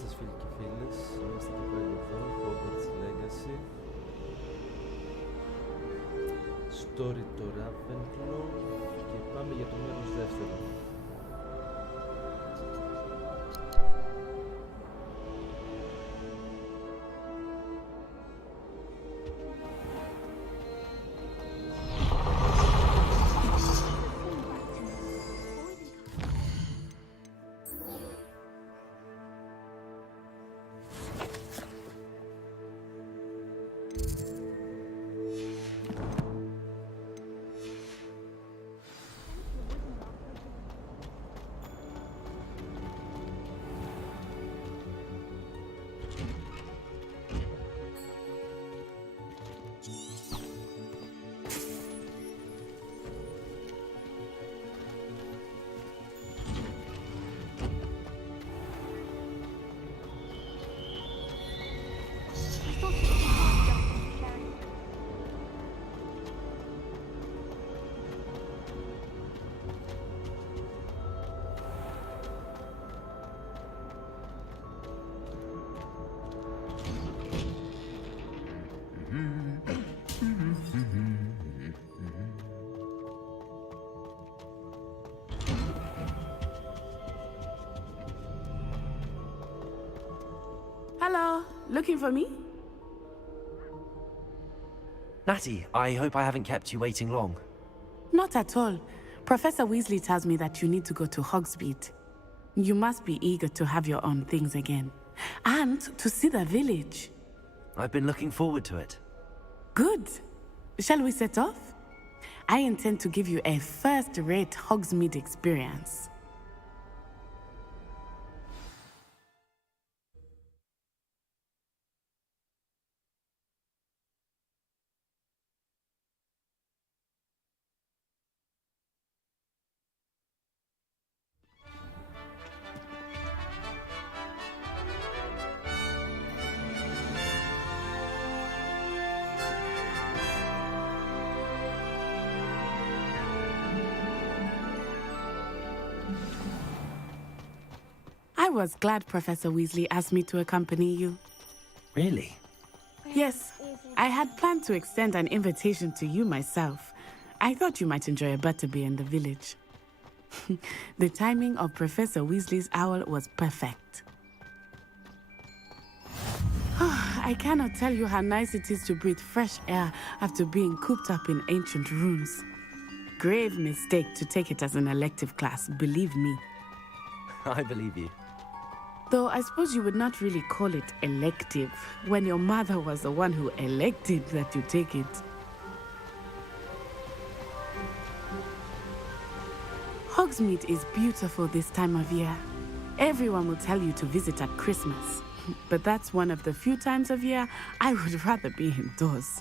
σας φίλοι και φίλες, είμαστε και πάλι εδώ, Hogwarts Legacy, story το Ravenclaw και πάμε για το μέρος δεύτερο. Hello, looking for me? Natty, I hope I haven't kept you waiting long. Not at all. Professor Weasley tells me that you need to go to Hogsmeade. You must be eager to have your own things again. And to see the village. I've been looking forward to it. Good. Shall we set off? I intend to give you a first-rate Hogsmeade experience. I was glad Professor Weasley asked me to accompany you. Really? Yes, I had planned to extend an invitation to you myself. I thought you might enjoy a butterbeer in the village. The timing of Professor Weasley's owl was perfect. I cannot tell you how nice it is to breathe fresh air after being cooped up in ancient rooms. Grave mistake to take it as an elective class, believe me. I believe you. Though I suppose you would not really call it elective when your mother was the one who elected that you take it. Hogsmeade is beautiful this time of year. Everyone will tell you to visit at Christmas, but that's one of the few times of year I would rather be indoors.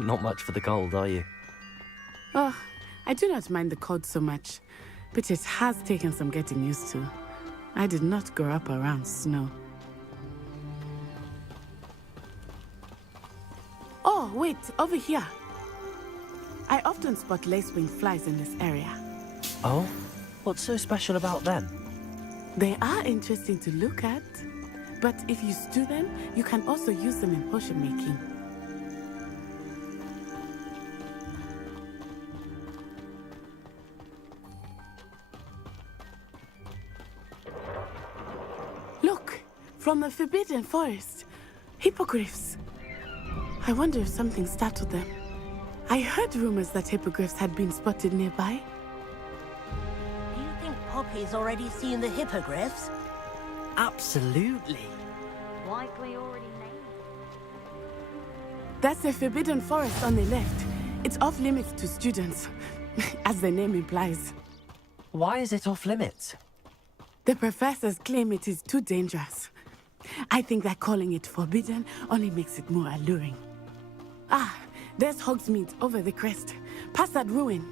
Not much for the cold, are you? Oh, I do not mind the cold so much, but it has taken some getting used to. I did not grow up around snow. Oh, wait, over here. I often spot lacewing flies in this area. Oh? What's so special about them? They are interesting to look at, but if you stew them, you can also use them in potion making. Look, from the Forbidden Forest, hippogriffs. I wonder if something startled them. I heard rumors that hippogriffs had been spotted nearby. Do you think Poppy's already seen the hippogriffs? Absolutely. Likely already named. That's the Forbidden Forest on the left. It's off limits to students, as the name implies. Why is it off limits? The professors claim it is too dangerous. I think that calling it forbidden only makes it more alluring. Ah, there's Hogsmeade over the crest, past that ruin.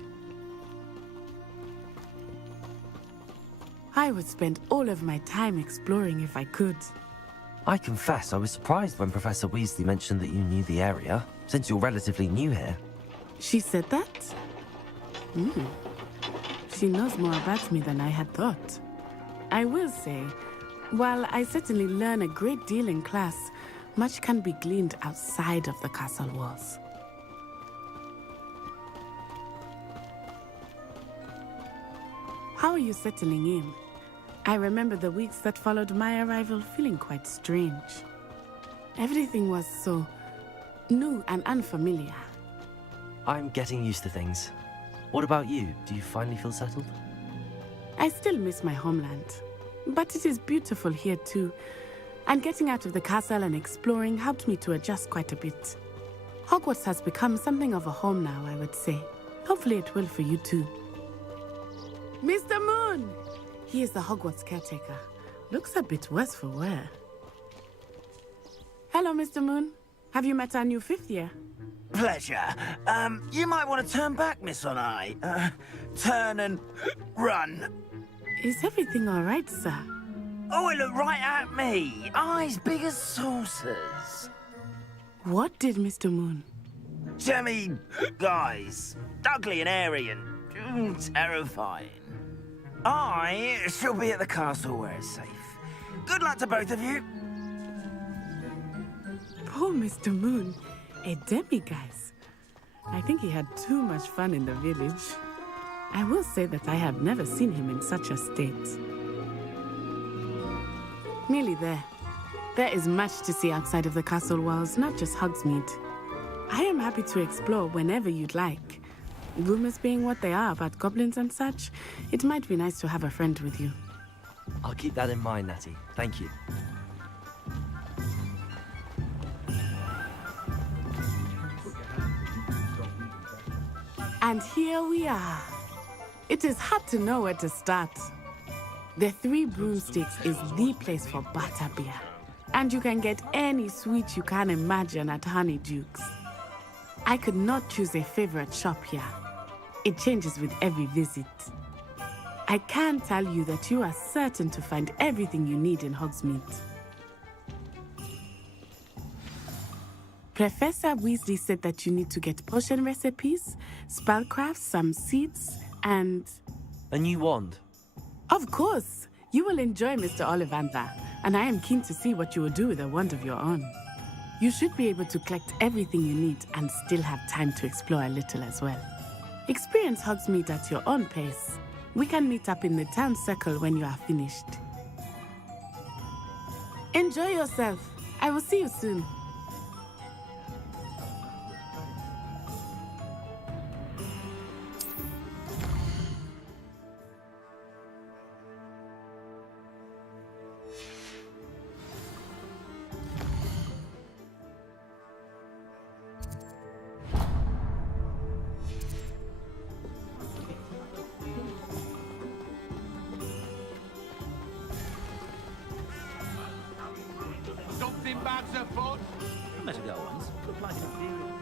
I would spend all of my time exploring if I could. I confess I was surprised when Professor Weasley mentioned that you knew the area, since you're relatively new here. She said that? She knows more about me than I had thought. I will say, While I certainly learn a great deal in class, much can be gleaned outside of the castle walls. How are you settling in? I remember the weeks that followed my arrival feeling quite strange. Everything was so new and unfamiliar. I'm getting used to things. What about you? Do you finally feel settled? I still miss my homeland, but it is beautiful here too. And getting out of the castle and exploring helped me to adjust quite a bit. Hogwarts has become something of a home now, I would say. Hopefully it will for you too. Mr. Moon! He is the Hogwarts caretaker. Looks a bit worse for wear. Hello, Mr. Moon. Have you met our new 5th year? Pleasure. You might want to turn back, Miss Onai. Turn and run. Is everything all right, sir? Oh, it looked right at me. Eyes big as saucers. What did Mr. Moon? Jemmy guys. Ugly and airy and terrifying. I shall be at the castle where it's safe. Good luck to both of you. Poor Mr. Moon. A demiguise. I think he had too much fun in the village. I will say that I have never seen him in such a state. Nearly there. There is much to see outside of the castle walls, not just Hogsmeade. I am happy to explore whenever you'd like. Rumors being what they are about goblins and such, it might be nice to have a friend with you. I'll keep that in mind, Natty. Thank you. And here we are. It is hard to know where to start. The Three Broomsticks is the place for butterbeer. And you can get any sweet you can imagine at Honeydukes. I could not choose a favorite shop here. It changes with every visit. I can tell you that you are certain to find everything you need in Hogsmeade. Professor Weasley said that you need to get potion recipes, spellcrafts, some seeds, and... A new wand? Of course! You will enjoy Mr. Ollivander, and I am keen to see what you will do with a wand of your own. You should be able to collect everything you need and still have time to explore a little as well. Experience Hogsmeade at your own pace. We can meet up in the town circle when you are finished. Enjoy yourself. I will see you soon. Something bad's afoot. Met a girl once. Looked like a few.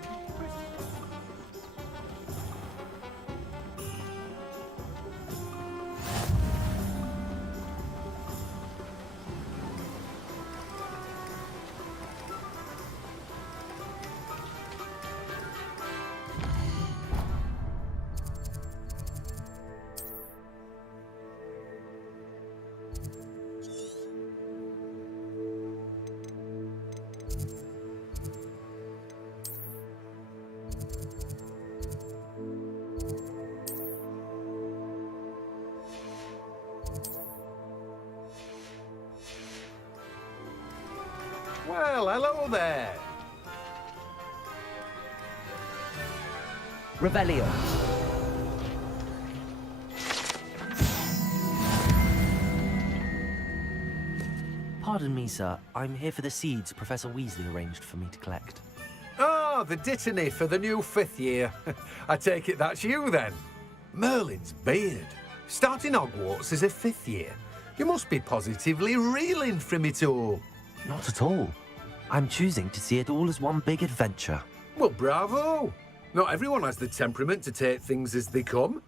Well, hello there. Revelio. Pardon me, sir. I'm here for the seeds Professor Weasley arranged for me to collect. Oh, the dittany for the new 5th year. I take it that's you then. Merlin's beard. Starting Hogwarts as a 5th year. You must be positively reeling from it all. Not at all. I'm choosing to see it all as one big adventure. Well, bravo. Not everyone has the temperament to take things as they come.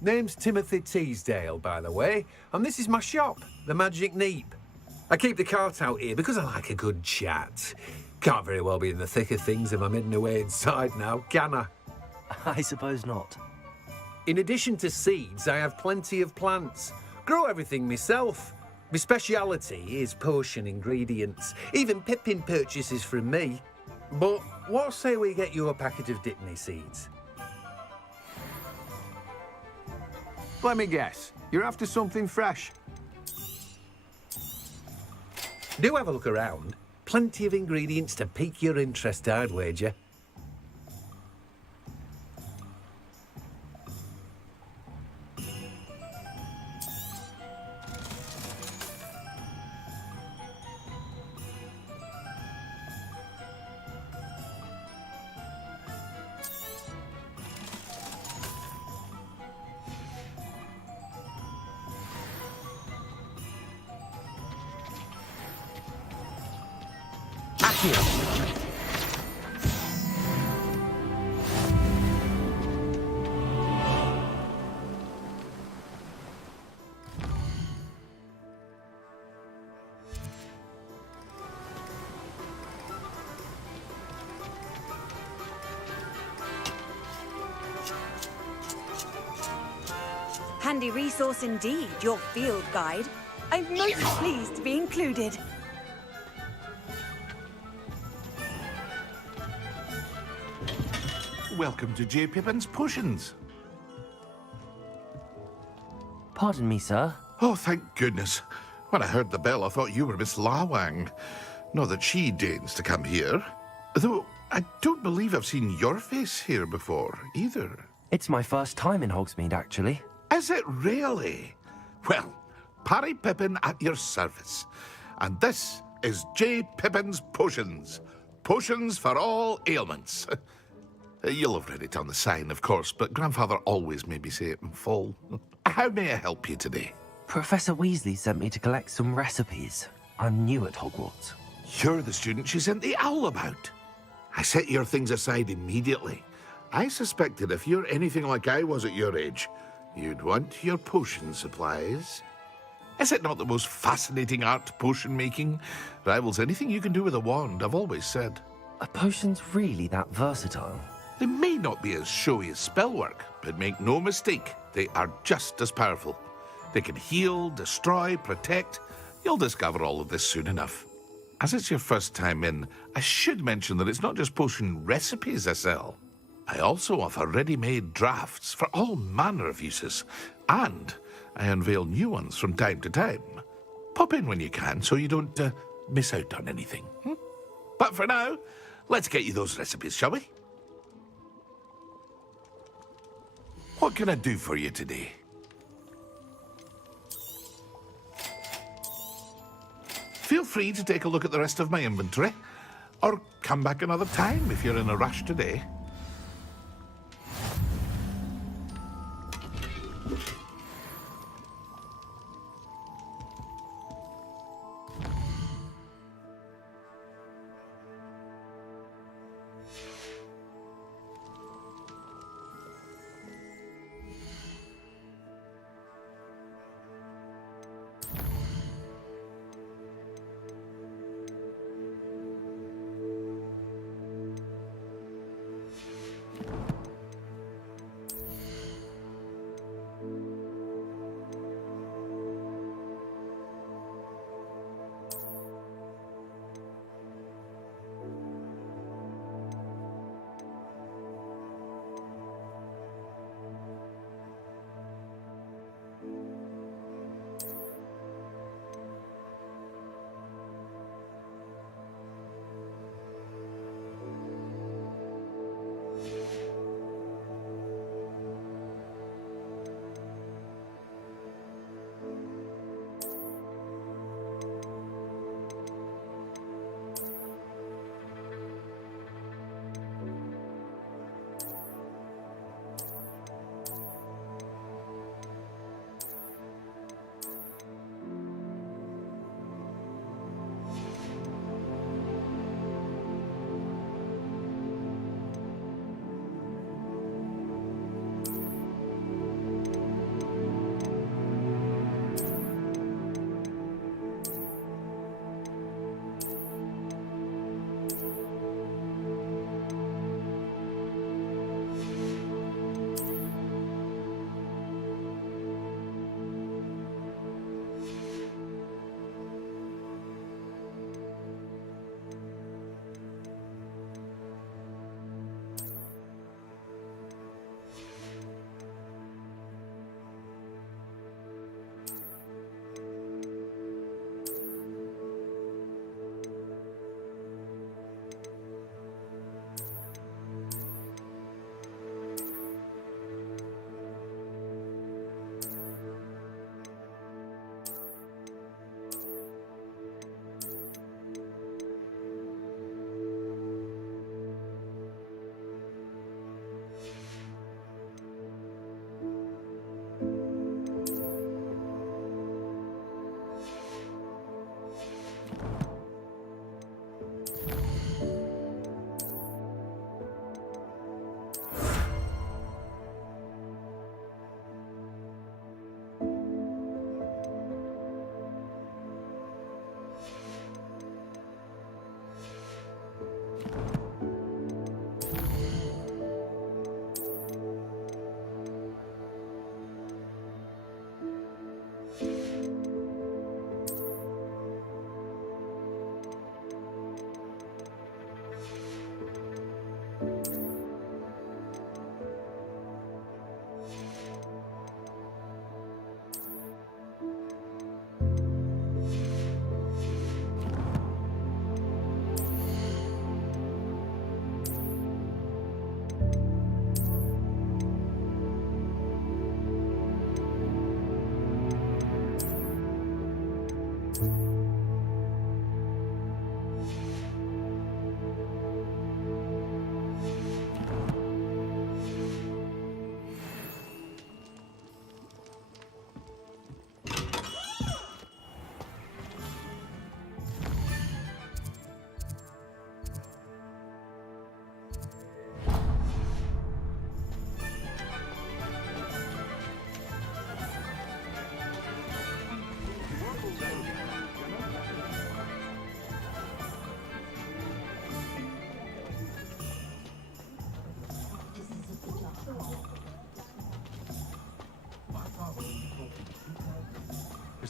Name's Timothy Teasdale, by the way, and this is my shop, the Magic Neep. I keep the cart out here because I like a good chat. Can't very well be in the thick of things if I'm hidden away inside now, can I? I suppose not. In addition to seeds, I have plenty of plants. Grow everything myself. My speciality is potion ingredients. Even Pippin purchases from me. But what say we get you a packet of Dipney seeds? Let me guess. You're after something fresh. Do have a look around. Plenty of ingredients to pique your interest, I'd wager. Handy resource indeed, your field guide. I'm most pleased to be included. Welcome to J. Pippin's Potions. Pardon me, sir. Oh, thank goodness. When I heard the bell, I thought you were Miss Lawang. Not that she deigns to come here. Though I don't believe I've seen your face here before, either. It's my first time in Hogsmeade, actually. Is it really? Well, Parry Pippin at your service. And this is J. Pippin's Potions. Potions for all ailments. You'll have read it on the sign, of course, but Grandfather always made me say it in full. How may I help you today? Professor Weasley sent me to collect some recipes. I'm new at Hogwarts. You're the student she sent the owl about. I set your things aside immediately. I suspected if you're anything like I was at your age, you'd want your potion supplies. Is it not the most fascinating art, potion making? Rivals anything you can do with a wand, I've always said. Are potions really that versatile? They may not be as showy as spellwork, but make no mistake, they are just as powerful. They can heal, destroy, protect. You'll discover all of this soon enough. As it's your first time in, I should mention that it's not just potion recipes I sell. I also offer ready-made drafts for all manner of uses, and I unveil new ones from time to time. Pop in when you can so you don't miss out on anything. But for now, let's get you those recipes, shall we? What can I do for you today? Feel free to take a look at the rest of my inventory, or come back another time if you're in a rush today.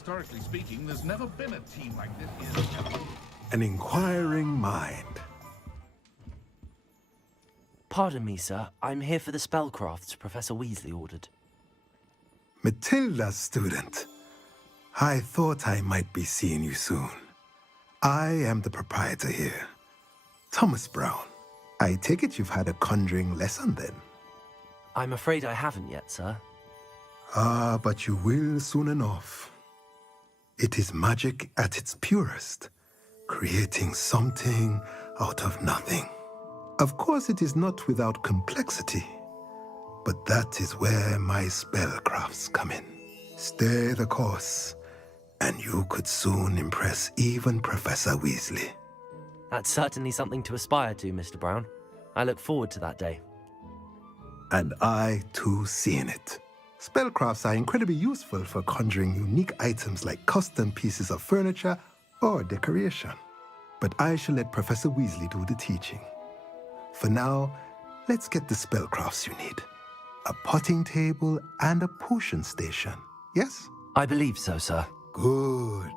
historically speaking, there's never been a team like this here. An inquiring mind. Pardon me, sir. I'm here for the spellcrafts Professor Weasley ordered. Matilda's student. I thought I might be seeing you soon. I am the proprietor here, Thomas Brown. I take it you've had a conjuring lesson then? I'm afraid I haven't yet, sir. Ah, but you will soon enough. It is magic at its purest, creating something out of nothing. Of course, it is not without complexity, but that is where my spellcrafts come in. Stay the course, and you could soon impress even Professor Weasley. That's certainly something to aspire to, Mr. Brown. I look forward to that day. And I, too, seeing it. Spellcrafts are incredibly useful for conjuring unique items like custom pieces of furniture or decoration. But I shall let Professor Weasley do the teaching. For now, let's get the spellcrafts you need. A potting table and a potion station, yes? I believe so, sir. Good.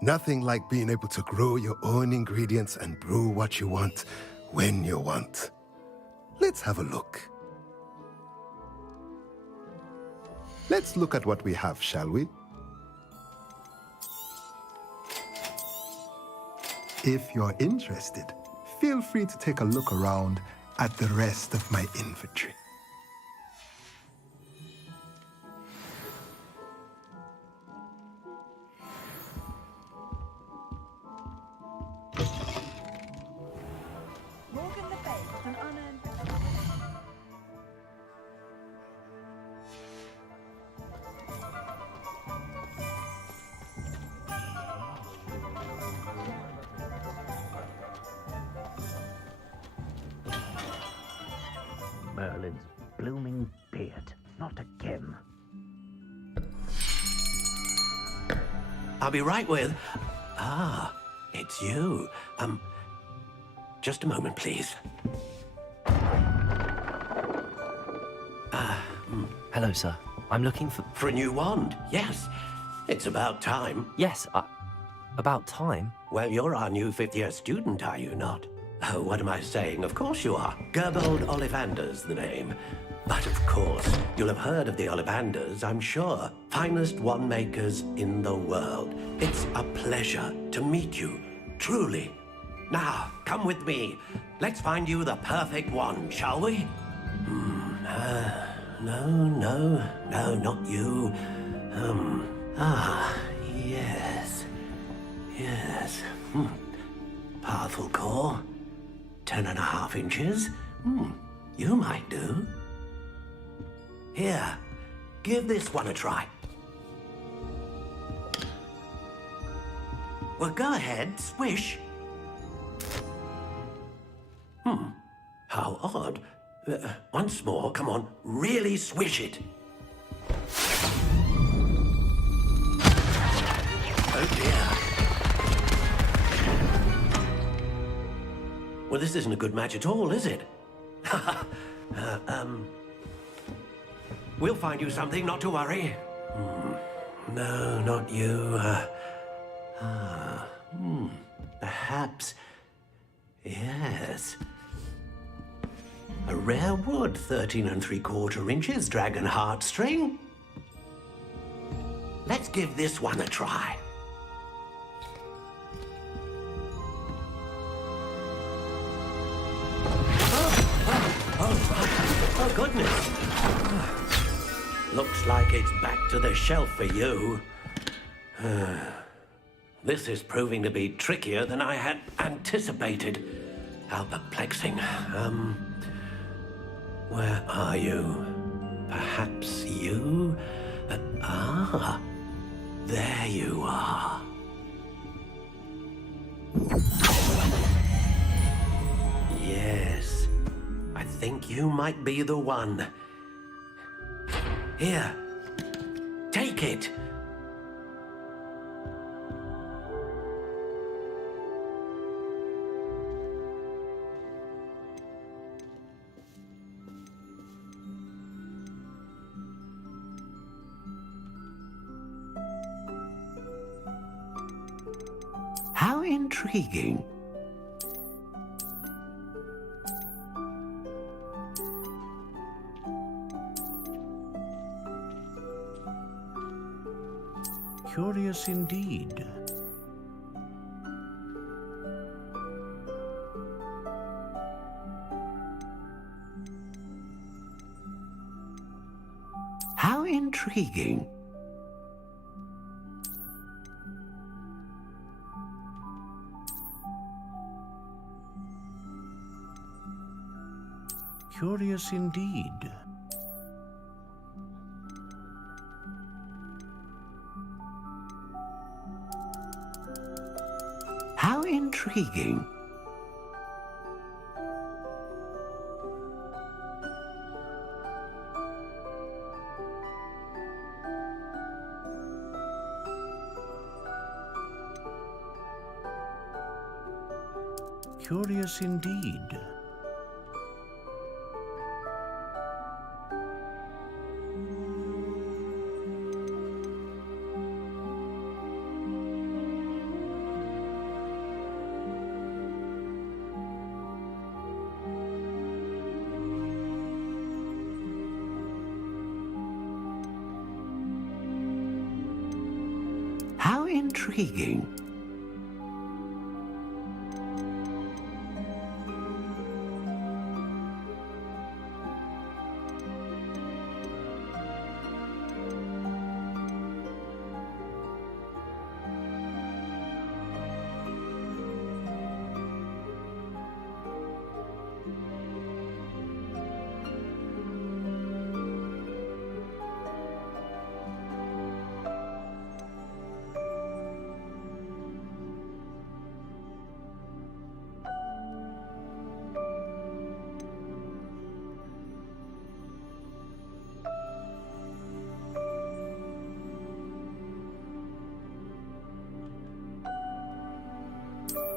Nothing like being able to grow your own ingredients and brew what you want when you want. Let's have a look. Let's look at what we have, shall we? If you're interested, feel free to take a look around at the rest of my inventory. Morgan Le Fay with an unearned... Merlin's blooming beard. Not again. I'll be right with... Ah, it's you. Just a moment, please. Hello, sir. I'm looking for... For a new wand, yes. It's about time. Yes, about time? Well, you're our new fifth-year student, are you not? Oh, what am I saying? Of course you are. Gerbold Ollivander's the name. But of course, you'll have heard of the Ollivanders, I'm sure. Finest wand makers in the world. It's a pleasure to meet you, truly. Now, come with me. Let's find you the perfect wand, shall we? No, not you. Yes. Powerful core. 10.5 inches. You might do. Here, give this one a try. Well, go ahead, swish. How odd. Once more, come on, really swish it. Oh dear. Well, this isn't a good match at all, is it? We'll find you something, not to worry. No, not you. Perhaps... Yes. A rare wood, 13 3/4 inches, dragon heartstring. Let's give this one a try. Oh, goodness. Looks like it's back to the shelf for you. This is proving to be trickier than I had anticipated. How perplexing. Where are you? Perhaps you? There you are. Yes, I think you might be the one. Here, take it. intriguing. Curious indeed. How intriguing. Curious indeed. How intriguing. Curious indeed. How intriguing.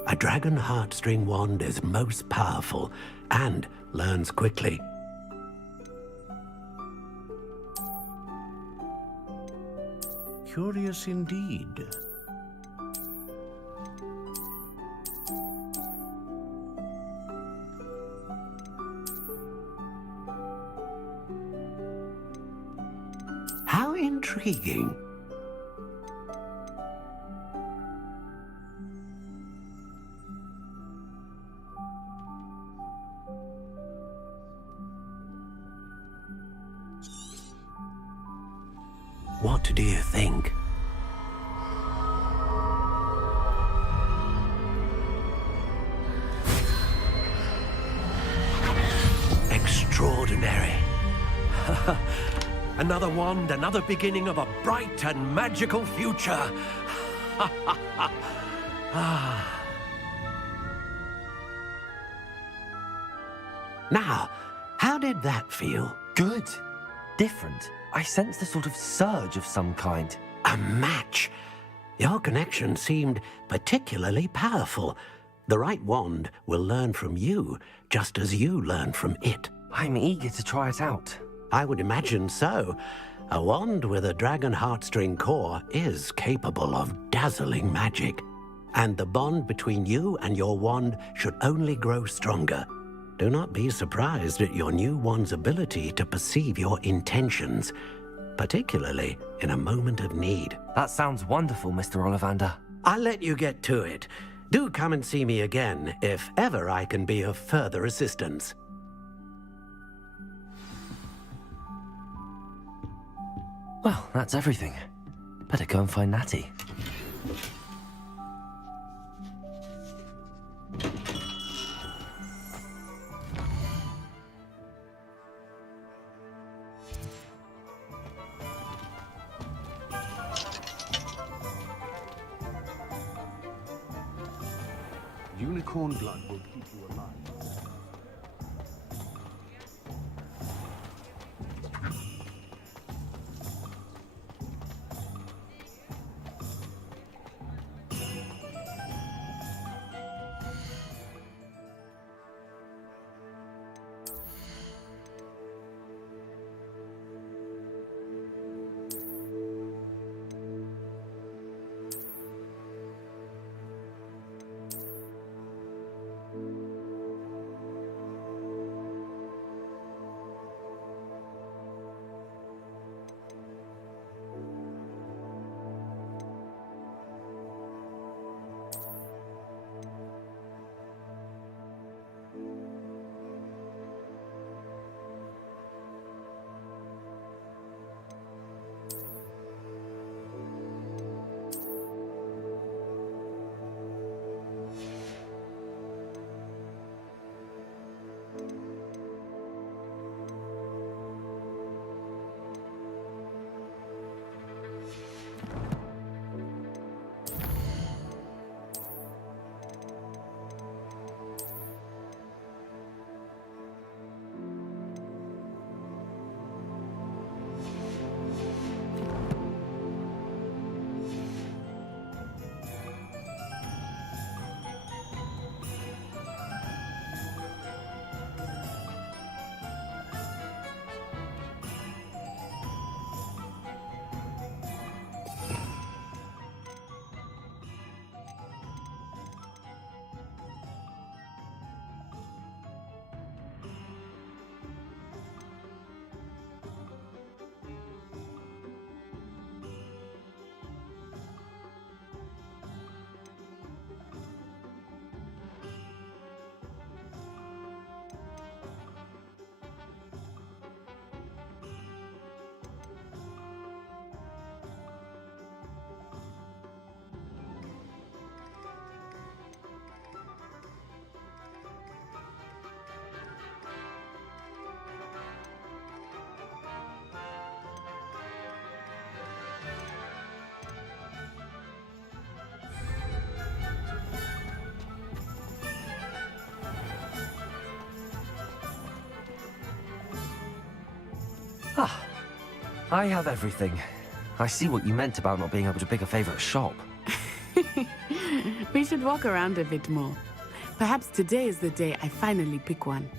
A dragon heartstring wand is most powerful and learns quickly. Curious indeed. How intriguing. What do you think? Extraordinary. Another wand, another beginning of a bright and magical future. Now, how did that feel? Good. Different. I sensed a sort of surge of some kind. A match. Your connection seemed particularly powerful. The right wand will learn from you, just as you learn from it. I'm eager to try it out. I would imagine so. A wand with a dragon heartstring core is capable of dazzling magic. And the bond between you and your wand should only grow stronger. Do not be surprised at your new wand's ability to perceive your intentions, particularly in a moment of need. That sounds wonderful, Mr. Ollivander. I'll let you get to it. Do come and see me again if ever I can be of further assistance. Well, that's everything. Better go and find Natty. Unicorn blood will keep you alive. I have everything. I see what you meant about not being able to pick a favorite shop. We should walk around a bit more. Perhaps today is the day I finally pick one.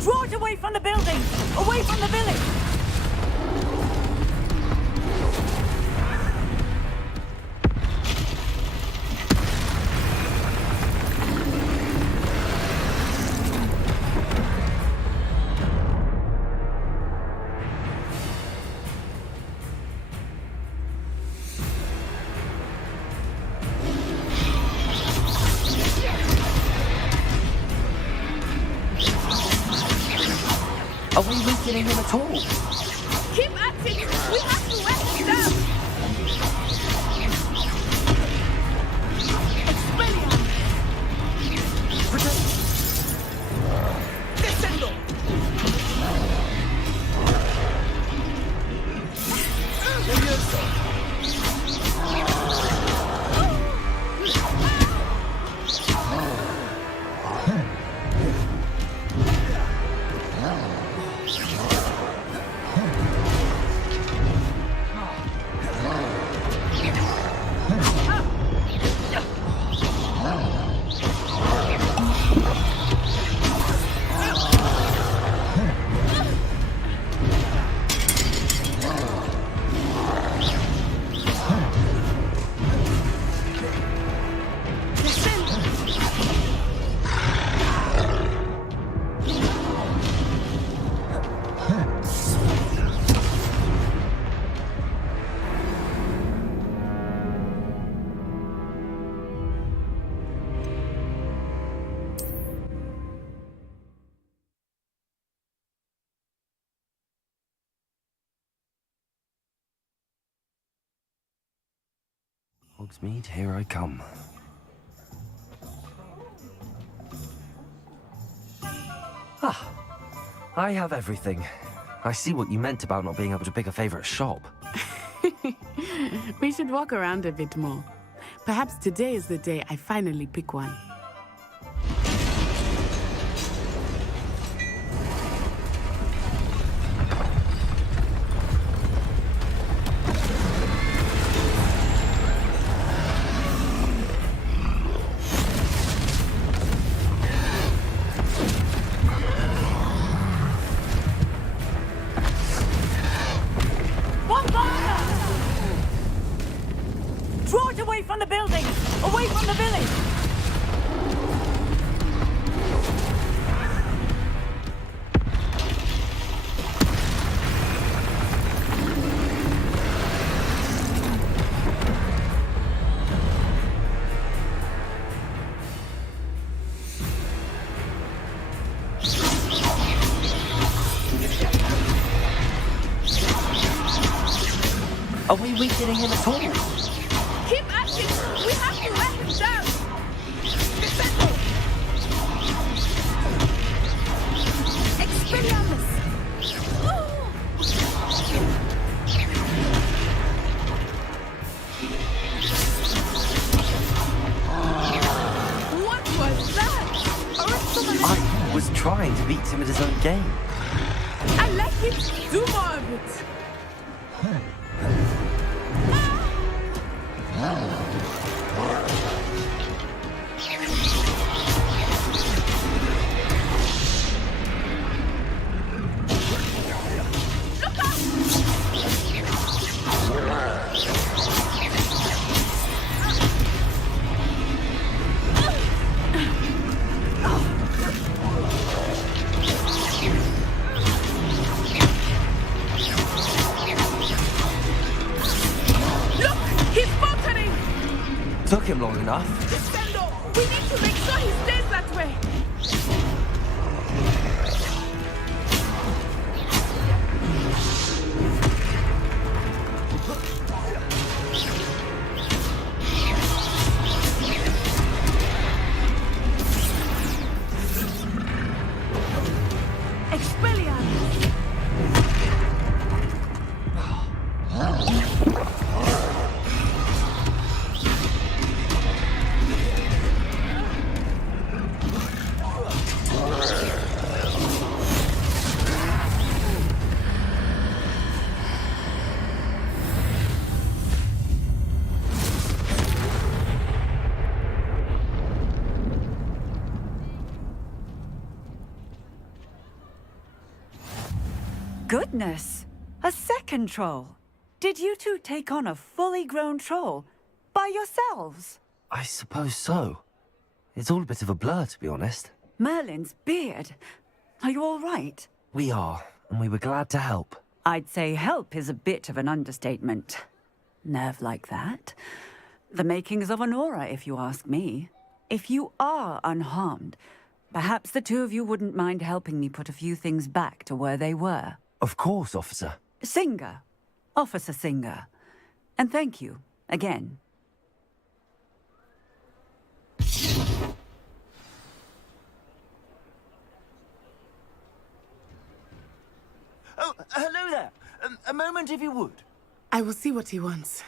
Draw it away from the building! Away from the village! Are we weakening him at all? Keep at it! We have to wear him down! Expelliarmus! Descendo! Hogsmeade, here I come. Ah, I have everything. I see what you meant about not being able to pick a favorite shop. We should walk around a bit more. Perhaps today is the day I finally pick one. Draw it away from the building! Away from the village! Are we weakening him at all? Keep at it! We have to wear him down! Descendo! Expelliarmus! What was that? I was trying to beat him at his own game. I like it! Do more of it! Took him long enough. Descendo! We need to make sure he stays that way! Expelliarmus! Goodness! A second troll! Did you two take on a fully grown troll? By yourselves? I suppose so. It's all a bit of a blur, to be honest. Merlin's beard. Are you all right? We are, and we were glad to help. I'd say help is a bit of an understatement. Nerve like that. The makings of an aura, if you ask me. If you are unharmed, perhaps the two of you wouldn't mind helping me put a few things back to where they were. Of course, officer. Singer. Officer Singer. And thank you, again. Oh, hello there. A moment, if you would. I will see what he wants.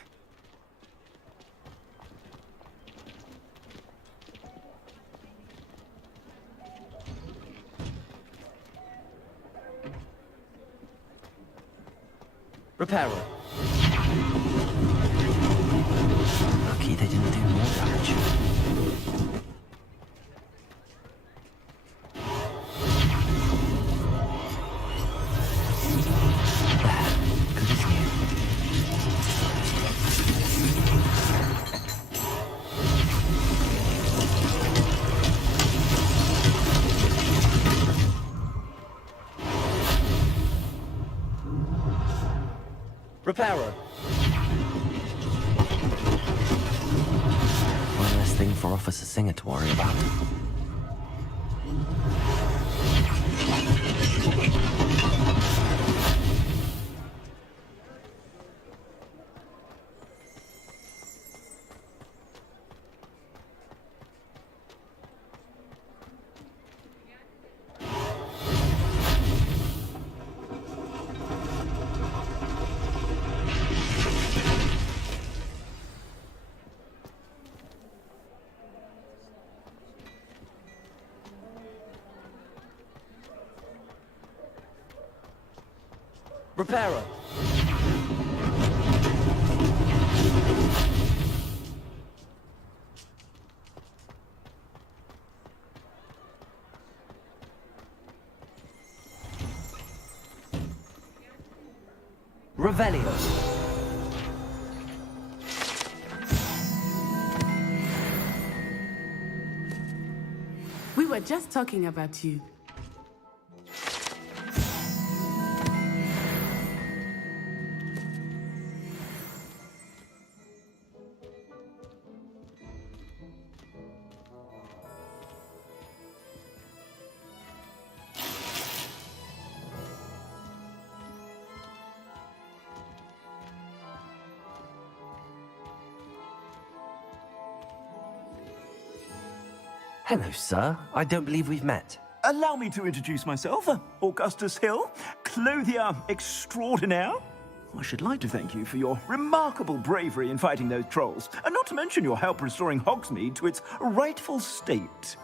Repairer. Lucky they didn't do more damage. Good as new. Repairer. One less thing for Officer Singer to worry about. Repairer. Revelio. We were just talking about you. Hello, sir. I don't believe we've met. Allow me to introduce myself, Augustus Hill, clothier extraordinaire. I should like to thank you for your remarkable bravery in fighting those trolls, and not to mention your help restoring Hogsmeade to its rightful state.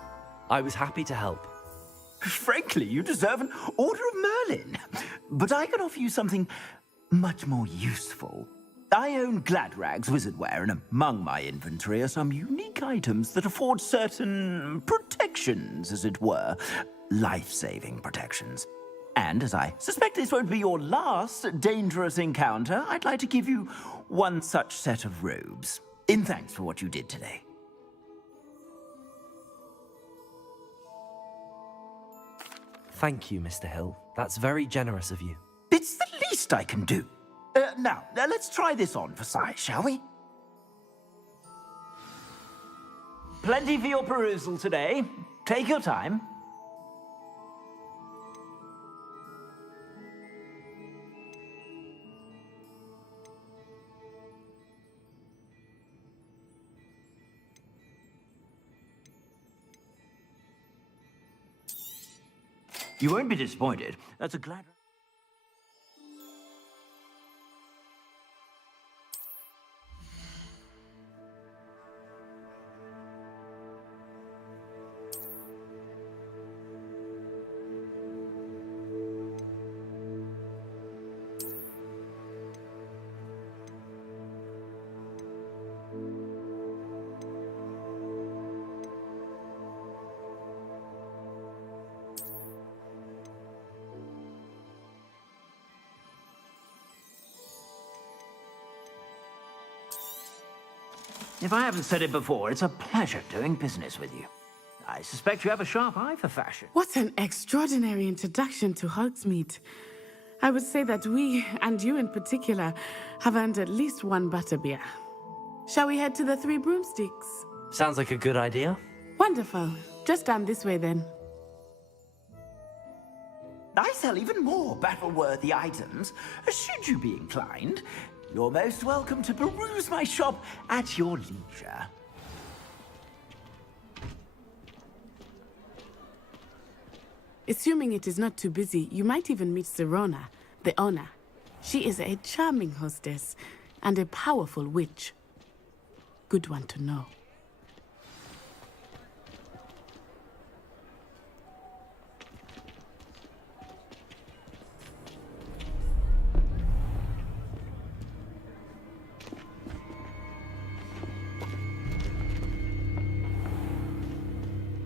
I was happy to help. Frankly, you deserve an Order of Merlin. But I can offer you something much more useful. I own Gladrag's wizardware, and among my inventory are some unique items that afford certain protections, as it were. Life-saving protections. And as I suspect this won't be your last dangerous encounter, I'd like to give you one such set of robes, in thanks for what you did today. Thank you, Mr. Hill. That's very generous of you. It's the least I can do. Now, let's try this on for size, shall we? Plenty for your perusal today. Take your time. You won't be disappointed. That's a glad... If I haven't said it before, it's a pleasure doing business with you. I suspect you have a sharp eye for fashion. What an extraordinary introduction to Hogsmeade. I would say that we, and you in particular, have earned at least one butterbeer. Shall we head to the Three Broomsticks? Sounds like a good idea. Wonderful. Just down this way then. I sell even more battle-worthy items, should you be inclined. You're most welcome to peruse my shop at your leisure. Assuming it is not too busy, you might even meet Sirona, the owner. She is a charming hostess and a powerful witch. Good one to know.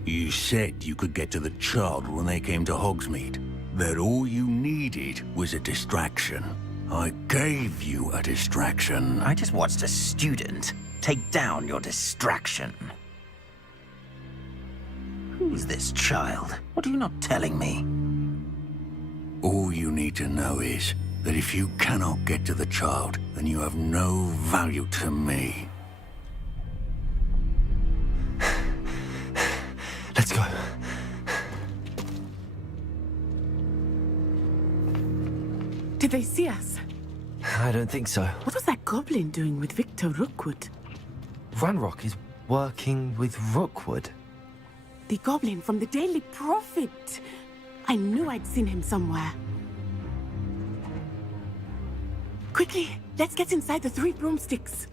You said you could get to the child when they came to Hogsmeade. That all you needed was a distraction. I gave you a distraction. I just watched a student take down your distraction. Who's this child? What are you not telling me? All you need to know is that if you cannot get to the child, then you have no value to me. Let's go. Did they see us? I don't think so. What was that goblin doing with Victor Rookwood? Ranrock is working with Rookwood. The goblin from the Daily Prophet. I knew I'd seen him somewhere. Quickly, let's get inside the Three Broomsticks.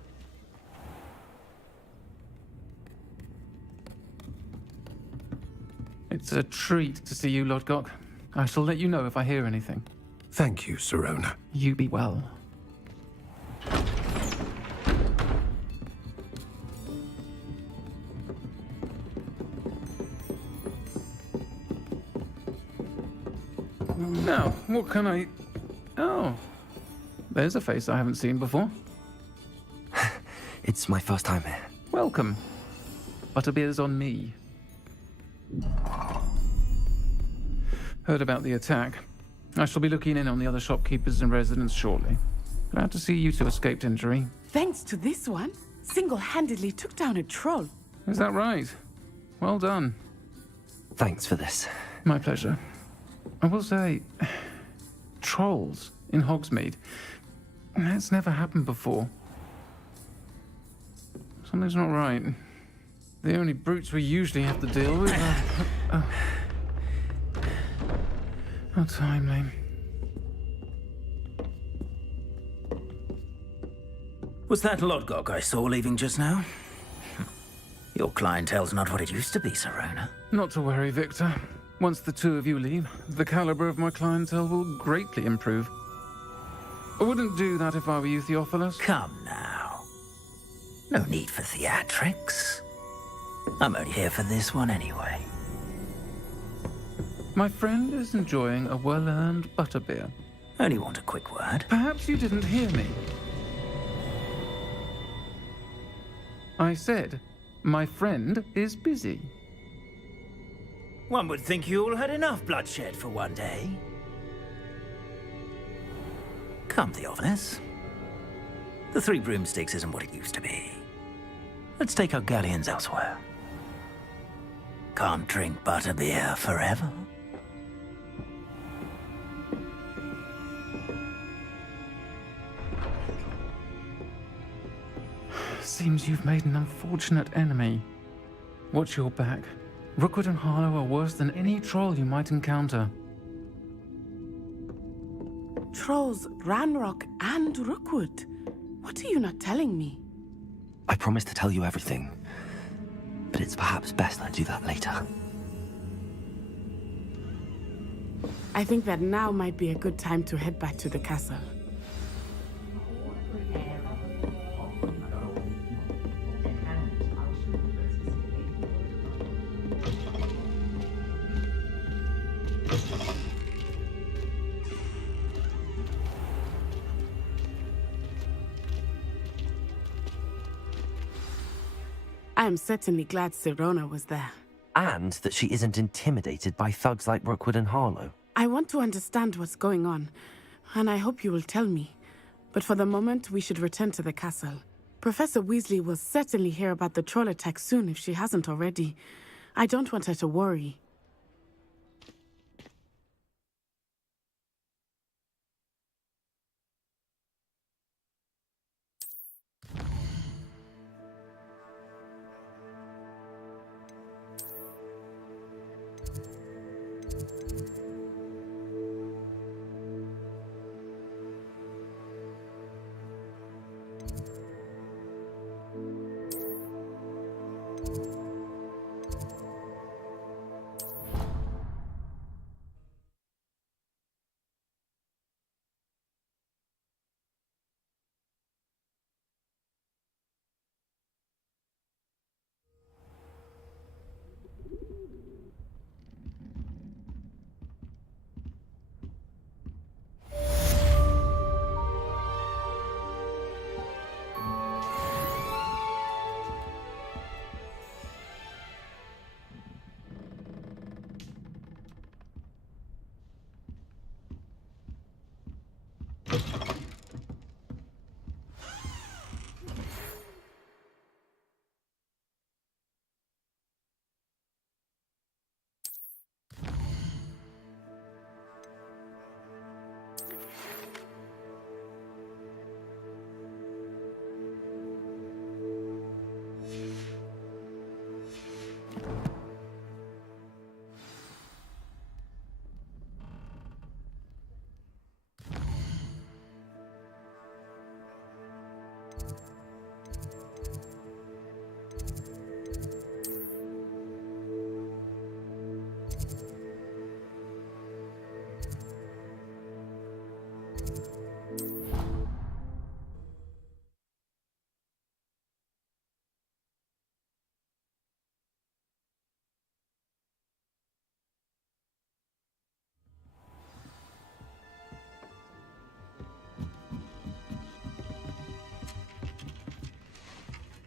It's a treat to see you, Lodgok. I shall let you know if I hear anything. Thank you, Sirona. You be well. Now, what can I... Oh, there's a face I haven't seen before. It's my first time here. Welcome. Butterbeer's on me. Heard about the attack. I shall be looking in on the other shopkeepers and residents shortly. Glad to see you two escaped injury. Thanks to this one, single-handedly took down a troll. Is that right? Well done. Thanks for this. My pleasure. I will say, trolls in Hogsmeade. That's never happened before. Something's not right. The only brutes we usually have to deal with are... How timely. Was that Lodgok I saw leaving just now? Your clientele's not what it used to be, Sirona. Not to worry, Victor. Once the two of you leave, the caliber of my clientele will greatly improve. I wouldn't do that if I were you, Theophilus. Come now. No need for theatrics. I'm only here for this one anyway. My friend is enjoying a well-earned butterbeer. Only want a quick word. Perhaps you didn't hear me. I said, my friend is busy. One would think you all had enough bloodshed for one day. Come, Theophilus. The Three Broomsticks isn't what it used to be. Let's take our galleons elsewhere. Can't drink butterbeer forever. Seems you've made an unfortunate enemy. Watch your back. Rookwood and Harlow are worse than any troll you might encounter. Trolls, Ranrock, and Rookwood. What are you not telling me? I promised to tell you everything, but it's perhaps best I do that later. I think that now might be a good time to head back to the castle. I am certainly glad Sirona was there. And that she isn't intimidated by thugs like Rookwood and Harlow. I want to understand what's going on, and I hope you will tell me. But for the moment, we should return to the castle. Professor Weasley will certainly hear about the troll attack soon if she hasn't already. I don't want her to worry.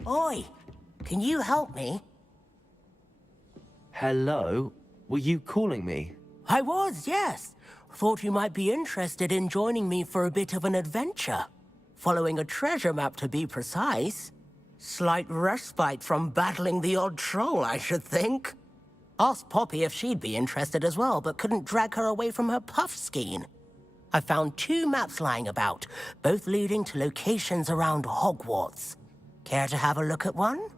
Oi, can you help me? Hello? Were you calling me? I was, yes. Thought you might be interested in joining me for a bit of an adventure. Following a treasure map, to be precise. Slight respite from battling the odd troll, I should think. Asked Poppy if she'd be interested as well, but couldn't drag her away from her puff skein. I found 2 maps lying about, both leading to locations around Hogwarts. Care to have a look at one?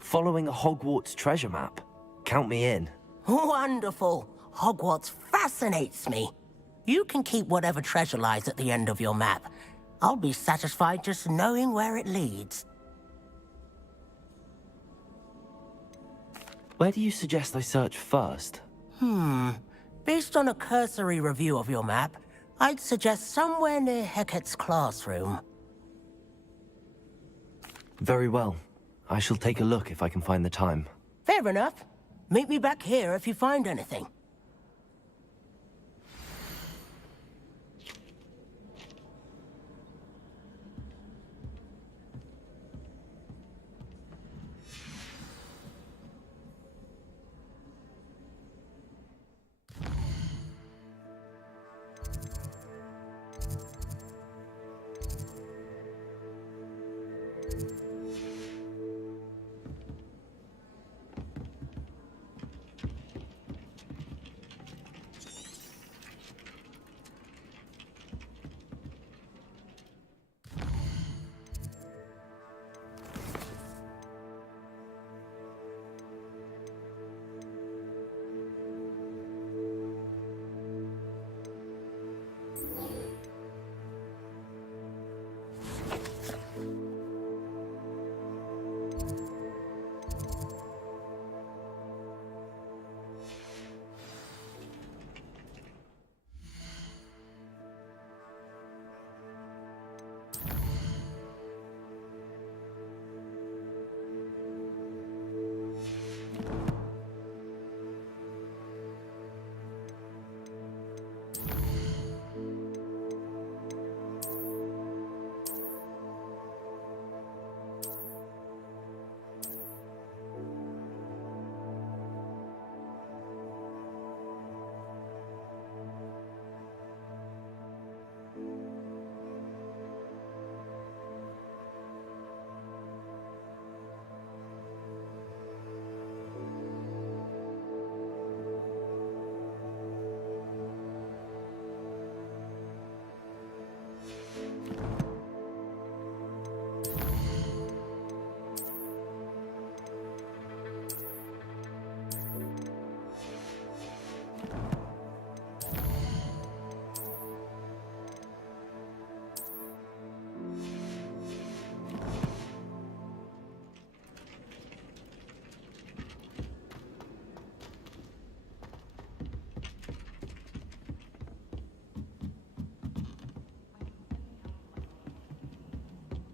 Following a Hogwarts treasure map? Count me in. Wonderful. Hogwarts fascinates me. You can keep whatever treasure lies at the end of your map. I'll be satisfied just knowing where it leads. Where do you suggest I search first? Based on a cursory review of your map, I'd suggest somewhere near Hecat's classroom. Very well. I shall take a look if I can find the time. Fair enough. Meet me back here if you find anything.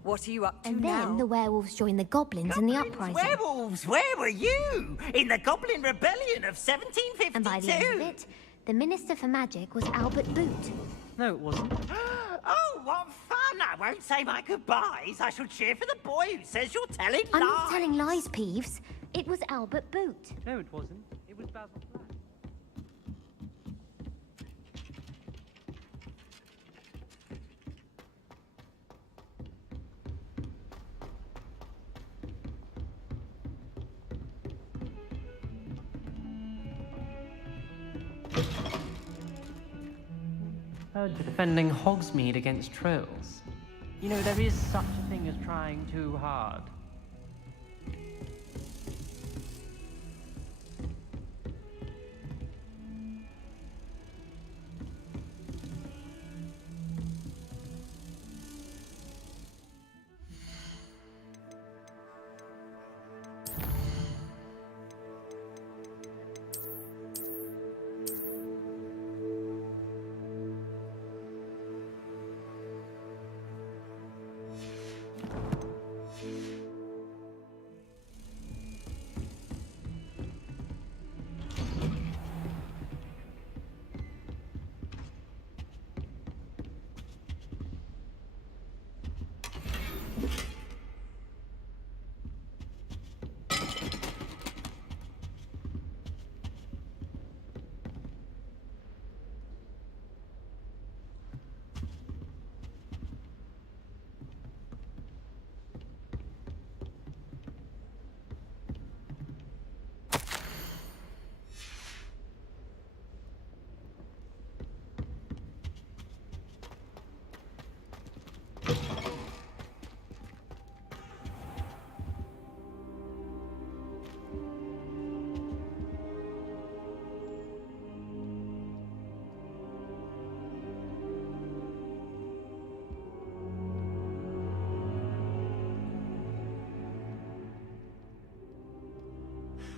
What are you up to And now? then the werewolves joined the goblins in the uprising. Werewolves, where were you? In the Goblin Rebellion of 1752? And by the end of it, the Minister for Magic was Albert Boot. No, it wasn't. Oh, what fun! I won't say my goodbyes. I shall cheer for the boy who says you're telling I'm lies. not telling lies, Peeves. It was Albert Boot. No, it wasn't. It was Basil Flack. Heard you're defending Hogsmeade against trolls. You know, there is such a thing as trying too hard.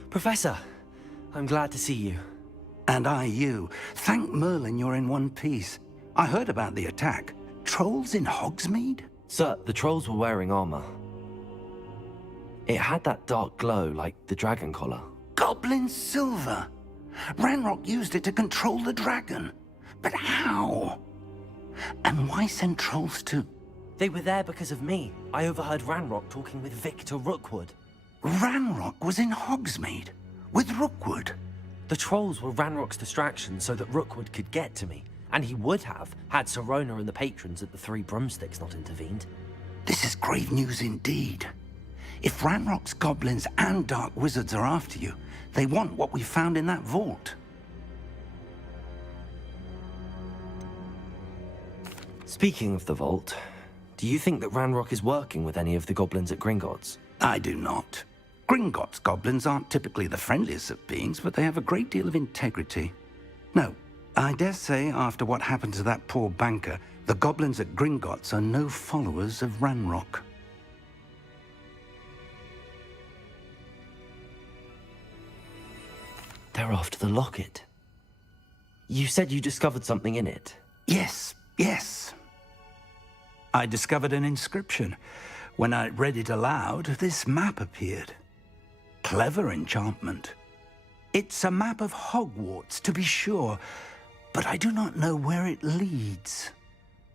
Professor, I'm glad to see you. And I you. Thank Merlin you're in one piece. I heard about the attack. Trolls in Hogsmeade? Sir, the trolls were wearing armor. It had that dark glow like the dragon collar. Goblin silver! Ranrock used it to control the dragon. But how? And why send trolls to... They were there because of me. I overheard Ranrock talking with Victor Rookwood. Ranrock was in Hogsmeade? With Rookwood? The trolls were Ranrock's distraction so that Rookwood could get to me. And he would have, had Sirona and the patrons at the Three Broomsticks not intervened. This is grave news indeed. If Ranrock's goblins and dark wizards are after you, they want what we found in that vault. Speaking of the vault, do you think that Ranrock is working with any of the goblins at Gringotts? I do not. Gringotts goblins aren't typically the friendliest of beings, but they have a great deal of integrity. No, I dare say after what happened to that poor banker, the goblins at Gringotts are no followers of Ranrock. They're after the locket. You said you discovered something in it. Yes, yes. I discovered an inscription. When I read it aloud, this map appeared. Clever enchantment. It's a map of Hogwarts, to be sure, but I do not know where it leads.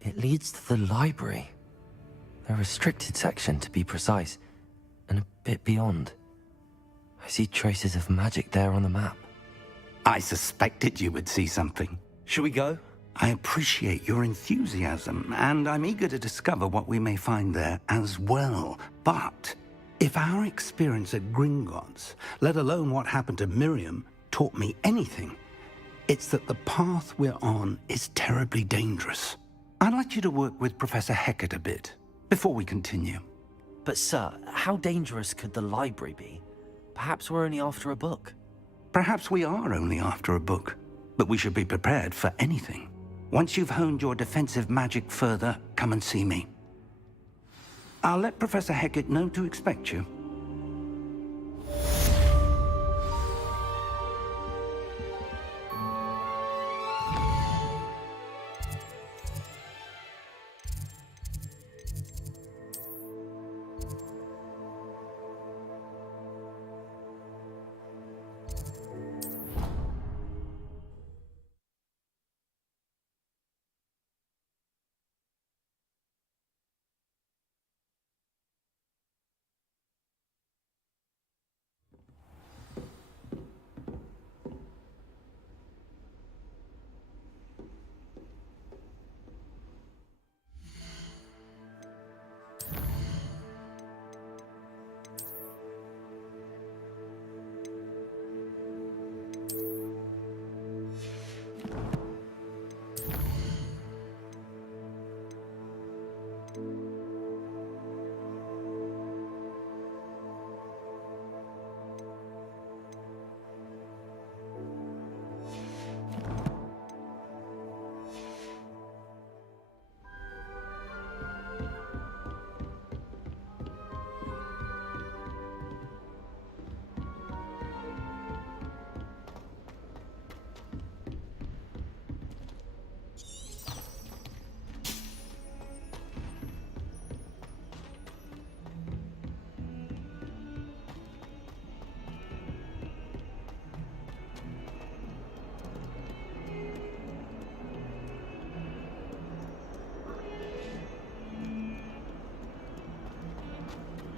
It leads to the library. A restricted section, to be precise, and a bit beyond. I see traces of magic there on the map. I suspected you would see something. Shall we go? I appreciate your enthusiasm, and I'm eager to discover what we may find there as well. But if our experience at Gringotts, let alone what happened to Miriam, taught me anything, it's that the path we're on is terribly dangerous. I'd like you to work with Professor Hecat a bit before we continue. But sir, how dangerous could the library be? Perhaps we're only after a book. Perhaps we are only after a book, but we should be prepared for anything. Once you've honed your defensive magic further, come and see me. I'll let Professor Hecat know to expect you.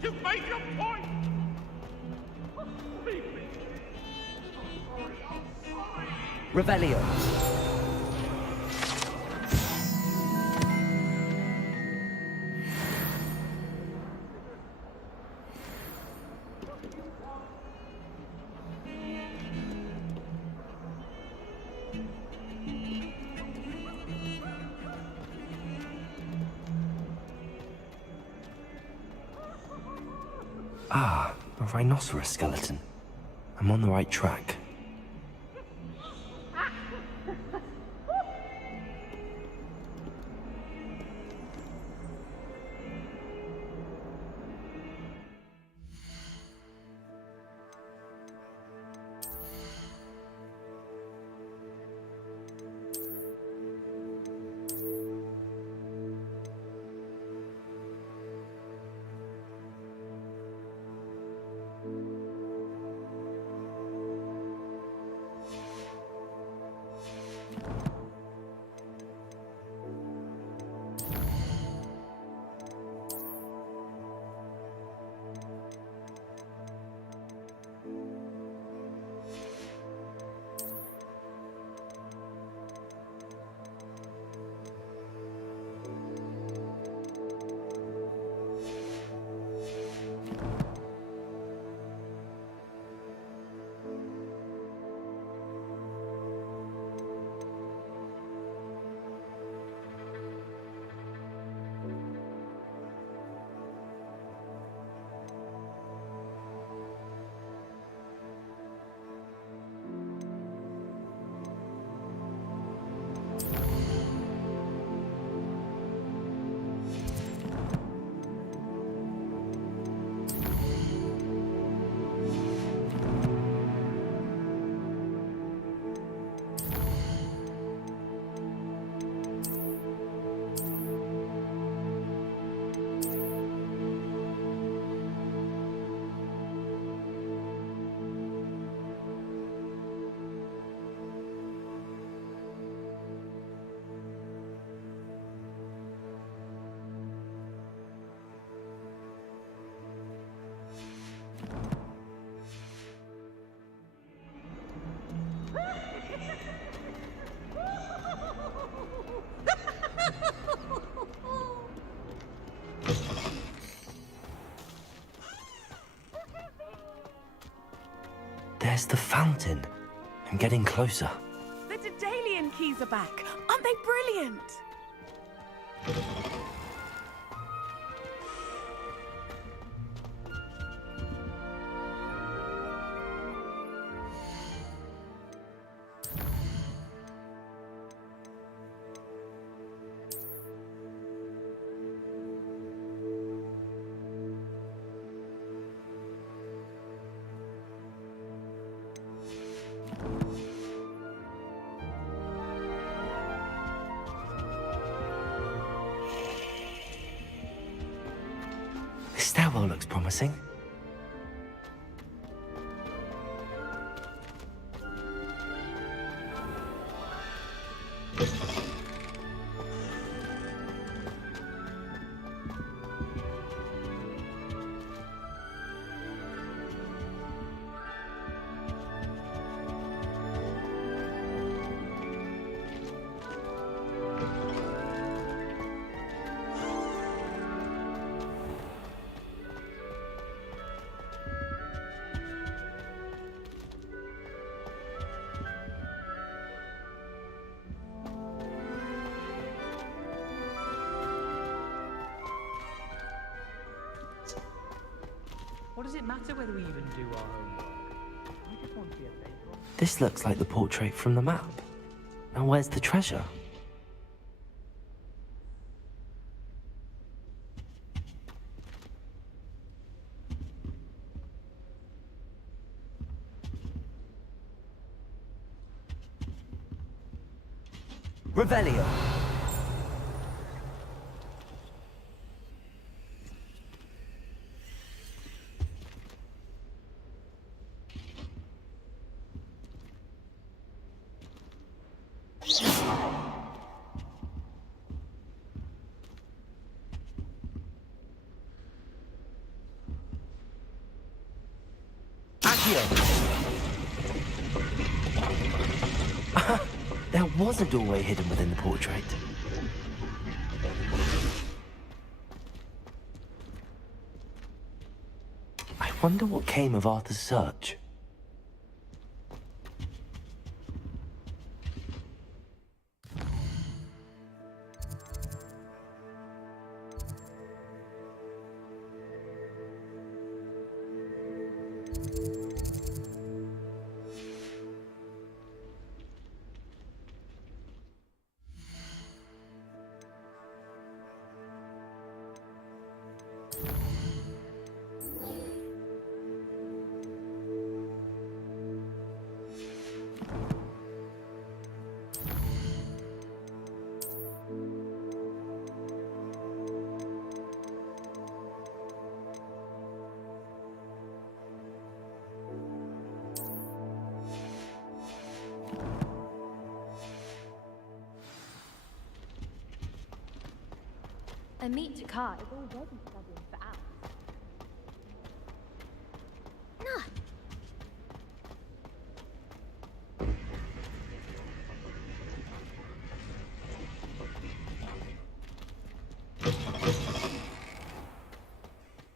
You've made your point! Leave me. Revelio. Ah, a rhinoceros skeleton. I'm on the right track. There's the fountain. I'm getting closer. The Daedalian keys are back. Aren't they brilliant? This stairwell looks promising. What does it matter whether we even do our homework? We just want to be a faithful. This looks like the portrait from the map. Now where's the treasure? Revelio. There was a doorway hidden within the portrait. I wonder what came of Arthur's search. Amit Takai is already studying for hours. No.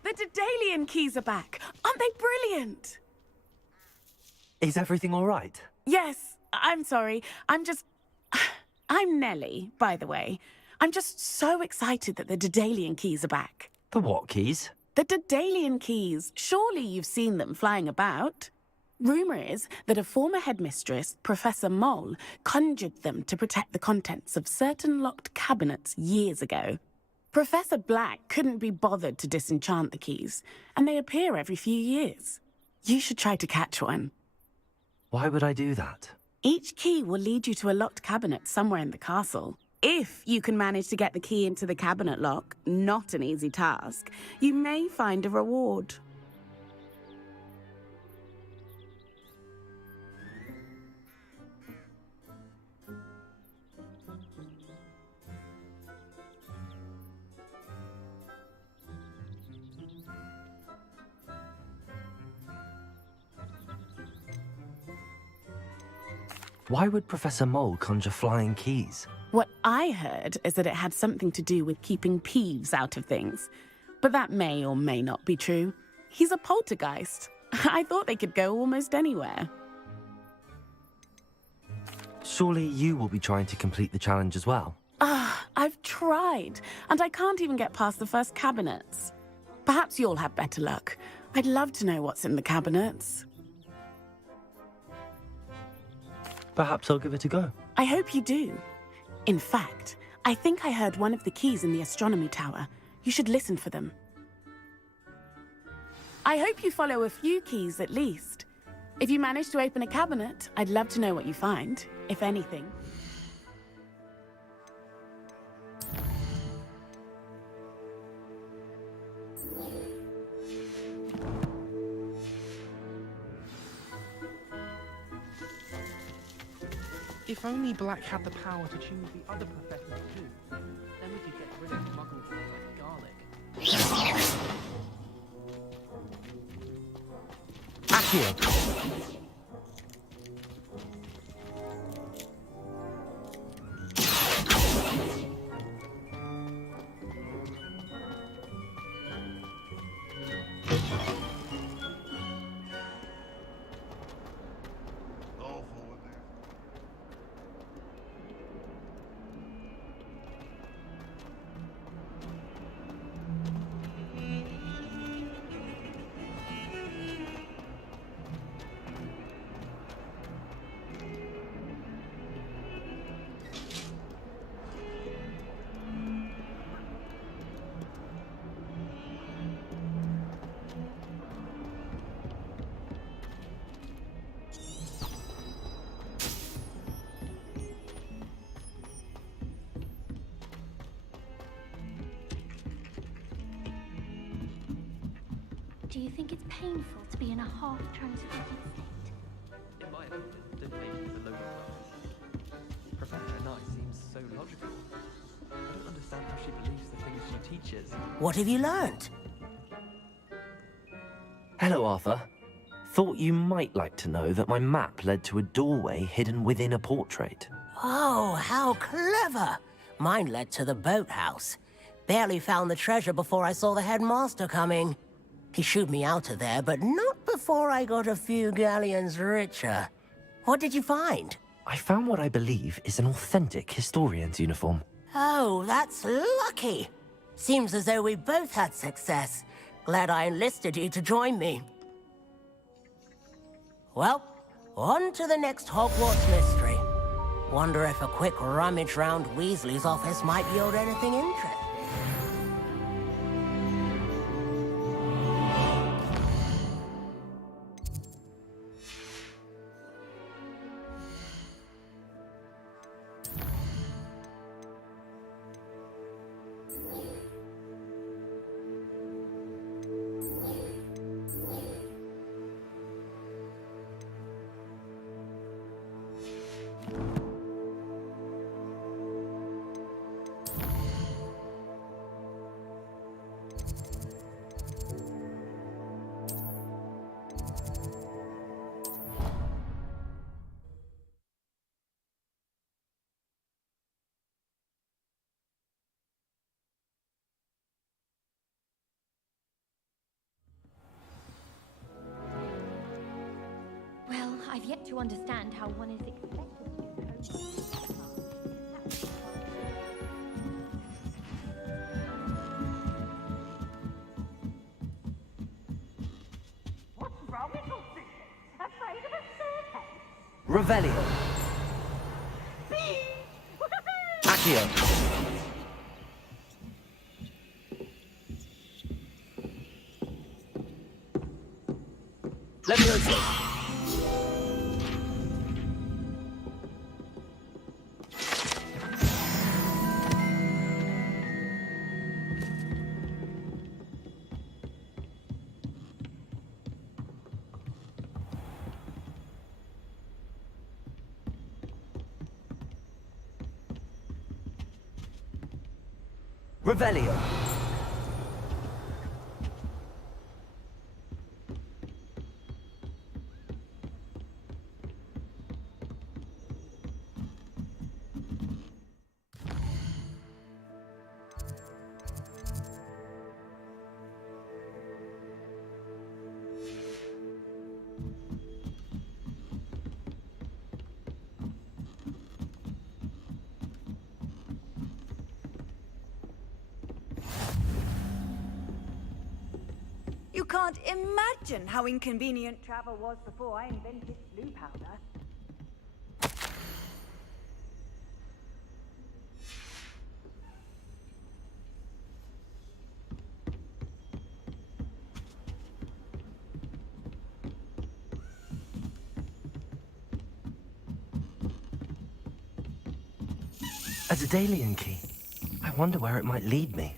The Daedalian keys are back. Aren't they brilliant? Is everything all right? Yes, I'm sorry. I'm Nellie, by the way. I'm just so excited that the Daedalian keys are back. The what keys? The Daedalian keys. Surely you've seen them flying about. Rumour is that a former headmistress, Professor Mole, conjured them to protect the contents of certain locked cabinets years ago. Professor Black couldn't be bothered to disenchant the keys, and they appear every few years. You should try to catch one. Why would I do that? Each key will lead you to a locked cabinet somewhere in the castle. If you can manage to get the key into the cabinet lock, not an easy task, you may find a reward. Why would Professor Mole conjure flying keys? What I heard is that it had something to do with keeping Peeves out of things. But that may or may not be true. He's a poltergeist. I thought they could go almost anywhere. Surely you will be trying to complete the challenge as well? I've tried, and I can't even get past the first cabinets. Perhaps you'll have better luck. I'd love to know what's in the cabinets. Perhaps I'll give it a go. I hope you do. In fact, I think I heard one of the keys in the astronomy tower. You should listen for them. I hope you follow a few keys at least. If you manage to open a cabinet, I'd love to know what you find, if anything. If only Black had the power to choose the other professors too, then we could get rid of muggles like garlic. Accio! Do you think it's painful to be in a half-transfigured state? In my opinion, don't make it the lower class. Professor Nye seems so logical. I don't understand how she believes the things she teaches. What have you learned? Hello, Arthur. Thought you might like to know that my map led to a doorway hidden within a portrait. Oh, how clever! Mine led to the boathouse. Barely found the treasure before I saw the headmaster coming. He shooed me out of there, but not before I got a few galleons richer. What did you find? I found what I believe is an authentic historian's uniform. Oh, that's lucky. Seems as though we both had success. Glad I enlisted you to join me. Well, on to the next Hogwarts mystery. Wonder if a quick rummage round Weasley's office might yield anything interesting. Well, I've yet to understand how one is expected to cope. What's wrong with all this? Afraid of a staircase? Revelio. Accio. Levioso. Revelio. You can't imagine how inconvenient travel was before I invented blue powder. A Daedalian key. I wonder where it might lead me.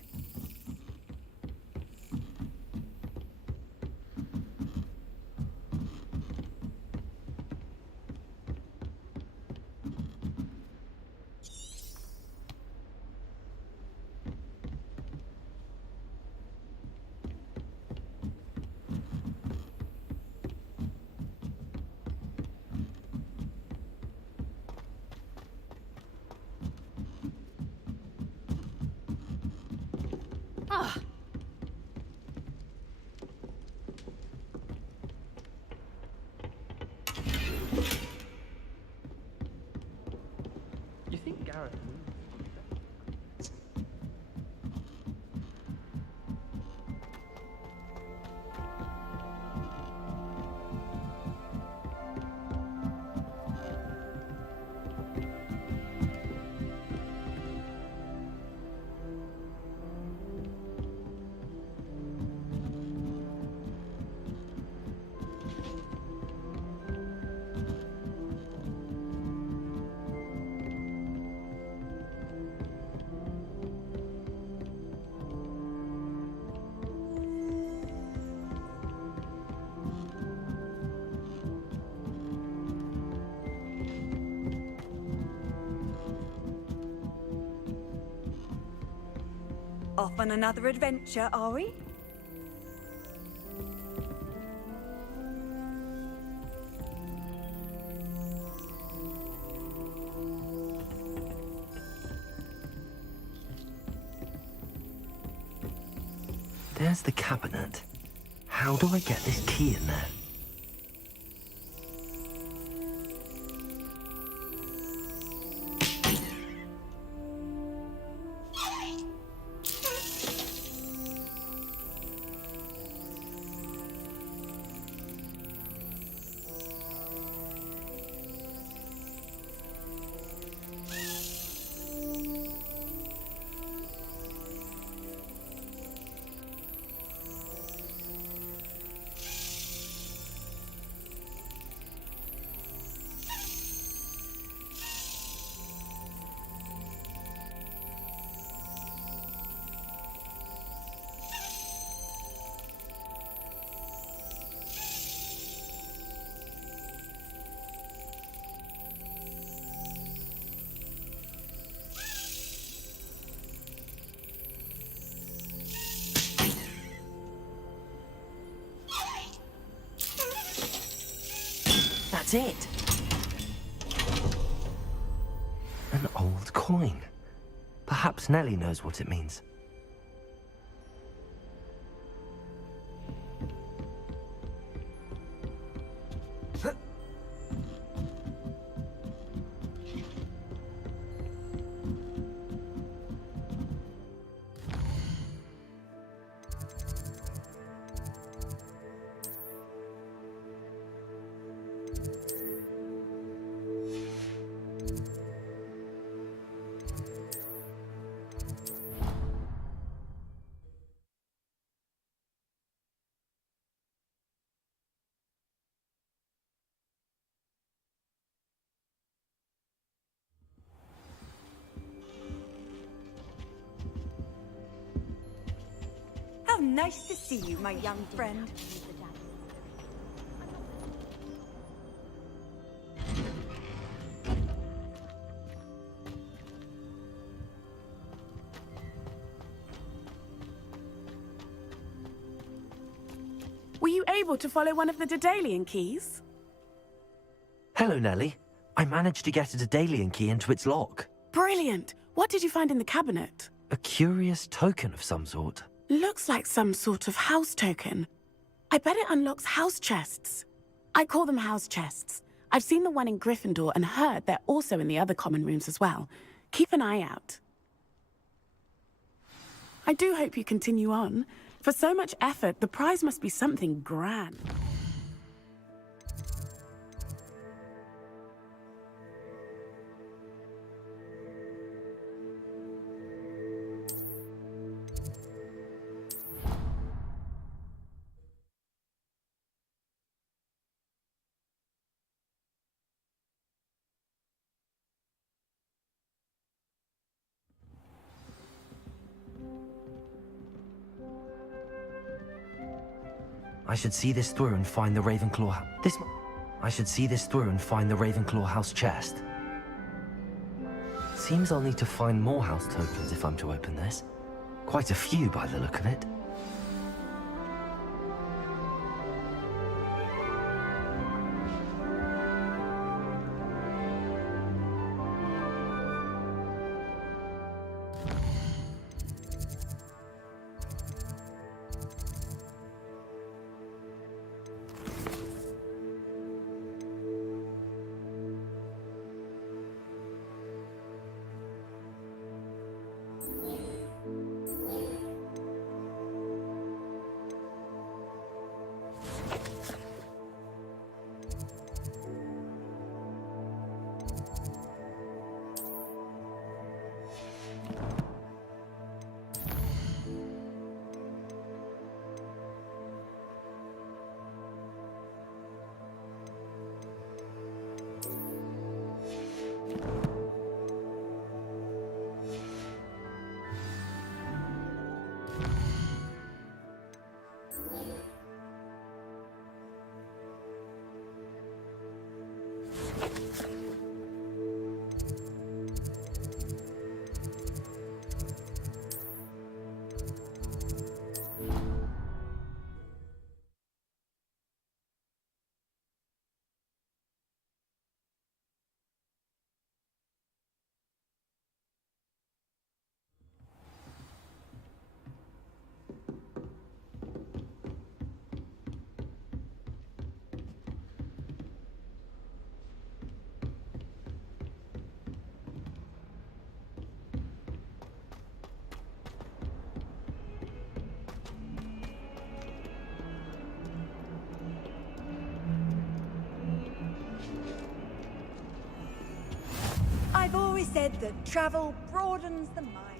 Ah! You think Gareth would? Off on another adventure, are we? There's the cabinet. How do I get this key in there? That's it. An old coin. Perhaps Nellie knows what it means. How nice to see you, my young friend. Were you able to follow one of the Daedalian keys? Hello, Nellie. I managed to get a Daedalian key into its lock. Brilliant! What did you find in the cabinet? A curious token of some sort. Looks like some sort of house token. I bet it unlocks house chests. I call them house chests. I've seen the one in Gryffindor and heard they're also in the other common rooms as well. Keep an eye out. I do hope you continue on. For so much effort, the prize must be something grand. I should see this through and find the Ravenclaw. I should see this through and find the Ravenclaw house chest. Seems I'll need to find more house tokens if I'm to open this. Quite a few by the look of it. I've always said that travel broadens the mind.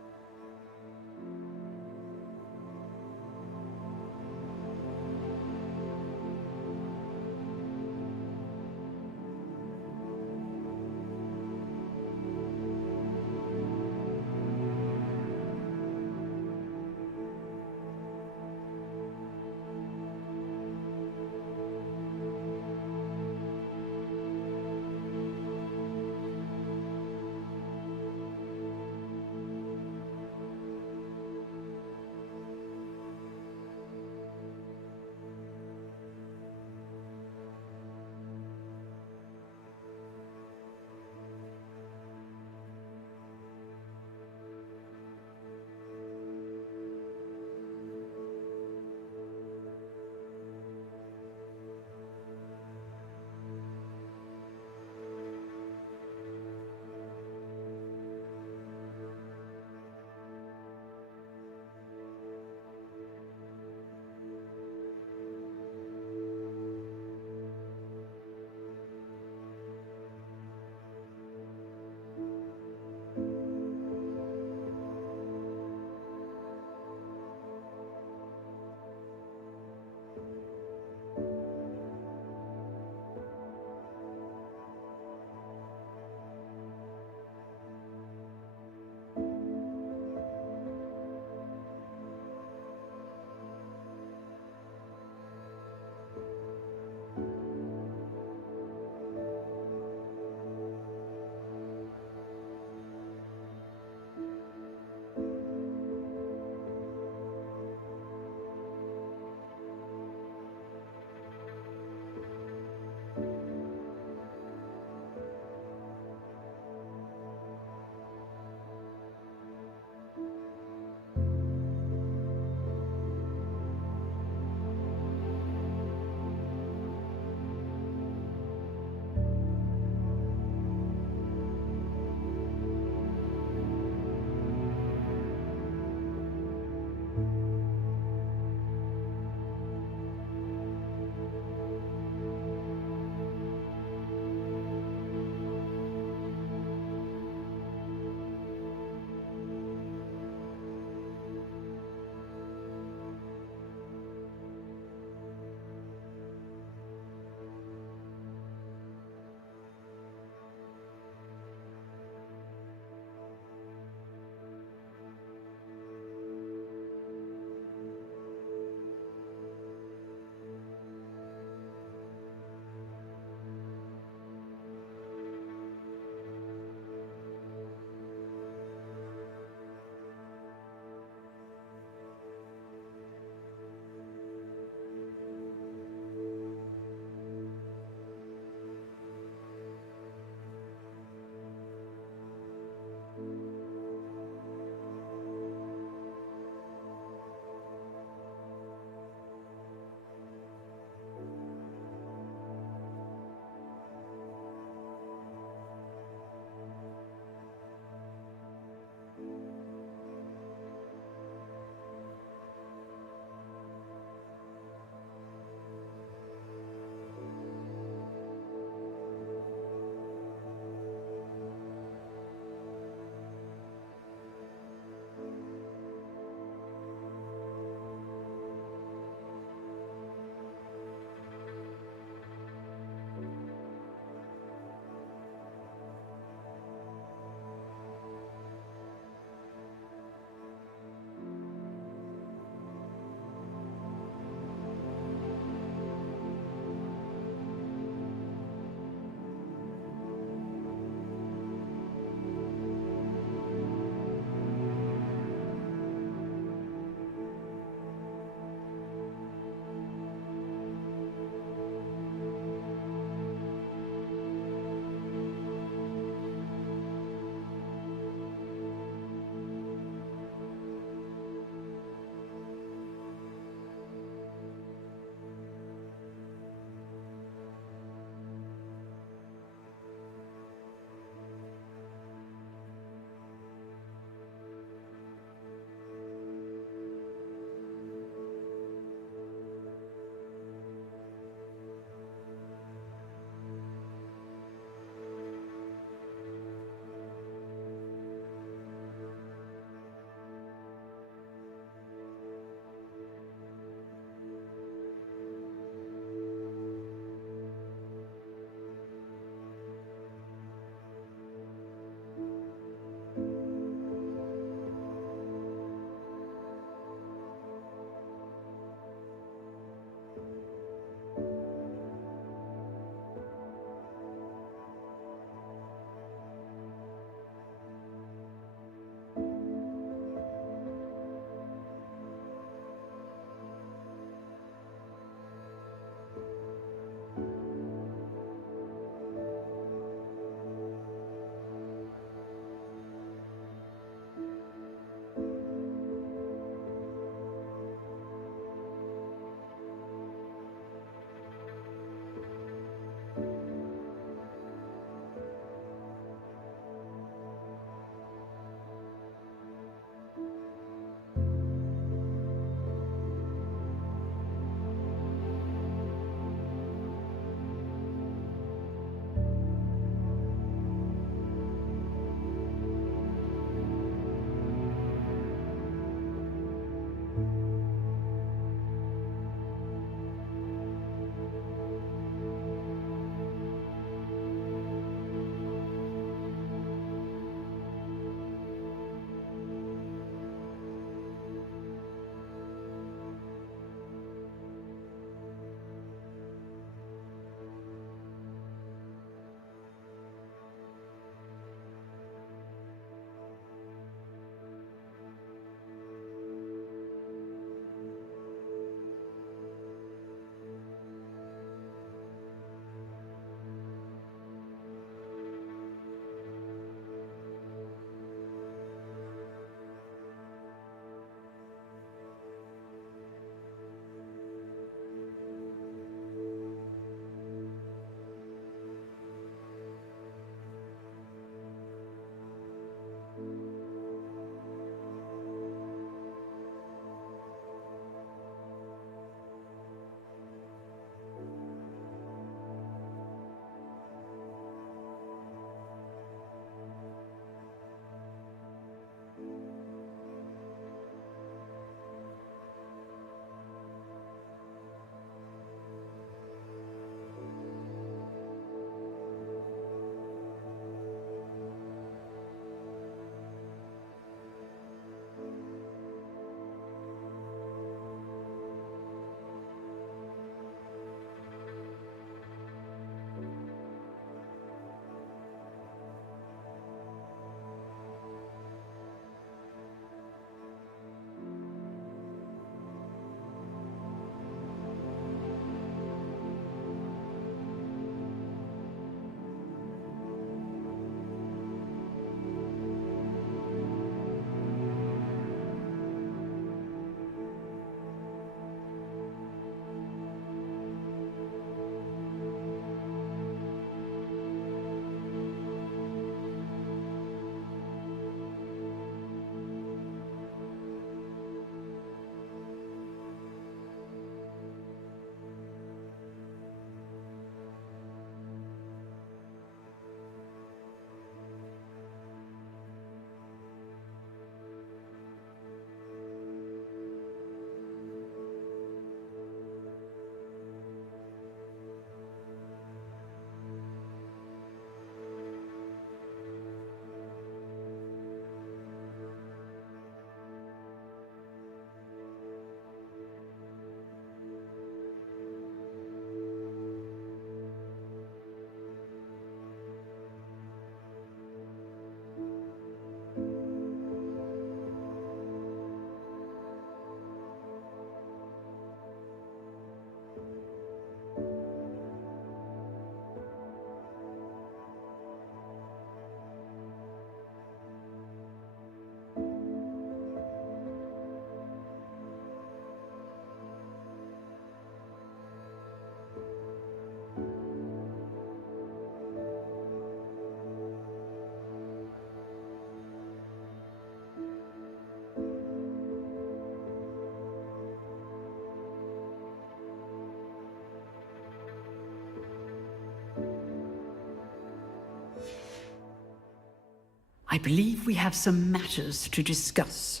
I believe we have some matters to discuss.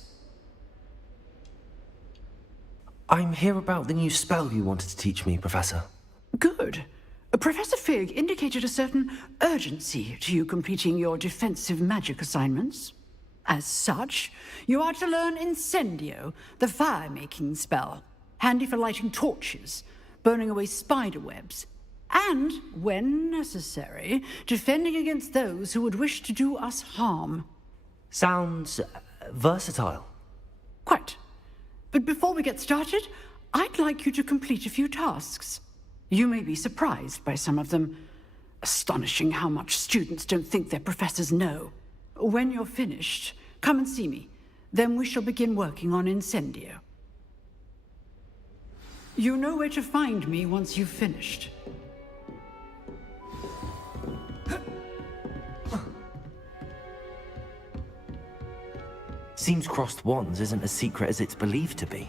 I'm here about the new spell you wanted to teach me, Professor. Good. Professor Fig indicated a certain urgency to you completing your defensive magic assignments. As such, you are to learn Incendio, the fire-making spell, handy for lighting torches, burning away spider webs, and, when necessary, defending against those who would wish to do us harm. Sounds versatile. Quite. But before we get started, I'd like you to complete a few tasks. You may be surprised by some of them. Astonishing how much students don't think their professors know. When you're finished, come and see me. Then we shall begin working on Incendio. You know where to find me once you've finished. Seems crossed wands isn't as secret as it's believed to be.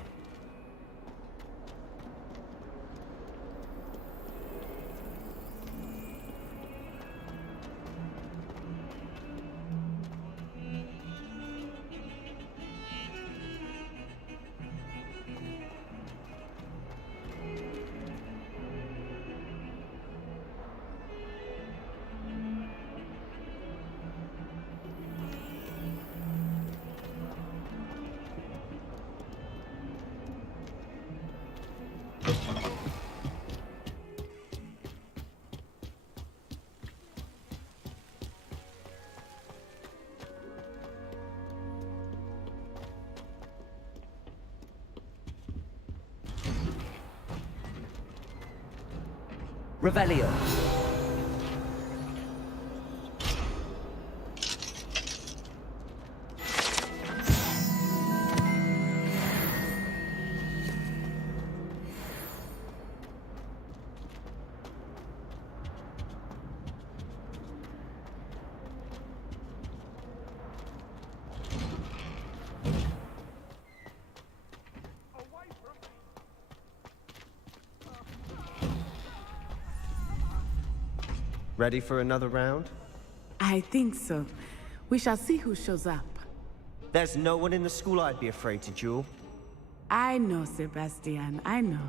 Revelio. Ready for another round? I think so. We shall see who shows up. There's no one in the school I'd be afraid to duel. I know, Sebastian, I know.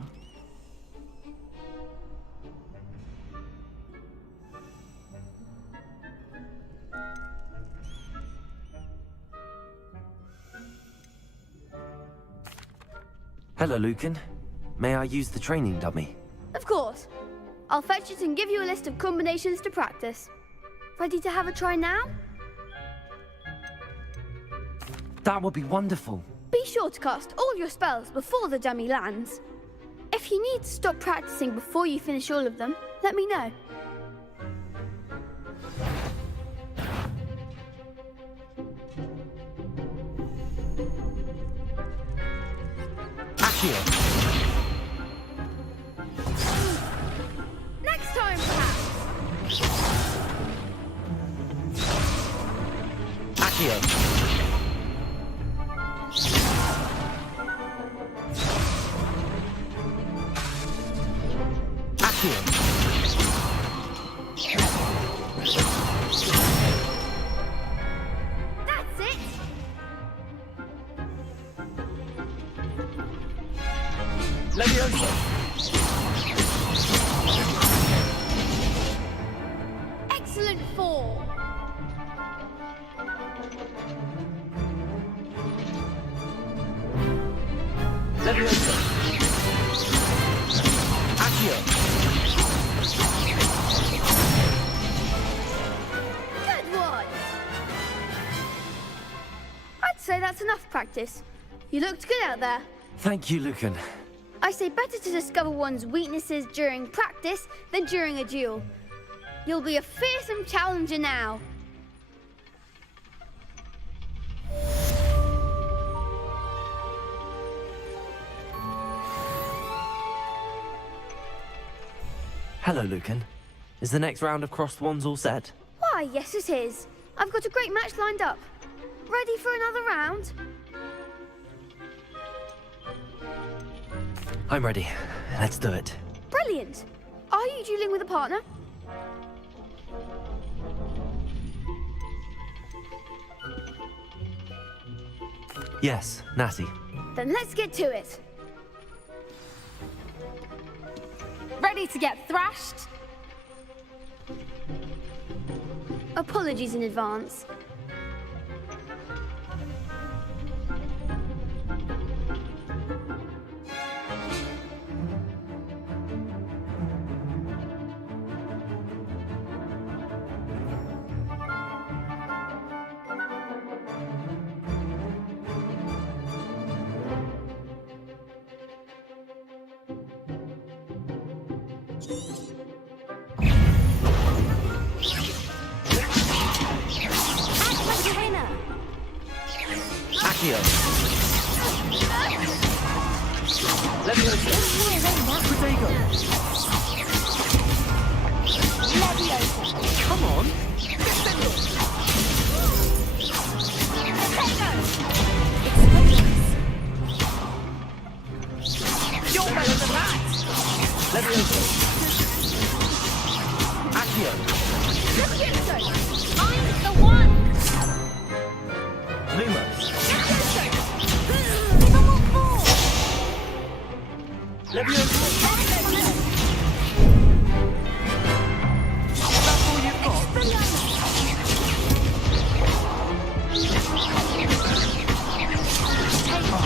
Hello, Lucan. May I use the training dummy? Of course. I'll fetch it and give you a list of combinations to practice. Ready to have a try now? That would be wonderful. Be sure to cast all your spells before the dummy lands. If you need to stop practicing before you finish all of them, let me know. Accio. Next time, perhaps. Accio. Accio. That's it. Leviosa. Excellent form. Leviosa. Accio. Good one. I'd say that's enough practice. You looked good out there. Thank you, Lucan. I say better to discover one's weaknesses during practice than during a duel. You'll be a fearsome challenger now. Hello, Lucan. Is the next round of crossed wands all set? Why, yes it is. I've got a great match lined up. Ready for another round? I'm ready. Let's do it. Brilliant. Are you dueling with a partner? Yes, Natty. Then let's get to it. Ready to get thrashed? Apologies in advance. Accio. Leviosa. Protego. Leviosa. Come on. You're better than that. Leviosa. Accio. Leviosa. I'm the one. Lumos.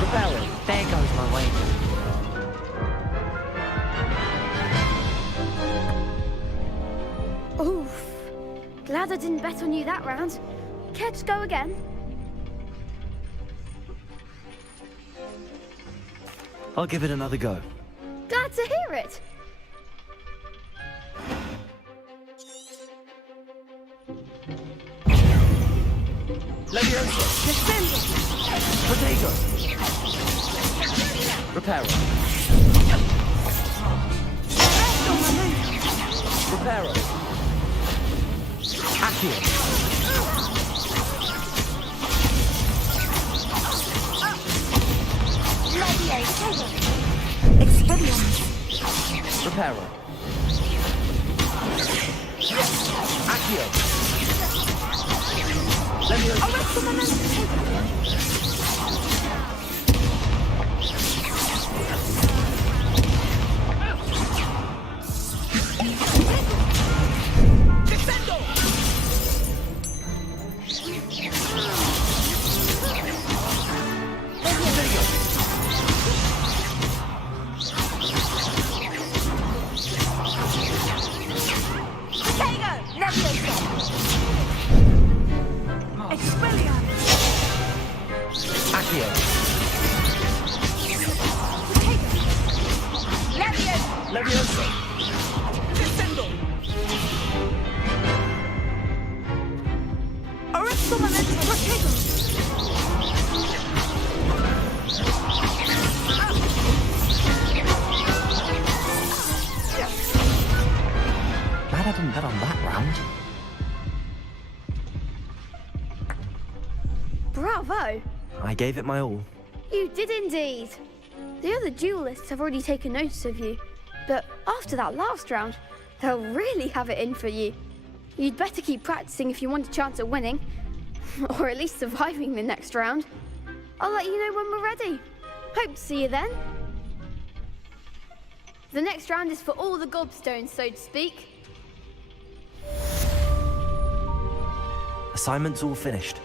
Rebellion. There goes my wager. Oof. Glad I didn't bet on you that round. Care to go again? I'll give it another go. Glad to hear it. Leviosa. Protego. Reparo. Reparo. Accio. Reparo. Accio. Leviosa. Descendo. Arresto momento. Protego. Glad I didn't bet on that round. Bravo. I gave it my all. You did indeed. The other duelists have already taken notice of you, but after that last round, they'll really have it in for you. You'd better keep practicing if you want a chance at winning, or at least surviving the next round. I'll let you know when we're ready. Hope to see you then. The next round is for all the gobstones, so to speak. Assignment's all finished.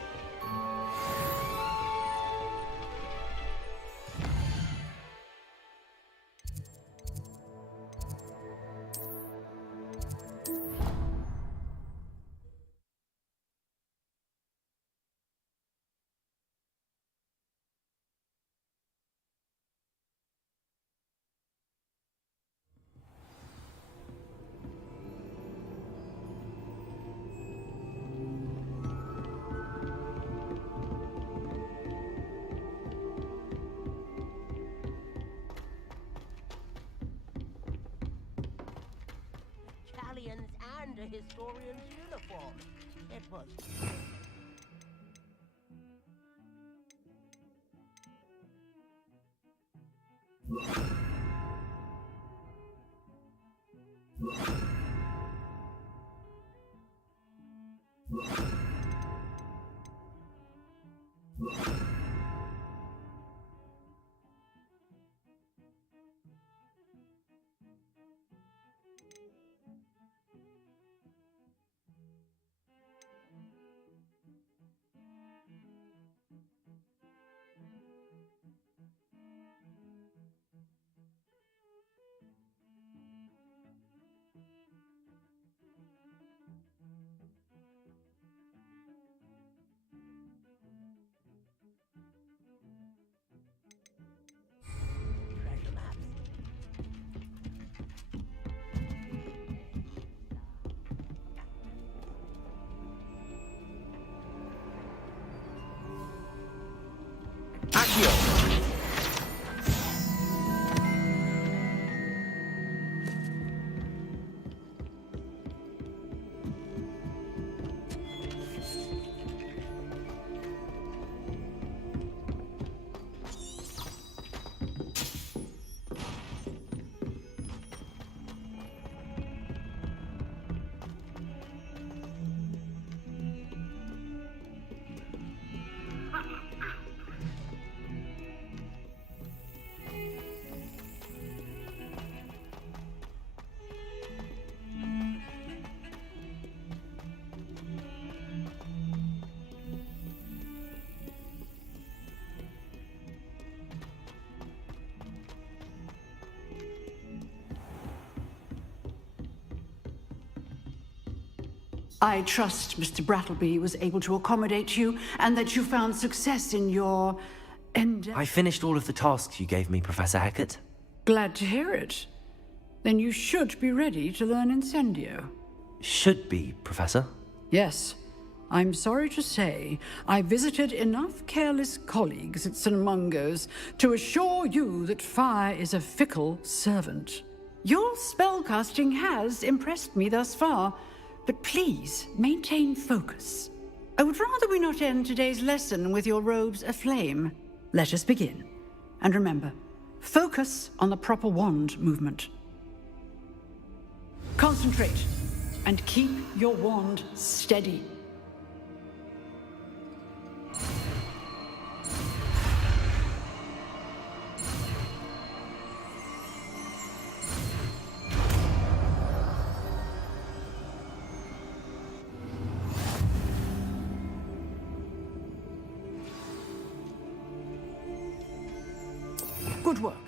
Italians and a historian's uniform. It was... I trust Mr. Brattleby was able to accommodate you and that you found success in your endeavor. I finished all of the tasks you gave me, Professor Hecat. Glad to hear it. Then you should be ready to learn Incendio. Should be, Professor. Yes. I'm sorry to say, I visited enough careless colleagues at St. Mungo's to assure you that fire is a fickle servant. Your spellcasting has impressed me thus far, but please maintain focus. I would rather we not end today's lesson with your robes aflame. Let us begin. And remember, focus on the proper wand movement. Concentrate, and keep your wand steady. Good work.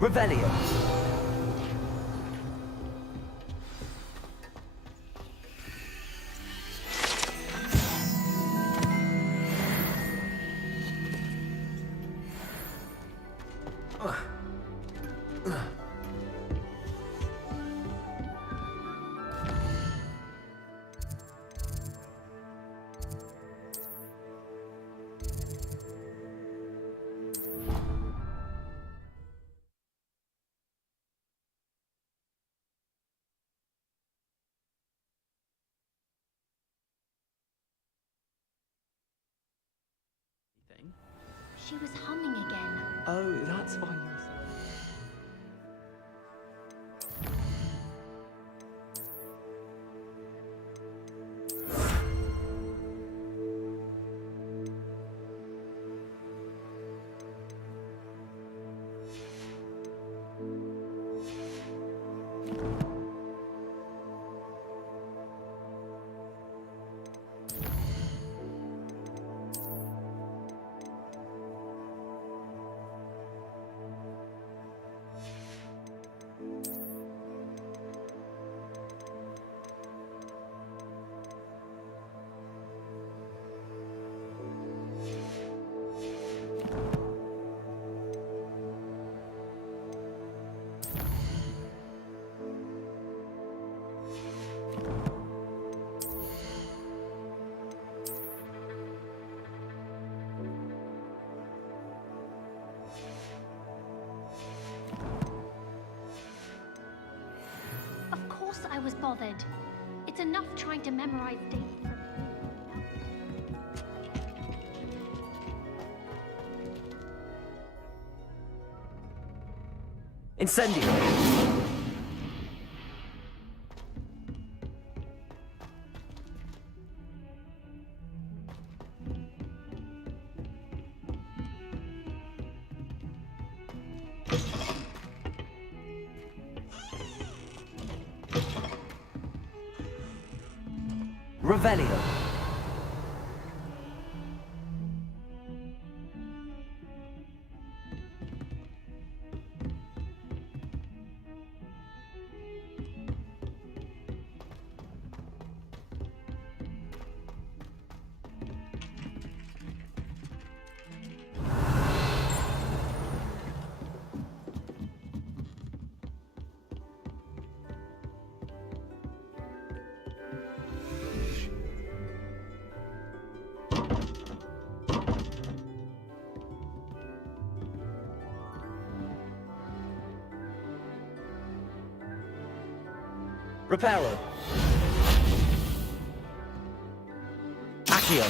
Revelio. She was humming again. Oh, that's why you were so... Of course I was bothered. It's enough trying to memorize dates for Incendio. Revelio. Reparo. Accio.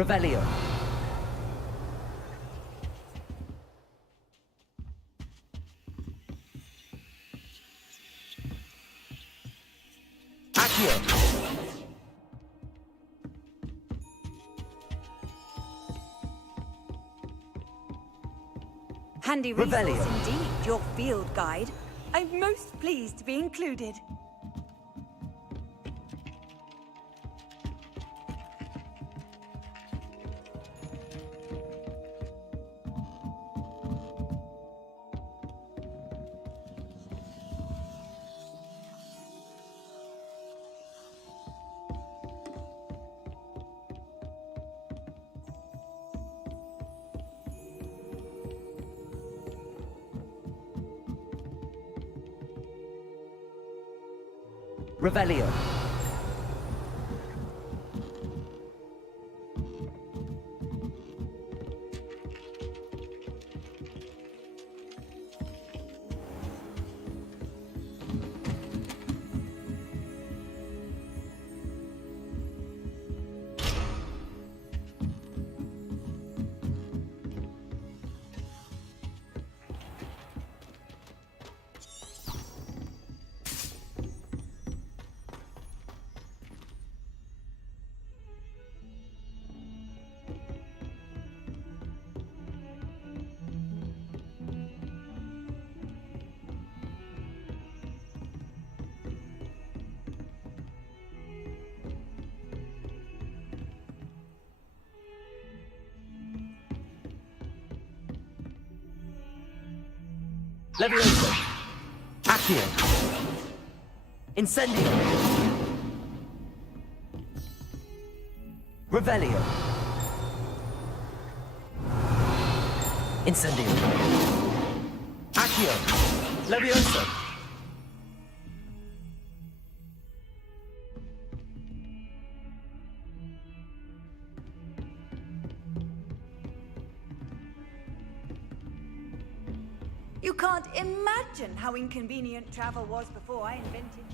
Revelio. Accio. Handy resource Revelio. indeed, your field guide. I'm most pleased to be included. Revelio. Levioso. Accio. Incendio. Revelio. Incendio. Accio. Levioso. You can't imagine how inconvenient travel was before I invented.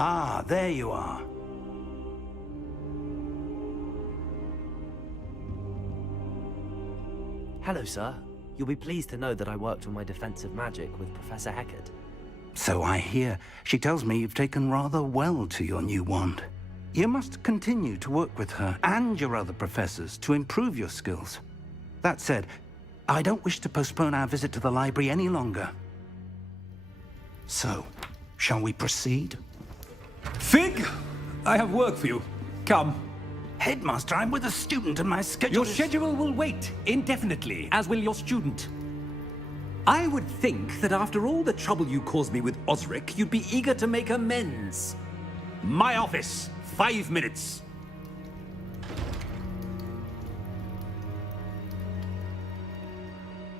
Ah, there you are. Hello, sir. You'll be pleased to know that I worked on my defensive magic with Professor Heckard. So I hear. She tells me you've taken rather well to your new wand. You must continue to work with her and your other professors to improve your skills. That said, I don't wish to postpone our visit to the library any longer. So, shall we proceed? Fig, I have work for you. Come. Headmaster, I'm with a student and my schedule Your schedule will wait indefinitely, as will your student. I would think that after all the trouble you caused me with Osric, you'd be eager to make amends. My office, 5 minutes.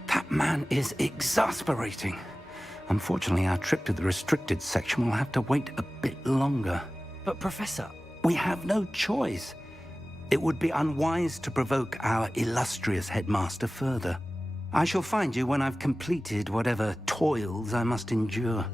That man is exasperating. Unfortunately, our trip to the restricted section will have to wait a bit longer. But, Professor... We have no choice. It would be unwise to provoke our illustrious headmaster further. I shall find you when I've completed whatever toils I must endure.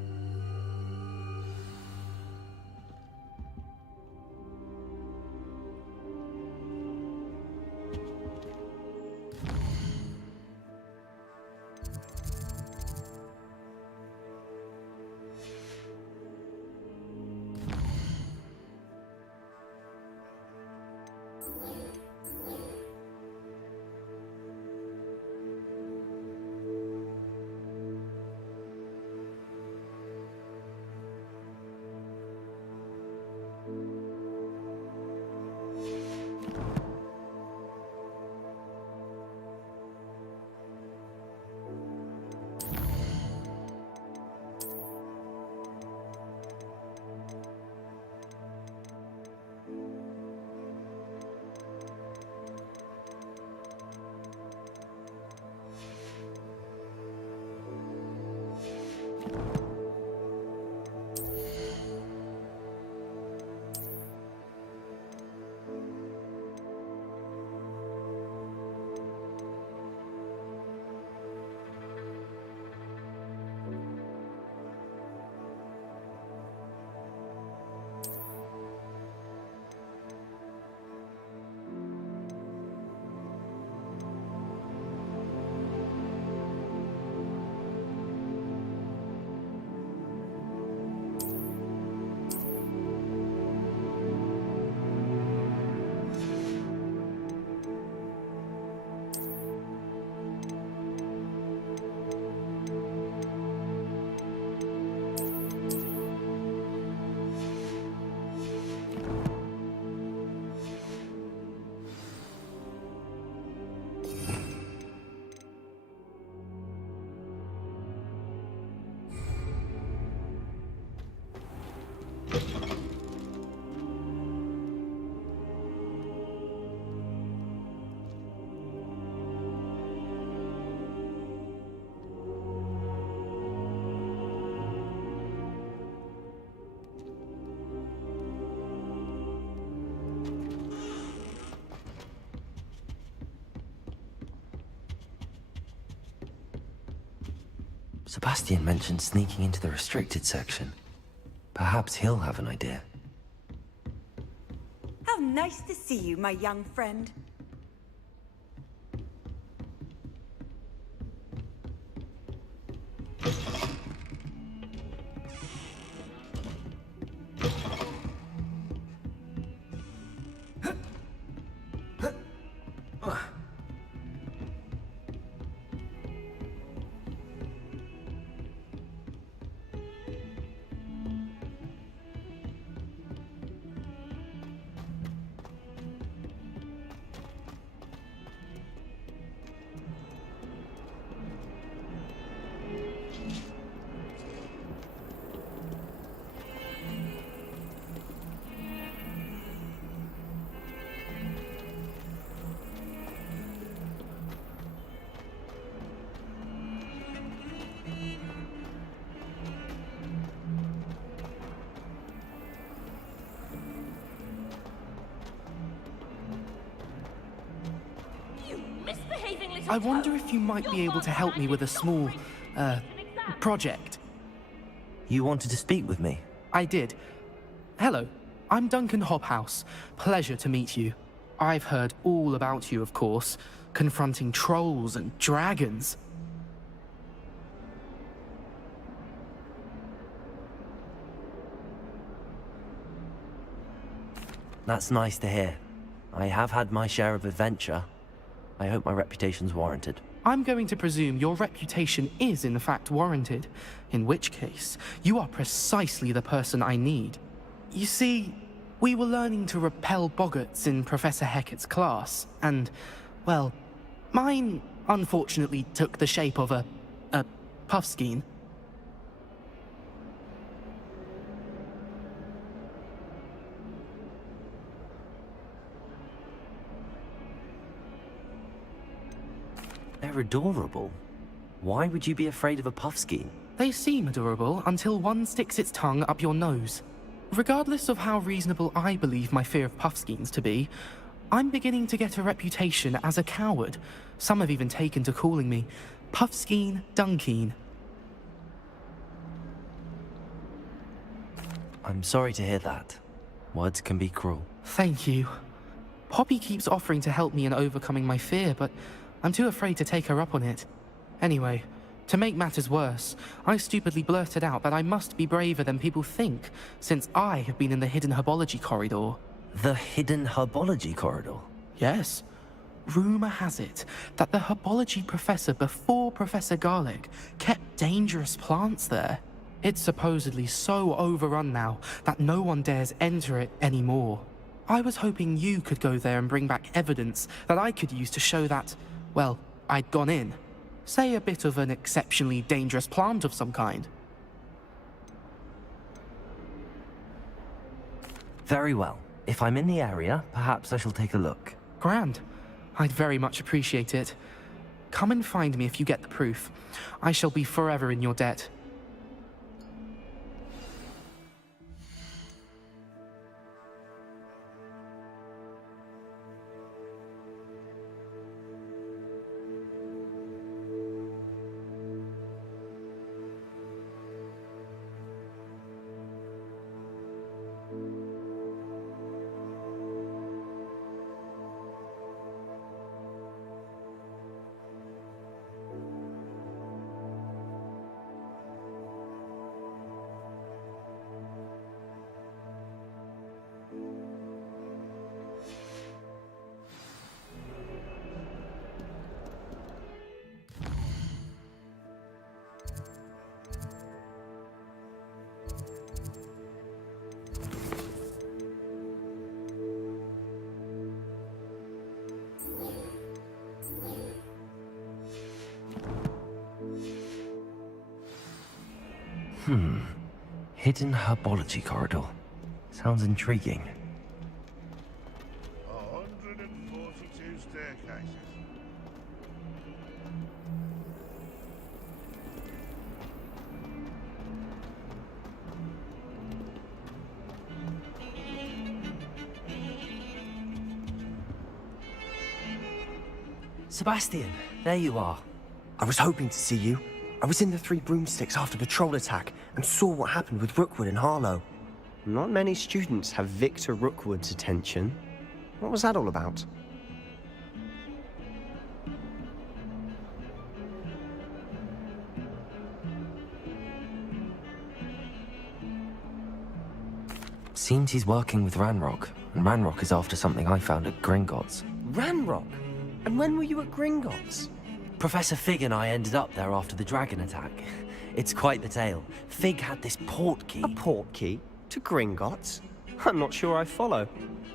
Sebastian mentioned sneaking into the restricted section. Perhaps he'll have an idea. How nice to see you, my young friend. I wonder if you might be able to help me with a small, project. You wanted to speak with me? I did. Hello, I'm Duncan Hobhouse. Pleasure to meet you. I've heard all about you, of course, confronting trolls and dragons. That's nice to hear. I have had my share of adventure. I hope my reputation's warranted. I'm going to presume your reputation is in fact warranted, in which case, you are precisely the person I need. You see, we were learning to repel boggarts in Professor Hecat's class, and, well, mine unfortunately took the shape of a puffskein. They're adorable. Why would you be afraid of a puffskein? They seem adorable until one sticks its tongue up your nose. Regardless of how reasonable I believe my fear of puffskeins to be, I'm beginning to get a reputation as a coward. Some have even taken to calling me Puffskein Dunkeen. I'm sorry to hear that. Words can be cruel. Thank you. Poppy keeps offering to help me in overcoming my fear, but I'm too afraid to take her up on it. Anyway, to make matters worse, I stupidly blurted out that I must be braver than people think, since I have been in the hidden herbology corridor. The hidden herbology corridor? Yes. Rumor has it that the herbology professor before Professor Garlic kept dangerous plants there. It's supposedly so overrun now that no one dares enter it anymore. I was hoping you could go there and bring back evidence that I could use to show that, well, I'd gone in. Say a bit of an exceptionally dangerous plant of some kind. Very well. If I'm in the area, perhaps I shall take a look. Grand. I'd very much appreciate it. Come and find me if you get the proof. I shall be forever in your debt. Hidden herbology corridor. Sounds intriguing. 142 staircases. Sebastian, There you are. I was hoping to see you. I was in the Three Broomsticks after the troll attack and saw what happened with Rookwood and Harlow. Not many students have Victor Rookwood's attention. What was that all about? Seems he's working with Ranrock, and Ranrock is after something I found at Gringotts. Ranrock? And when were you at Gringotts? Professor Fig and I ended up there after the dragon attack. It's quite the tale. Fig had this port key. A port key? To Gringotts? I'm not sure I follow.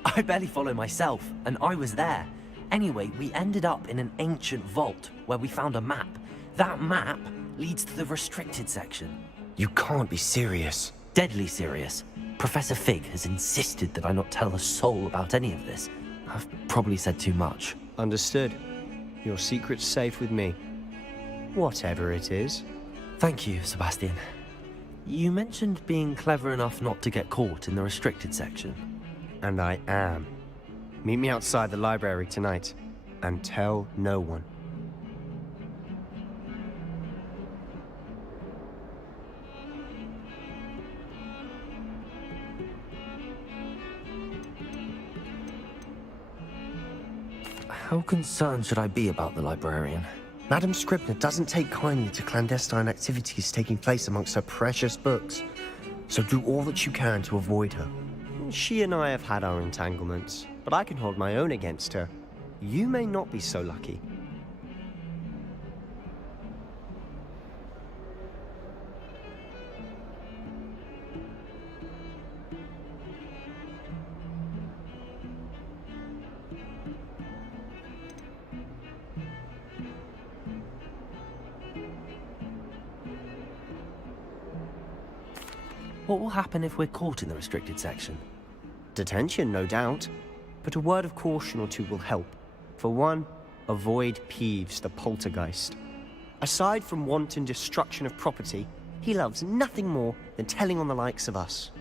I barely follow myself, and I was there. Anyway, we ended up in an ancient vault where we found a map. That map leads to the restricted section. You can't be serious. Deadly serious. Professor Fig has insisted that I not tell a soul about any of this. I've probably said too much. Understood. Your secret's safe with me. Whatever it is. Thank you, Sebastian. You mentioned being clever enough not to get caught in the restricted section. And I am. Meet me outside the library tonight, and tell no one. How concerned should I be about the librarian? Madam Scribner doesn't take kindly to clandestine activities taking place amongst her precious books, so do all that you can to avoid her. She and I have had our entanglements, but I can hold my own against her. You may not be so lucky. What will happen if we're caught in the restricted section? Detention, no doubt. But a word of caution or two will help. For one, avoid Peeves, the poltergeist. Aside from wanton destruction of property, he loves nothing more than telling on the likes of us.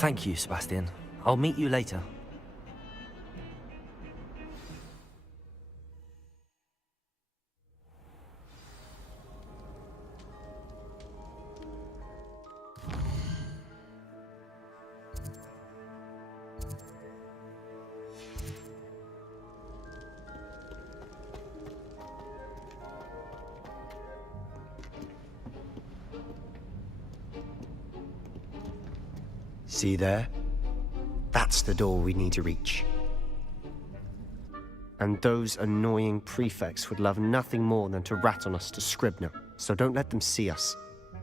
Thank you, Sebastian. I'll meet you later. See there? That's the door we need to reach. And those annoying prefects would love nothing more than to rat on us to Scribner, so don't let them see us.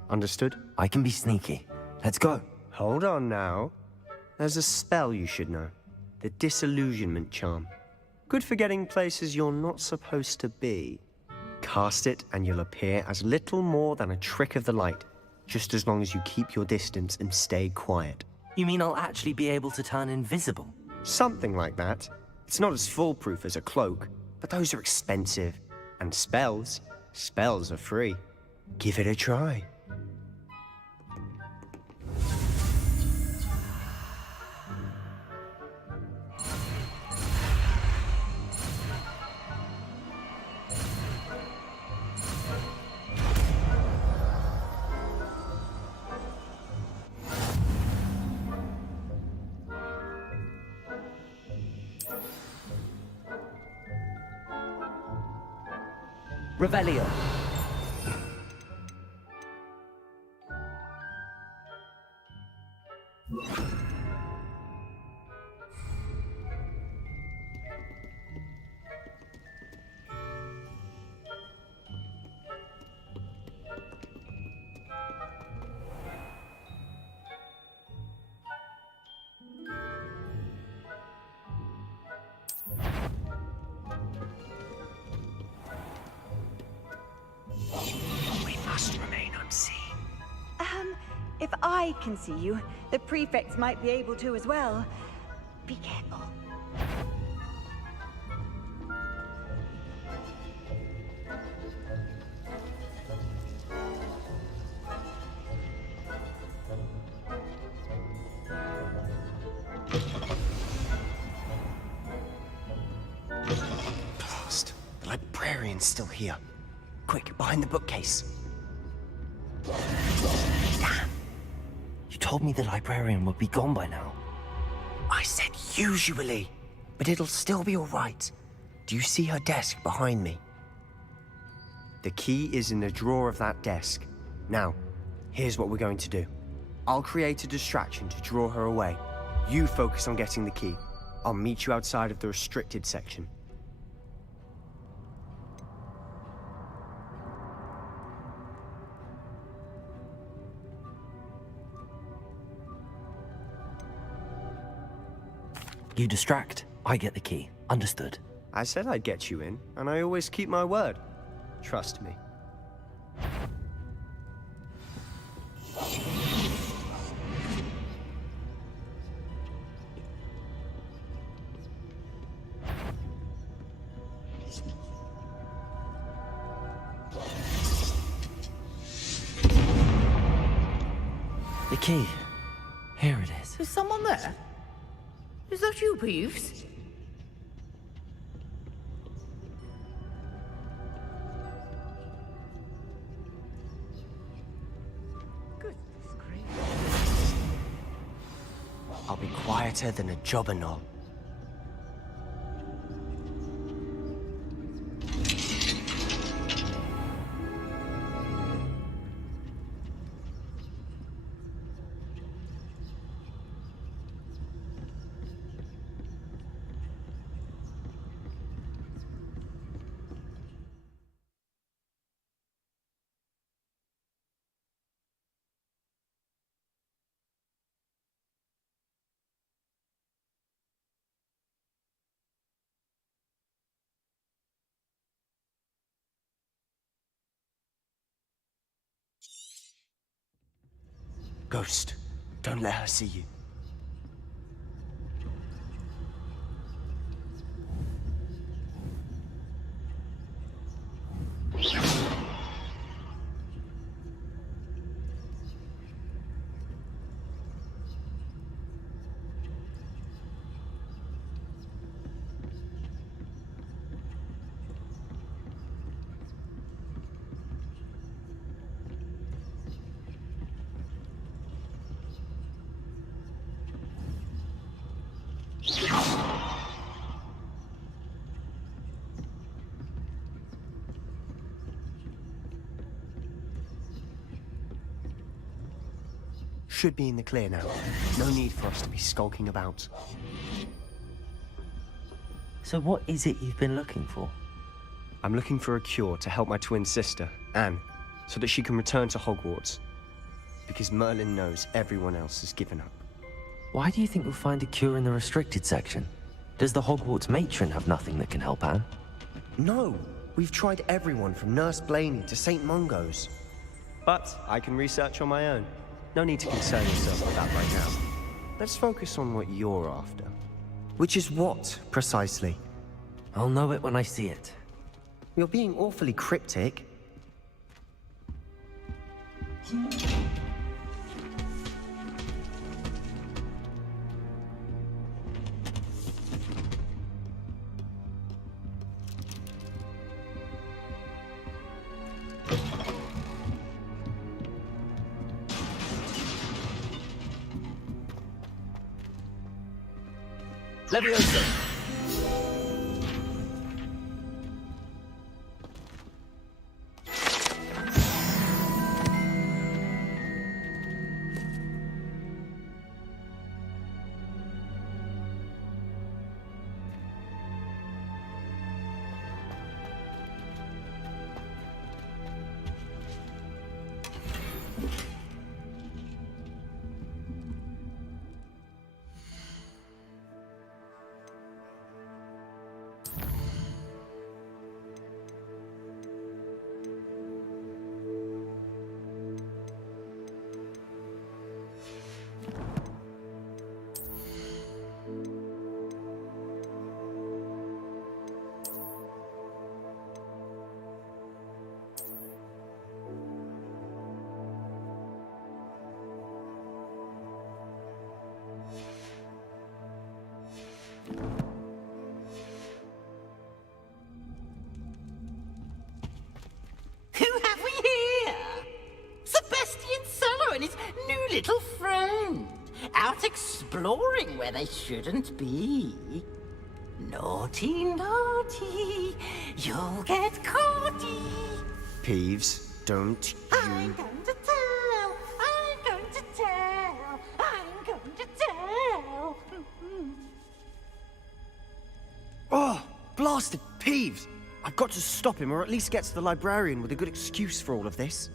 Understood? I can be sneaky. Let's go. Hold on now. There's a spell you should know. The Disillusionment Charm. Good for getting places you're not supposed to be. Cast it and you'll appear as little more than a trick of the light, just as long as you keep your distance and stay quiet. You mean I'll actually be able to turn invisible? Something like that. It's not as foolproof as a cloak, but those are expensive. And spells are free. Give it a try. Revelio. If I can see you, the prefects might be able to as well. Be careful. Blast. The librarian's still here. Quick, behind the bookcase. You told me the librarian would be gone by now. I said usually, but it'll still be all right. Do you see her desk behind me? The key is in the drawer of that desk. Now, here's what we're going to do. I'll create a distraction to draw her away. You focus on getting the key. I'll meet you outside of the restricted section. You distract, I get the key. Understood. I said I'd get you in, and I always keep my word. Trust me. The key. Here it is. Is someone there? Is that you, Peeves? I'll be quieter than a jobberknoll. Ghost, don't let her see you. Should be in the clear now. No need for us to be skulking about. So what is it you've been looking for? I'm looking for a cure to help my twin sister, Anne, so that she can return to Hogwarts. Because Merlin knows everyone else has given up. Why do you think we'll find a cure in the restricted section? Does the Hogwarts matron have nothing that can help Anne? No! We've tried everyone from Nurse Blaney to St. Mungo's. But I can research on my own. No need to concern yourself with that right now. Let's focus on what you're after. Which is what, precisely? I'll know it when I see it. You're being awfully cryptic. Leviosa! Who have we here? Sebastian Sallow and his new little friend. Out exploring where they shouldn't be. Naughty, naughty. You'll get caughty. Peeves, don't you... I'm going to tell. I'm going to tell. I'm going to tell. Oh, blasted Peeves! I've got to stop him, or at least get to the librarian with a good excuse for all of this.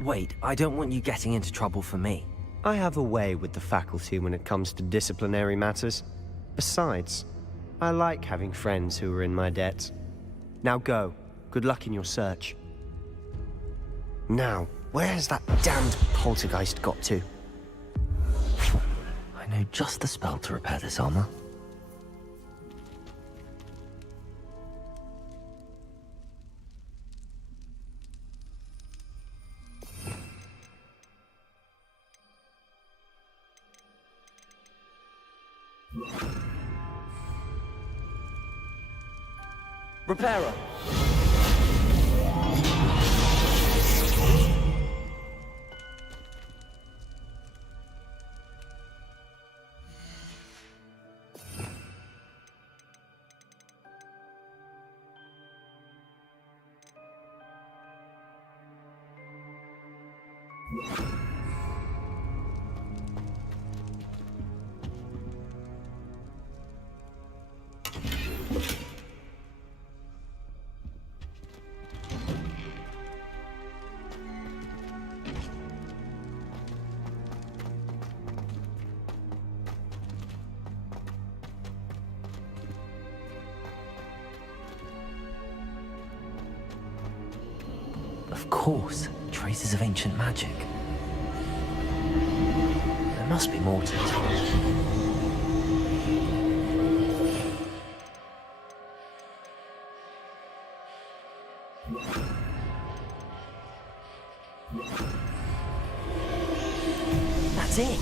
Wait, I don't want you getting into trouble for me. I have a way with the faculty when it comes to disciplinary matters. Besides, I like having friends who are in my debt. Now go. Good luck in your search. Now, where has that damned poltergeist got to? I know just the spell to repair this armor. Repairer! Of course, traces of ancient magic. There must be more to it. That's it!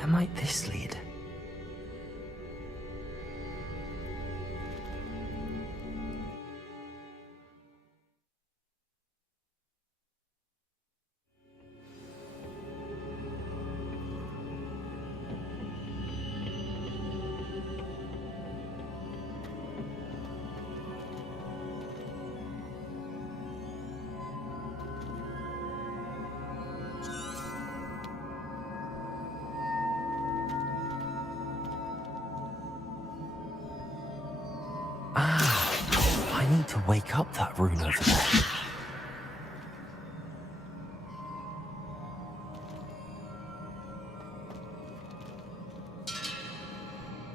Where might this lead? I need to wake up that rune over there.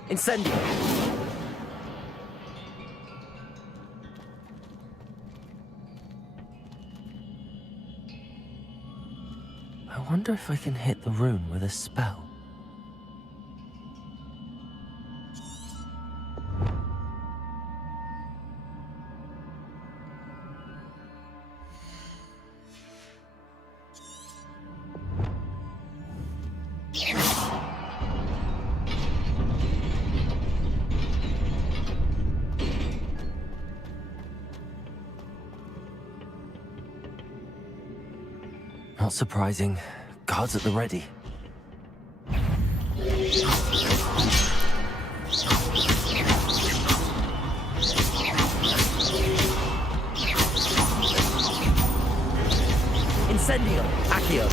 Incendio. I wonder if I can hit the rune with a spell. Not surprising. Guards at the ready. Incendio. Accio.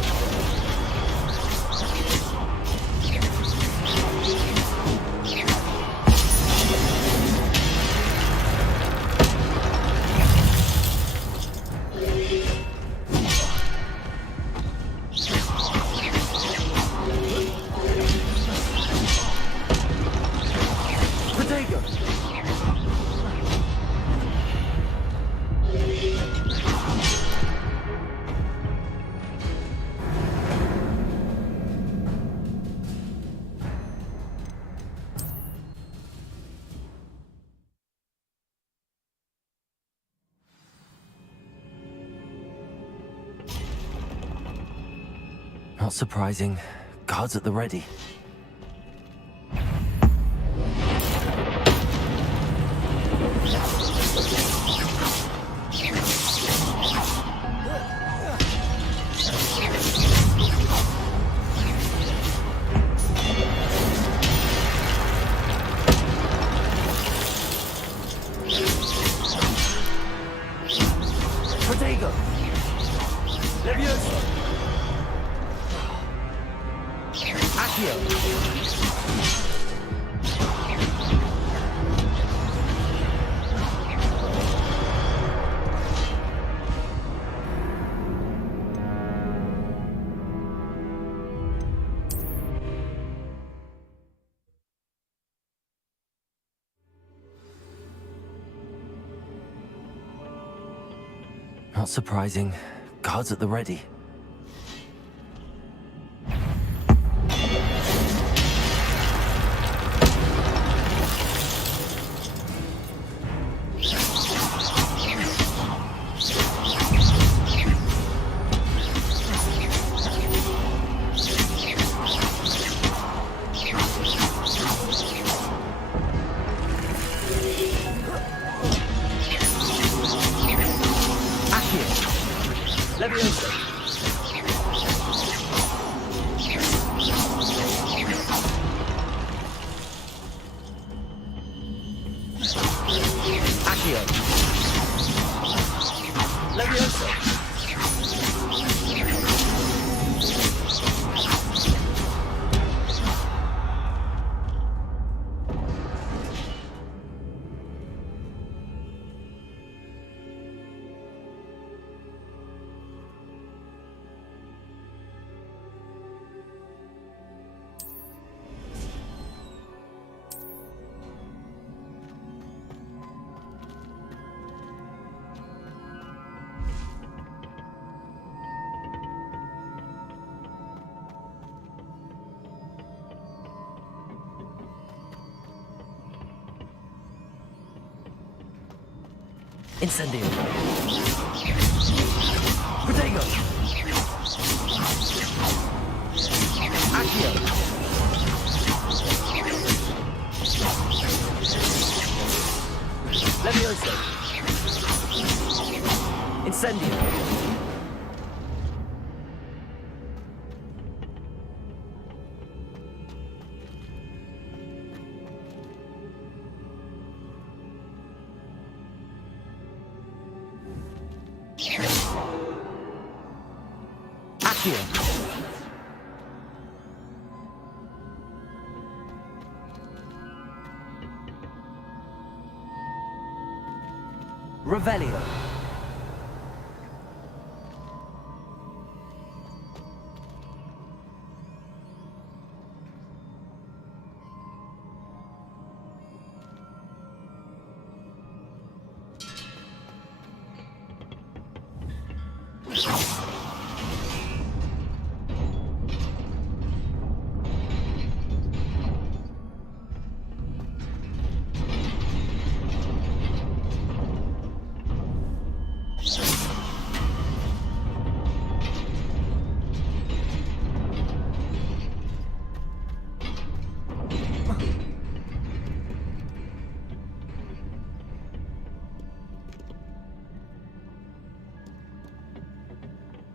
Not surprising. Guards at the ready. Protego. Levioso. Accio. Not surprising. Guards at the ready. Levioso. Accio. Levioso. Incendio. Protego. Accio. Incendio. Accio. Revelio.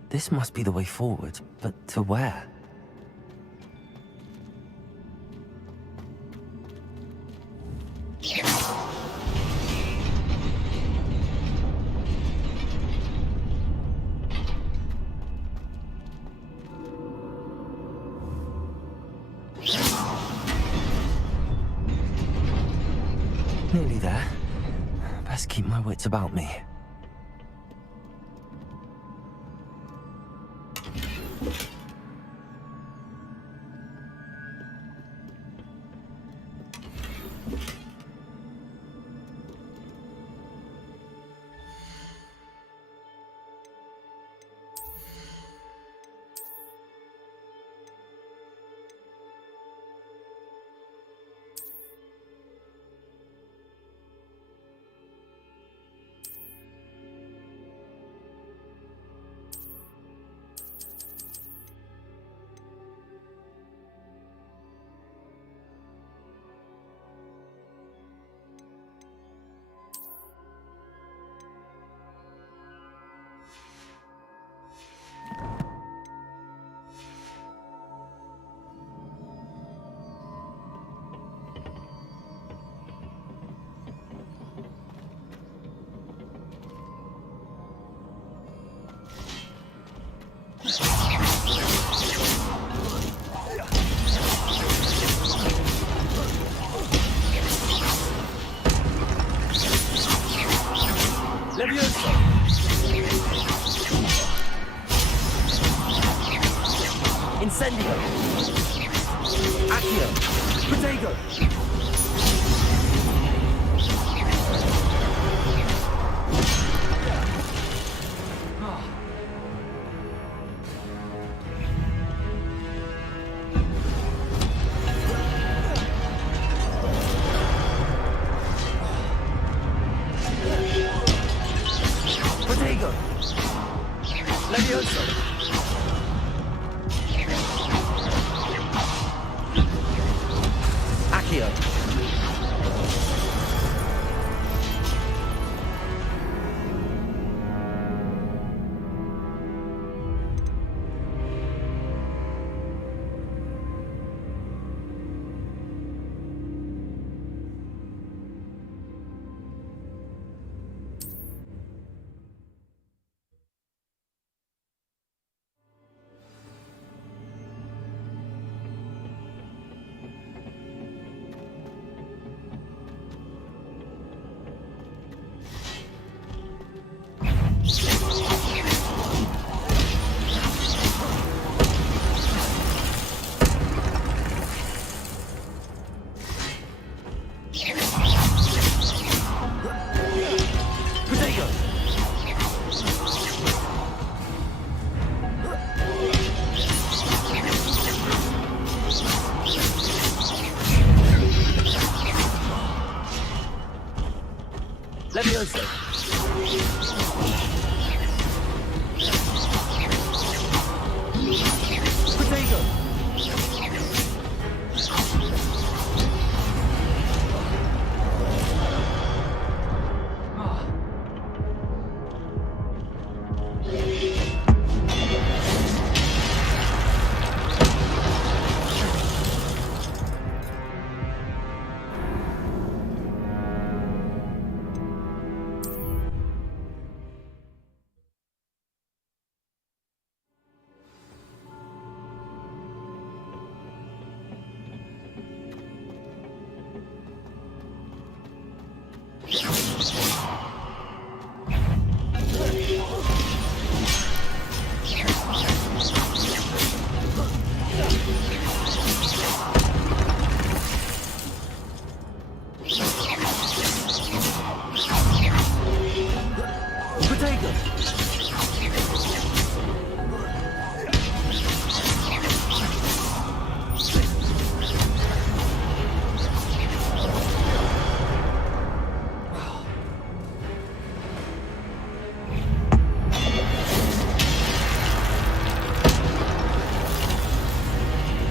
This must be the way forward, but to where? Nearly there. Best keep my wits about me. Levioso. Incendio. Accio. Protego. Protego. Levioso. Accio.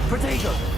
Protego!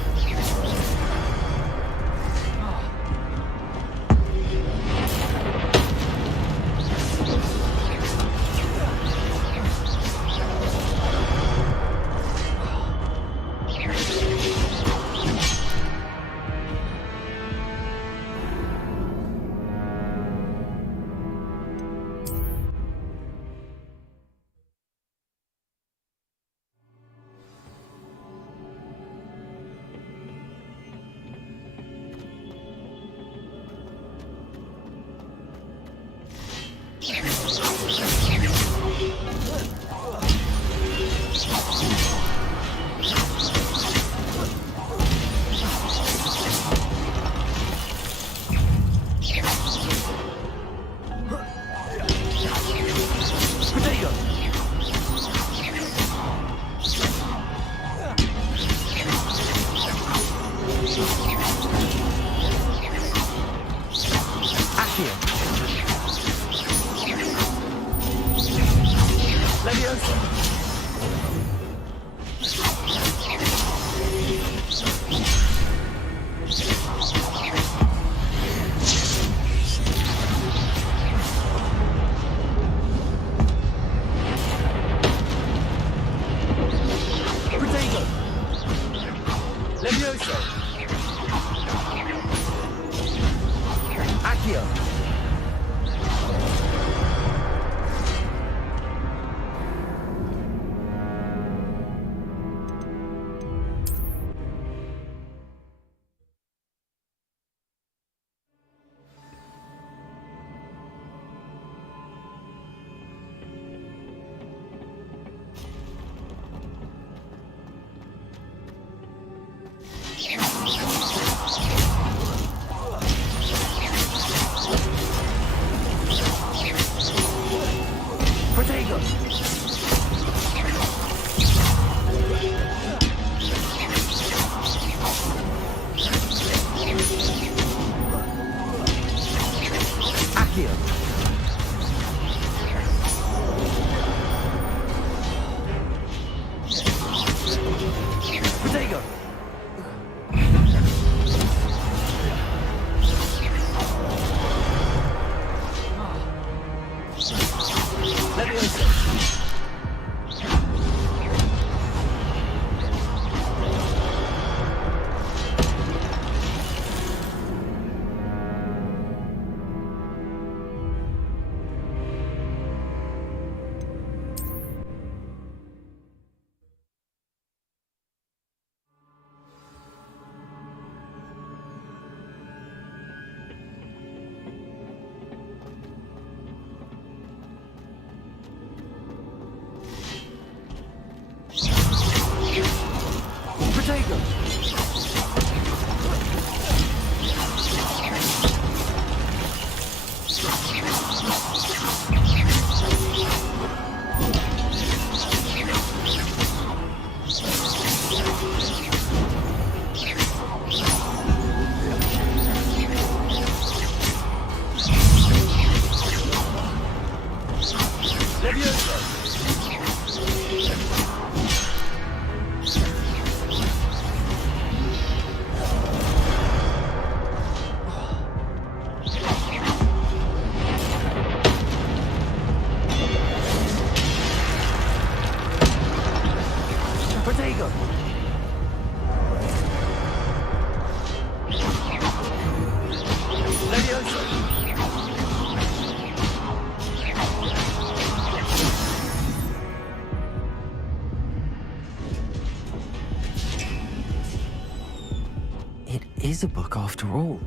Is a book after all.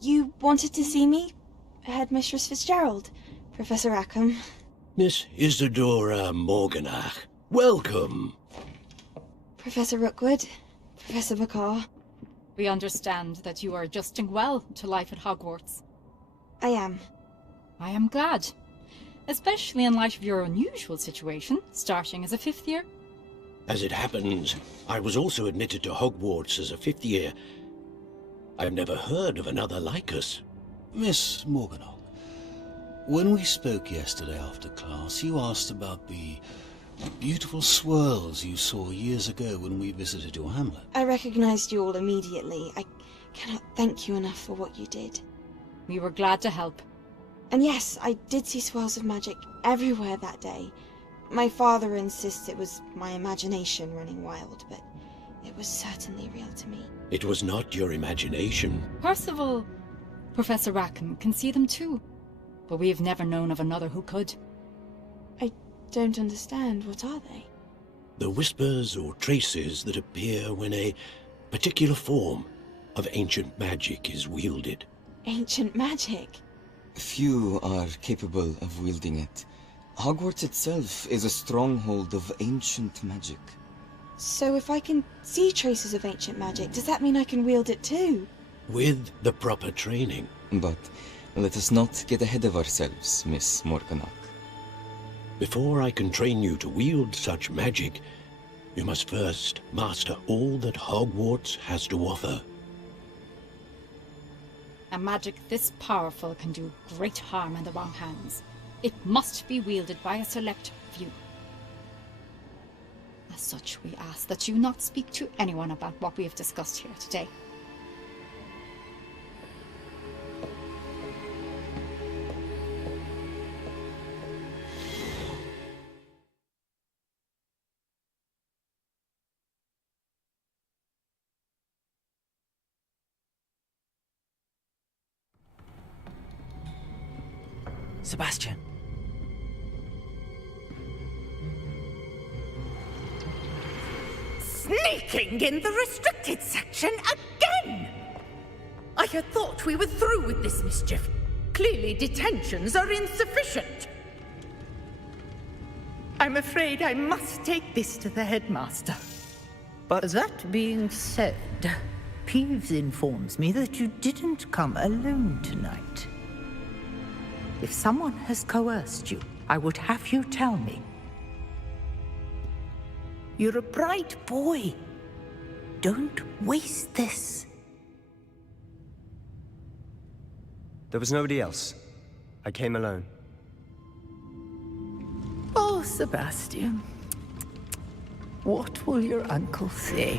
You wanted to see me? Headmistress Fitzgerald, Professor Rackham. Miss Isadora Morganach, welcome. Professor Rookwood, Professor Bakar. We understand that you are adjusting well to life at Hogwarts. I am. I am glad. Especially in light of your unusual situation, starting as a 5th year. As it happens, I was also admitted to Hogwarts as a 5th year. I've never heard of another like us. Miss Morganach, when we spoke yesterday after class, you asked about the beautiful swirls you saw years ago when we visited your hamlet. I recognized you all immediately. I cannot thank you enough for what you did. We were glad to help. And yes, I did see swirls of magic everywhere that day. My father insists it was my imagination running wild, but it was certainly real to me. It was not your imagination. Percival, Professor Rackham can see them too, but we have never known of another who could. I don't understand. What are they? The whispers or traces that appear when a particular form of ancient magic is wielded. Ancient magic? Few are capable of wielding it. Hogwarts itself is a stronghold of ancient magic. So if I can see traces of ancient magic, does that mean I can wield it too? With the proper training. But let us not get ahead of ourselves, Miss Morganach. Before I can train you to wield such magic, you must first master all that Hogwarts has to offer. A magic this powerful can do great harm in the wrong hands. It must be wielded by a select few. As such, we ask that you not speak to anyone about what we have discussed here today. Sebastian. Sneaking in the restricted section again! I had thought we were through with this mischief. Clearly detentions are insufficient. I'm afraid I must take this to the headmaster. But that being said, Peeves informs me that you didn't come alone tonight. If someone has coerced you, I would have you tell me. You're a bright boy. Don't waste this. There was nobody else. I came alone. Oh, Sebastian. What will your uncle say?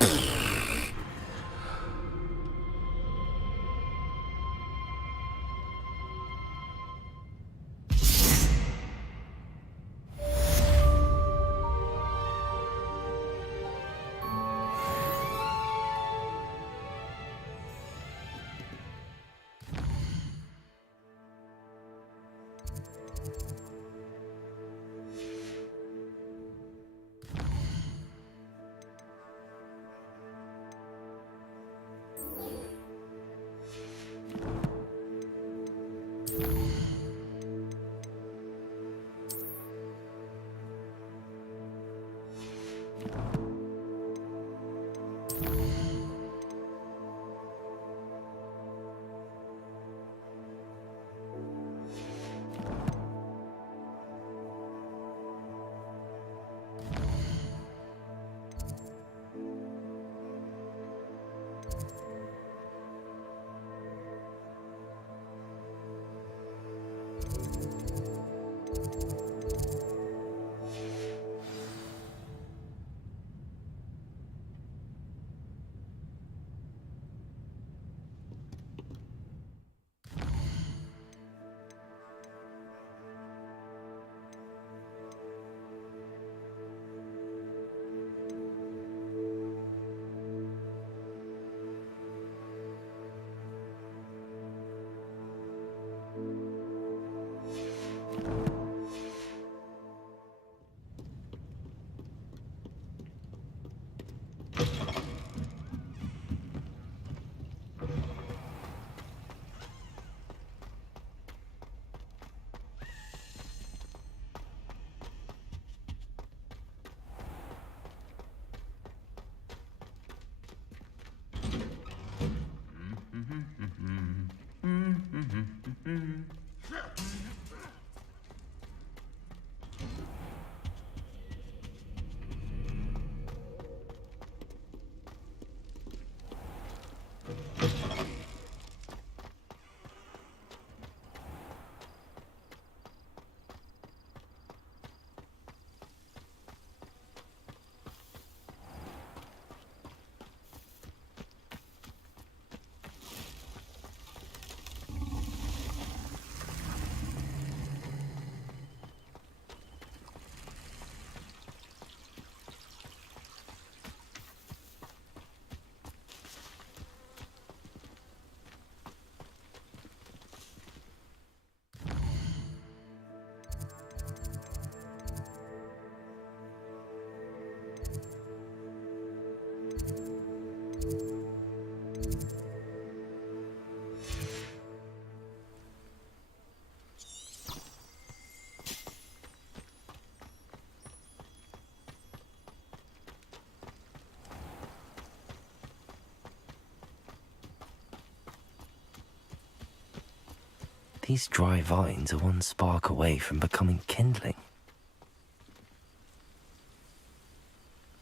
These dry vines are one spark away from becoming kindling.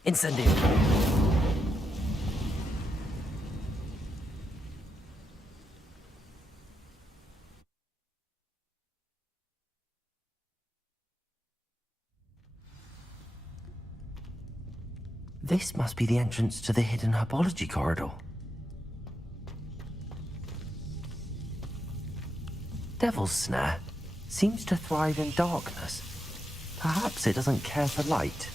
Incendio! This must be the entrance to the hidden herbology corridor. Devil's Snare seems to thrive in darkness. Perhaps it doesn't care for light.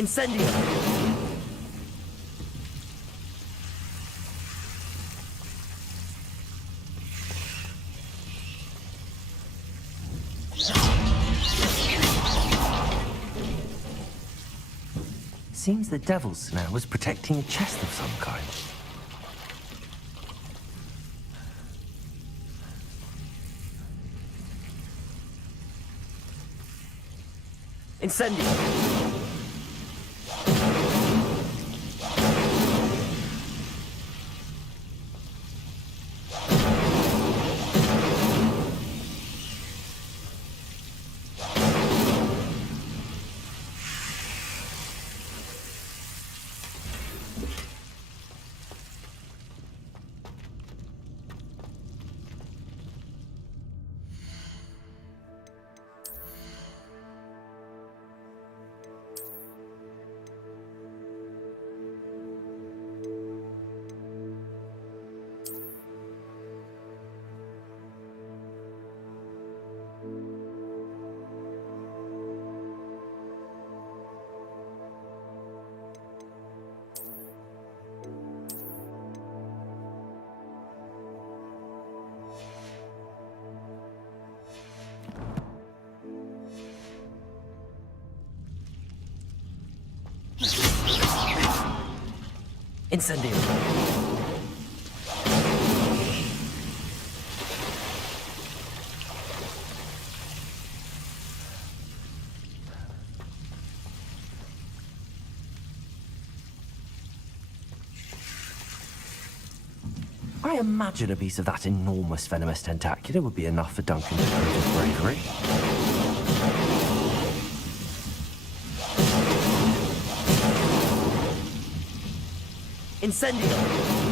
Incendio! Seems the Devil's Snare was protecting a chest of some kind. Incendio! Incendio! I imagine a piece of that enormous venomous tentacular would be enough for Duncan to prove his bravery. Incendio!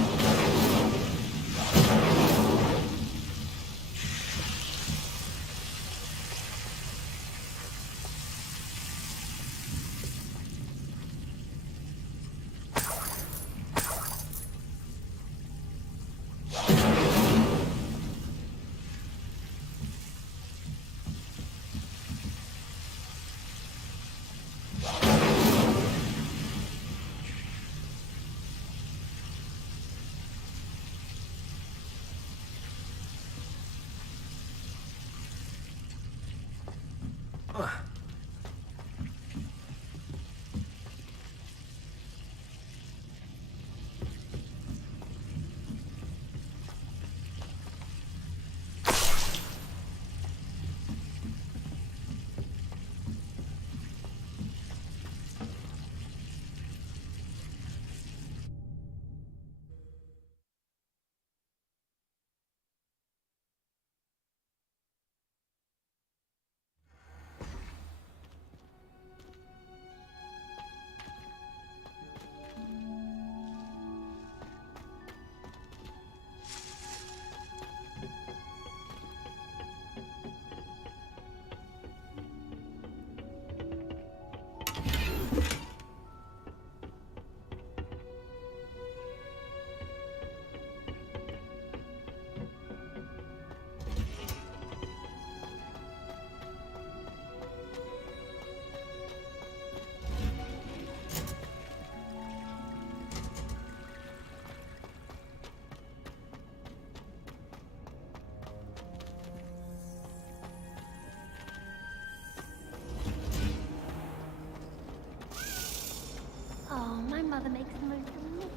mother makes the most delicious.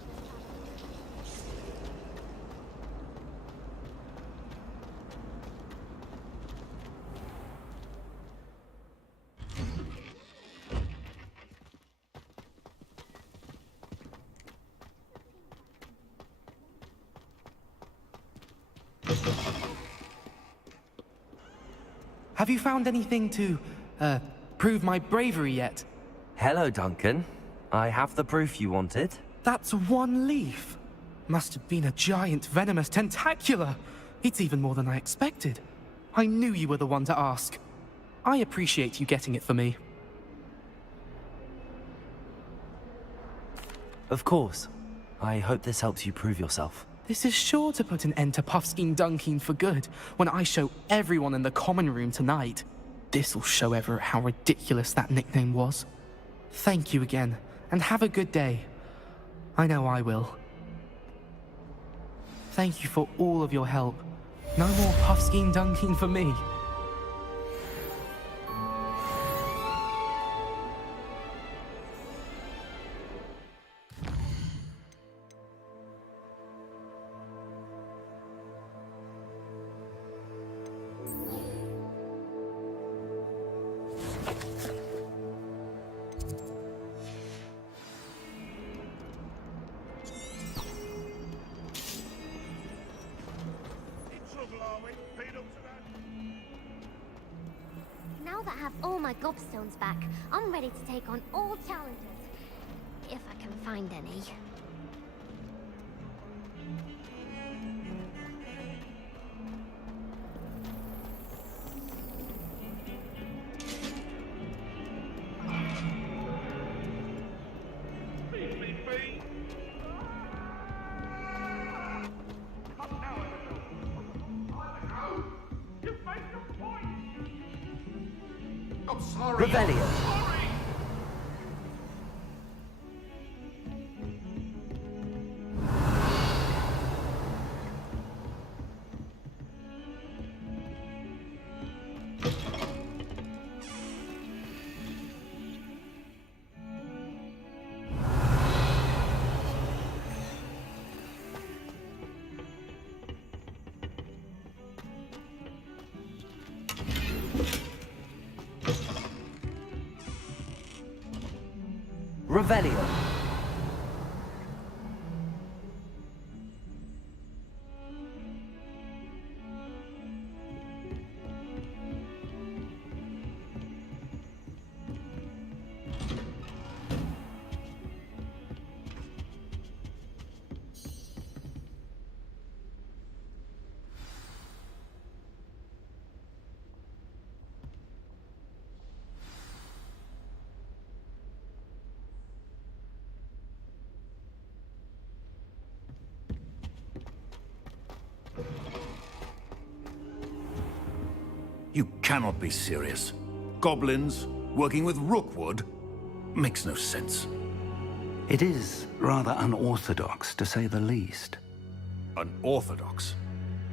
Have you found anything to, prove my bravery yet? Hello, Duncan. I have the proof you wanted. That's one leaf. Must have been a giant venomous tentacula. It's even more than I expected. I knew you were the one to ask. I appreciate you getting it for me. Of course. I hope this helps you prove yourself. This is sure to put an end to Puffskein Dunkeen for good when I show everyone in the common room tonight. This'll show Everett how ridiculous that nickname was. Thank you again, and have a good day. I know I will. Thank you for all of your help. No more Puffskein Dunkeen for me. Now that I have all my gobstones back, I'm ready to take on all challenges. If I can find any. Revelio. Revelio. You cannot be serious. Goblins working with Rookwood makes no sense. It is rather unorthodox, to say the least. Unorthodox?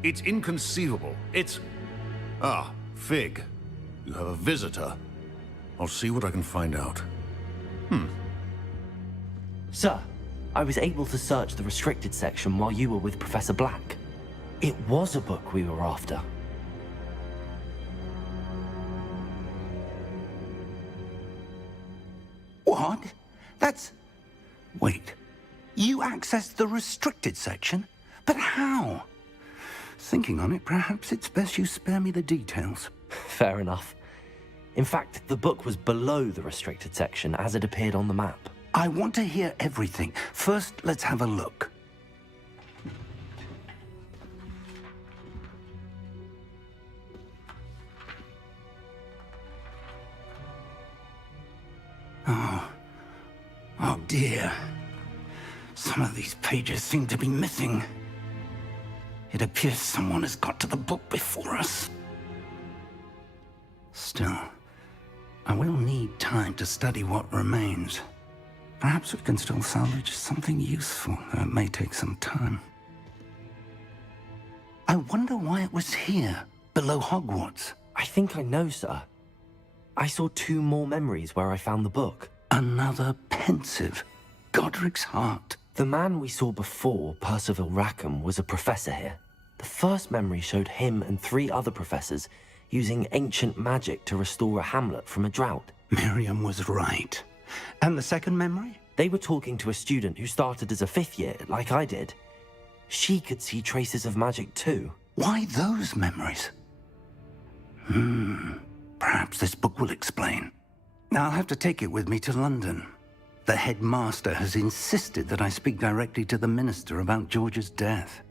It's inconceivable. It's... Ah, Fig. You have a visitor. I'll see what I can find out. Sir, I was able to search the restricted section while you were with Professor Black. It was a book we were after. What? That's... Wait. You accessed the restricted section? But how? Thinking on it, perhaps it's best you spare me the details. Fair enough. In fact, the book was below the restricted section as it appeared on the map. I want to hear everything. First, let's have a look. Oh dear. Some of these pages seem to be missing. It appears someone has got to the book before us. Still, I will need time to study what remains. Perhaps we can still salvage something useful, though it may take some time. I wonder why it was here, below Hogwarts. I think I know, sir. I saw 2 more memories where I found the book. Another pensive. Godric's heart. The man we saw before, Percival Rackham, was a professor here. The first memory showed him and 3 other professors using ancient magic to restore a hamlet from a drought. Miriam was right. And the second memory? They were talking to a student who started as a 5th year, like I did. She could see traces of magic too. Why those memories? Perhaps this book will explain. I'll have to take it with me to London. The headmaster has insisted that I speak directly to the minister about George's death.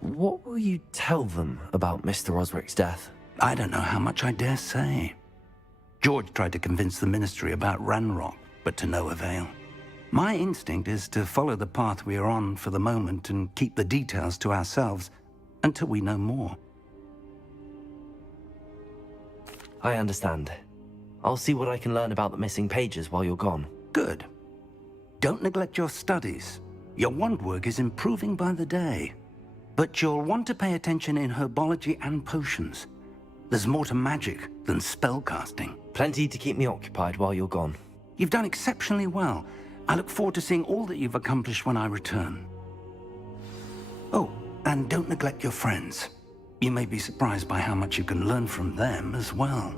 What will you tell them about Mr. Osric's death? I don't know how much I dare say. George tried to convince the ministry about Ranrock, but to no avail. My instinct is to follow the path we are on for the moment and keep the details to ourselves until we know more. I understand. I'll see what I can learn about the missing pages while you're gone. Good. Don't neglect your studies. Your wand work is improving by the day. But you'll want to pay attention in herbology and potions. There's more to magic than spellcasting. Plenty to keep me occupied while you're gone. You've done exceptionally well. I look forward to seeing all that you've accomplished when I return. Oh, and don't neglect your friends. You may be surprised by how much you can learn from them as well.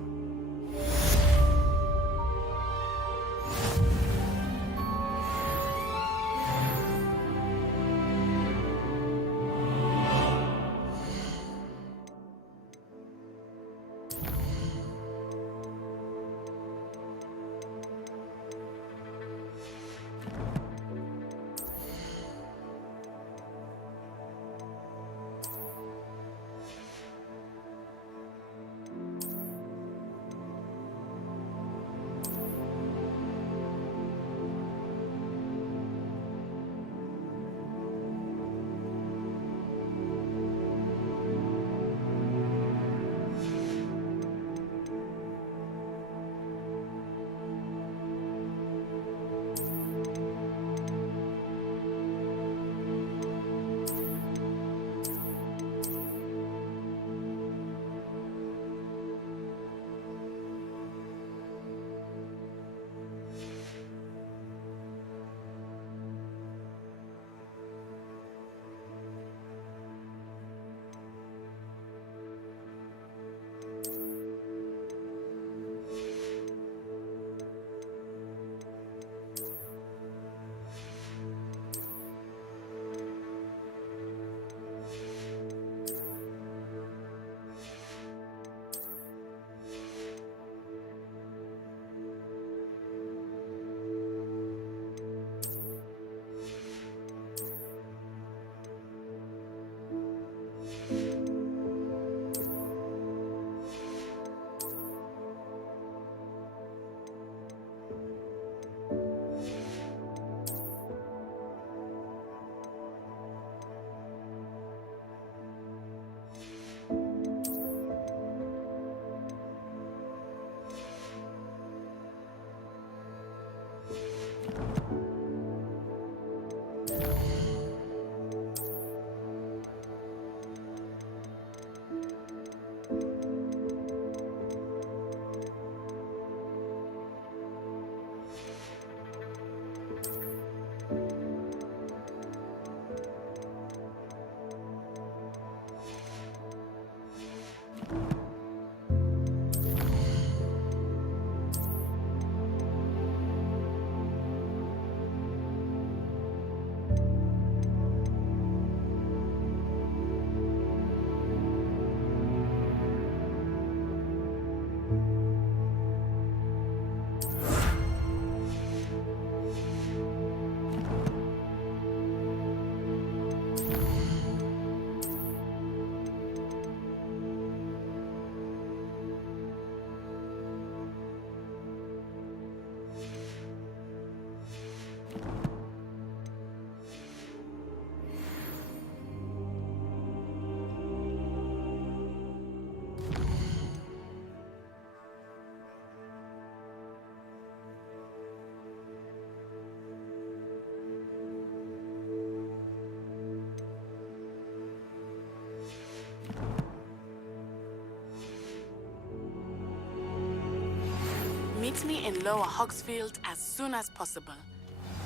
Meet me in Lower Hogsfield as soon as possible.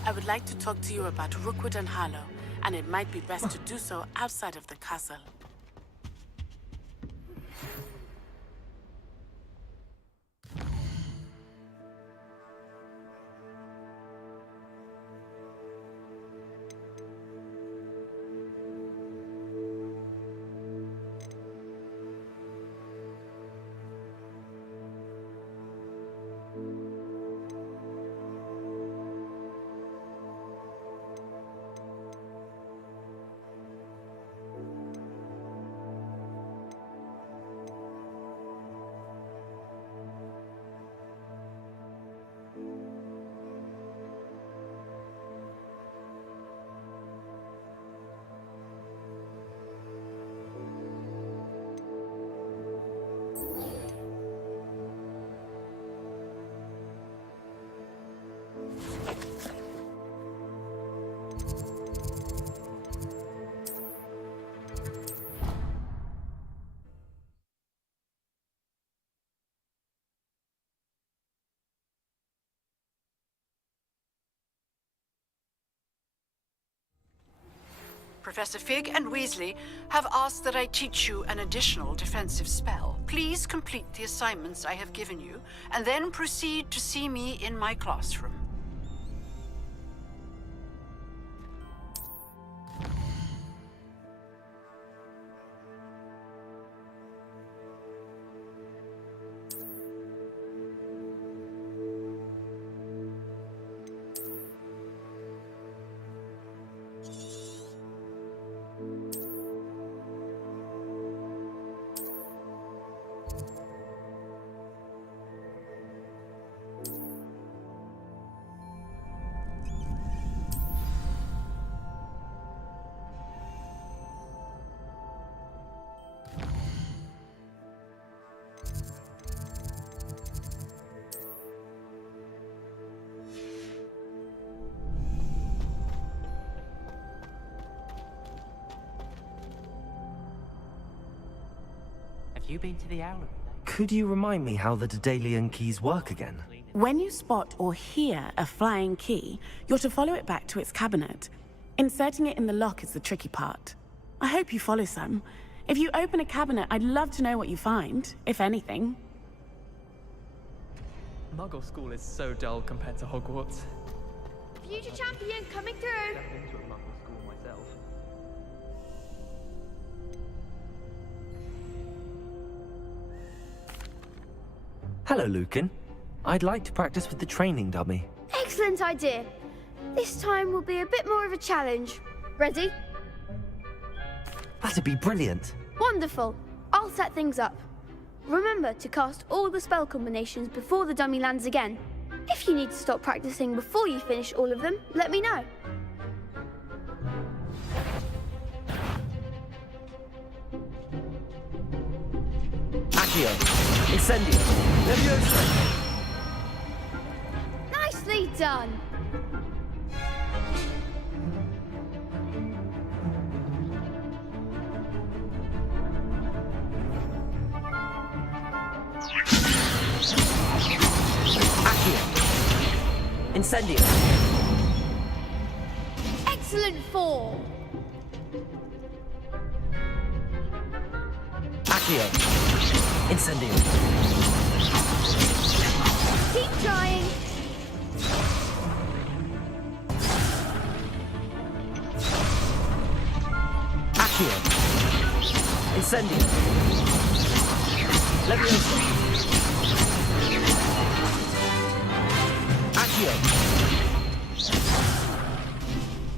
I would like to talk to you about Rookwood and Harlow, and it might be best to do so outside of the castle. Professor Fig and Weasley have asked that I teach you an additional defensive spell. Please complete the assignments I have given you, and then proceed to see me in my classroom. Have you been to the Owlery? Could you remind me how the Daedalian keys work again? When you spot or hear a flying key, you're to follow it back to its cabinet. Inserting it in the lock is the tricky part. I hope you follow some. If you open a cabinet, I'd love to know what you find, if anything. Muggle school is so dull compared to Hogwarts. Future champion coming through! I've been to a Muggle school myself. Hello, Lucan. I'd like to practice with the training dummy. Excellent idea. This time will be a bit more of a challenge. Ready? That'd be brilliant. Wonderful. I'll set things up. Remember to cast all the spell combinations before the dummy lands again. If you need to stop practicing before you finish all of them, let me know. Accio. Incendio. Leviosa. Nicely done. Accio. Incendio. Excellent fall. Accio. Incendio. Keep trying. Accio. Incendio. Leviosa. Accio.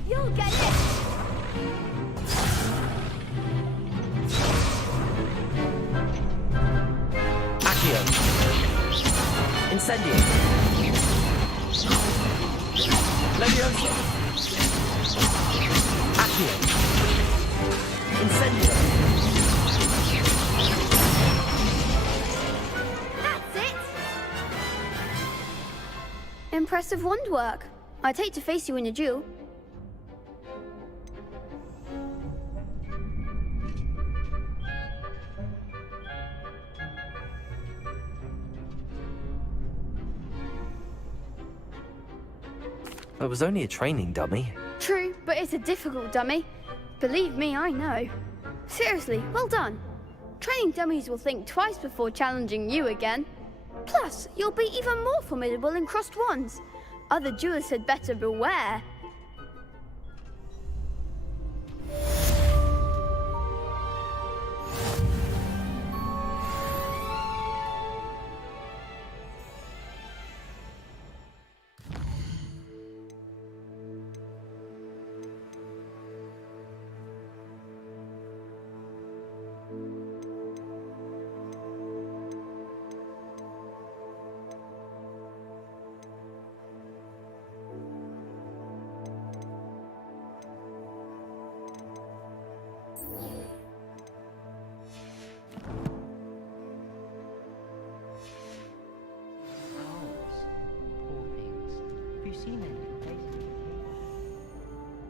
You'll get it. Accio. Incendio. Leviosa. Accio. Incendio. That's it. Impressive wand work. I'd hate to face you in a duel. It was only a training dummy. True, but it's a difficult dummy. Believe me, I know. Seriously, well done. Training dummies will think twice before challenging you again. Plus, you'll be even more formidable in crossed wands. Other duelists had better beware.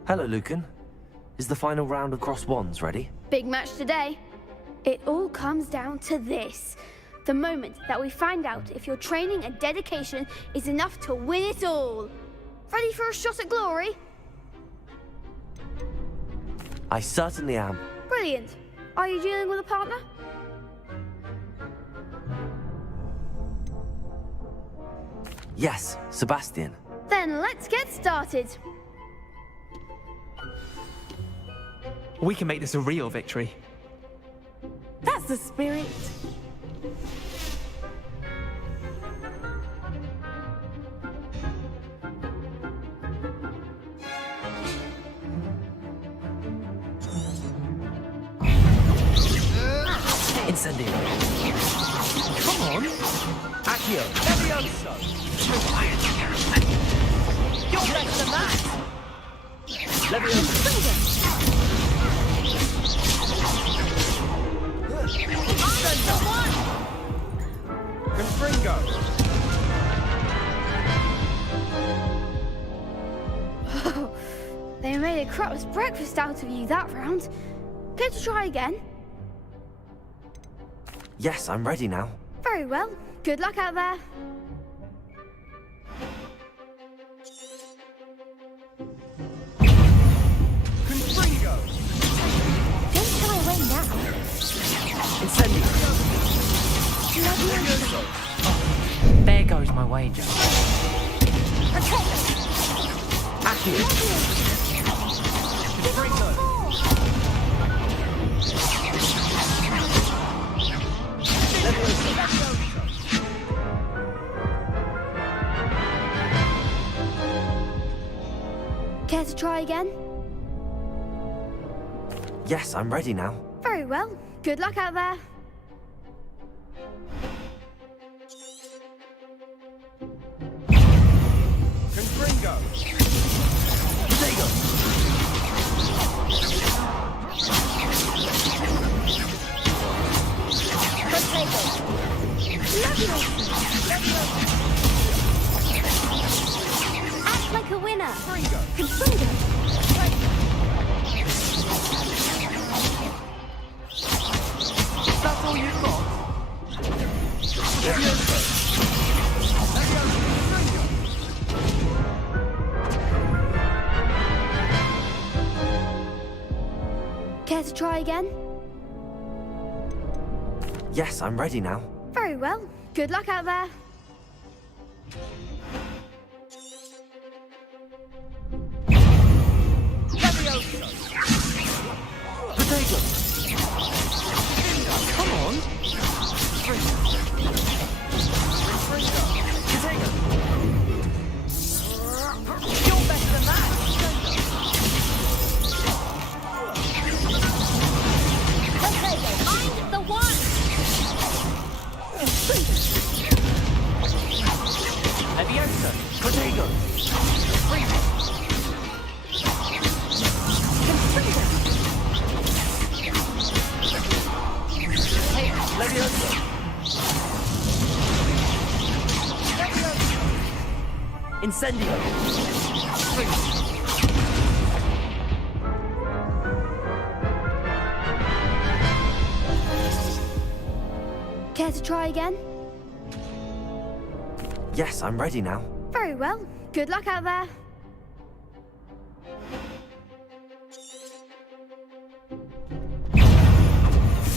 Hello, Lucan. Is the final round of crossed wands ready? Big match today. It all comes down to this. The moment that we find out if your training and dedication is enough to win it all. Ready for a shot at glory? I certainly am. Brilliant. Are you dealing with a partner? Yes, Sebastian. Then let's get started. We can make this a real victory. That's the spirit. Incendio. Come on. Accio. Levioso. You're less than that. Levioso. Confringo. Oh, they made a crap's breakfast out of you that round. Care to try again? Yes, I'm ready now. Very well. Good luck out there. Confringo. Don't shy away now. Incendio. There goes my wager. Accio. Confringo. Care to try again? Yes, I'm ready now. Very well. Good luck out there. Confringo. Potato. Act like a winner. Confringo. That's all you've got? Care to try again? Yes, I'm ready now. Very well. Good luck out there. Potato. Come on. Potato. You're better than that. Potato, mind the one. Leviosa. Potato. Leviosa. Incendio. Care to try again? Yes, I'm ready now. Very well. Good luck out there.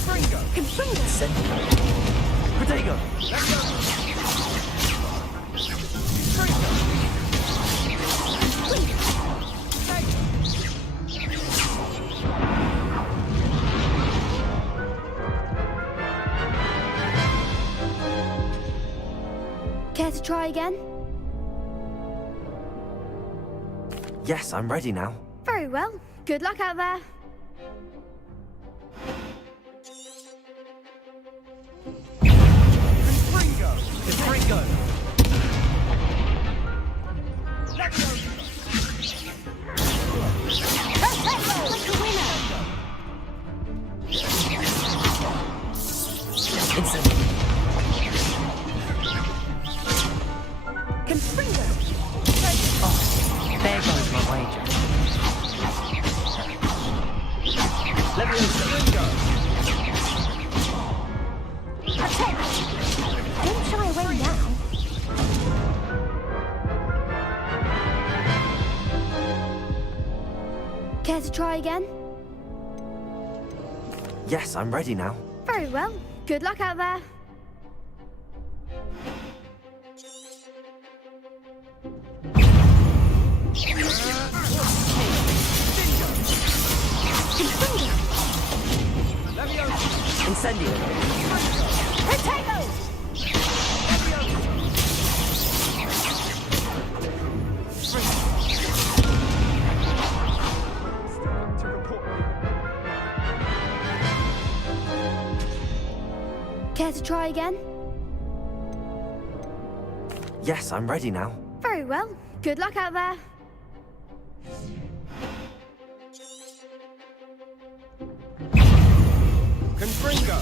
Fringo! Incendio! Protego! Care to try again? Yes, I'm ready now. Very well. Good luck out there. Fringo! There goes my wager. Don't shy away now. Care to try again? Yes, I'm ready now. Very well. Good luck out there. Incendio! Potato! Care to try again? Yes, I'm ready now. Very well. Good luck out there. Confringo!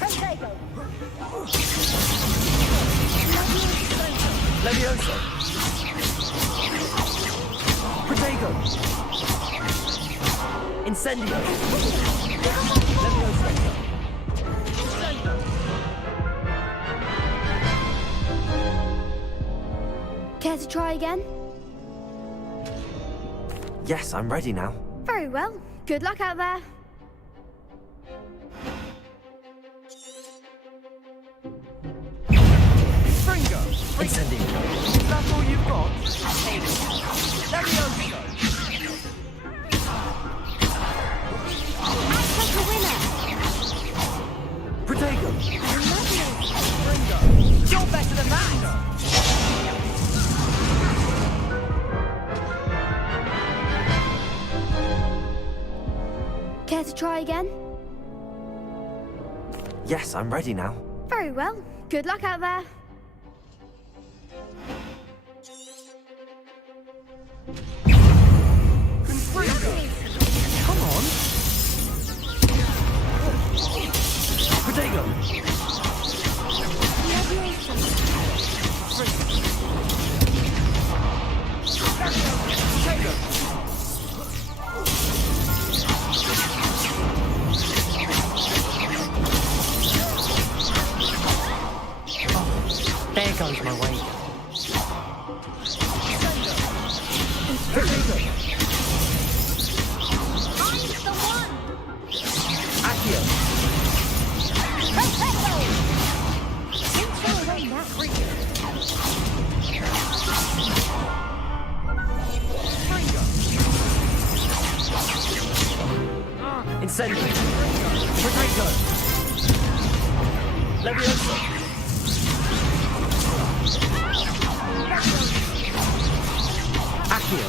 Potato! Levioso! Protego! Incendio! Levioso! Care to try again? Yes, I'm ready now. Very well. Good luck out there. Fringo! Incendio! Is that all you've got? Levioso! Take a winner. Protego! Fringo! You're better than that! Care to try again? Yes, I'm ready now. Very well. Good luck out there. Come on! Protego! Protego! There goes my wager. Accio! Incendio! Protego! Levioso! Accio!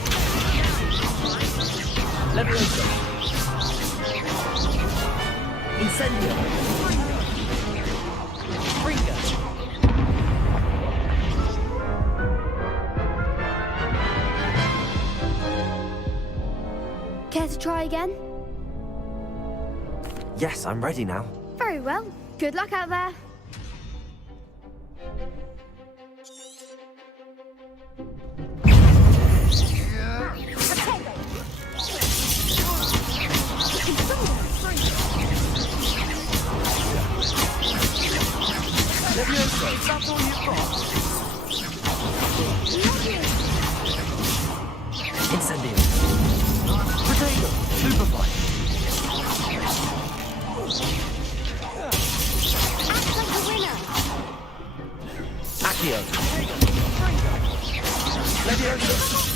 Levioso! Incendio! Fringo! Care to try again? Yes, I'm ready now. Very well. Good luck out there. Levioso, that's all you've got? Accio. Leviosa.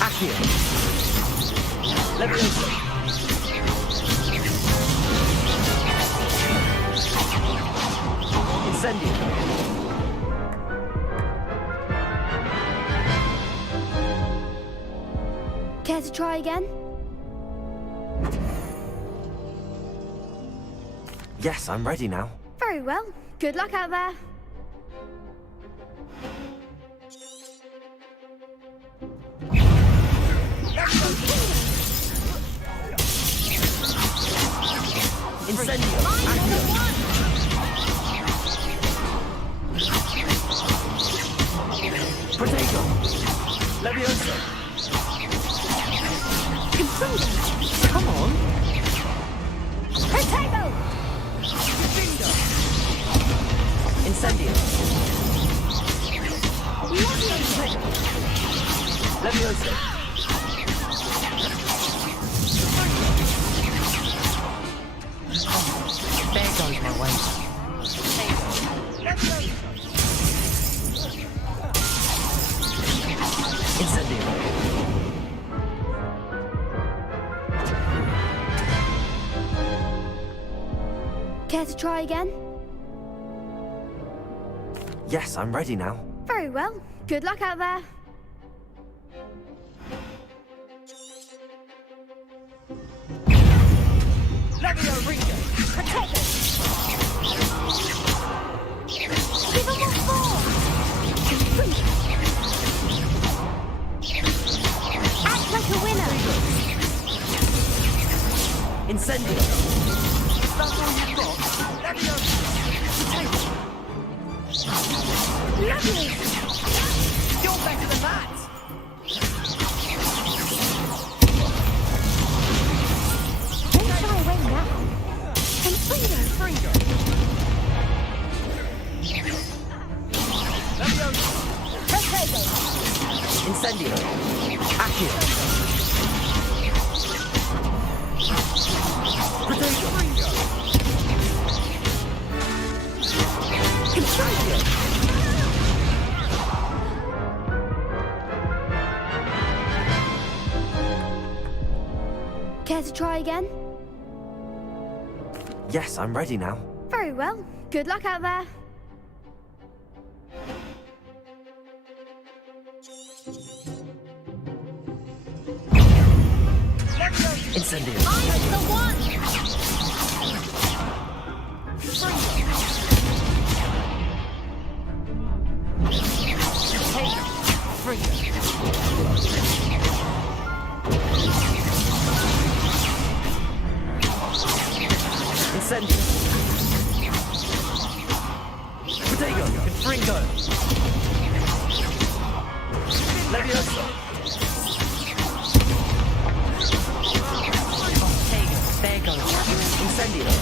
Accio. Leviosa. Incendio. Care to try again? Yes, I'm ready now. Very well. Good luck out there. Incendio. Accio. Protego. Leviosa. Come on. Protego! Incendio. Leviosa. There goes my way. Incendio. Care to try again? Yes, I'm ready now. Very well. Good luck out there. Levio Ringo! Protect it! Give them a fall! Act like a winner! Incendio. That's all you've got? Levio! Lovely! You're better than that! Don't shy away now. And Fringo! Levio! Protego! Incendio. Accio. Protego. Incendio. Care to try again? Yes, I'm ready now. Very well. Good luck out there. Incendio. I'm the one! Incendio. Protego. Fringo. Leviosa. There goes. Incendio.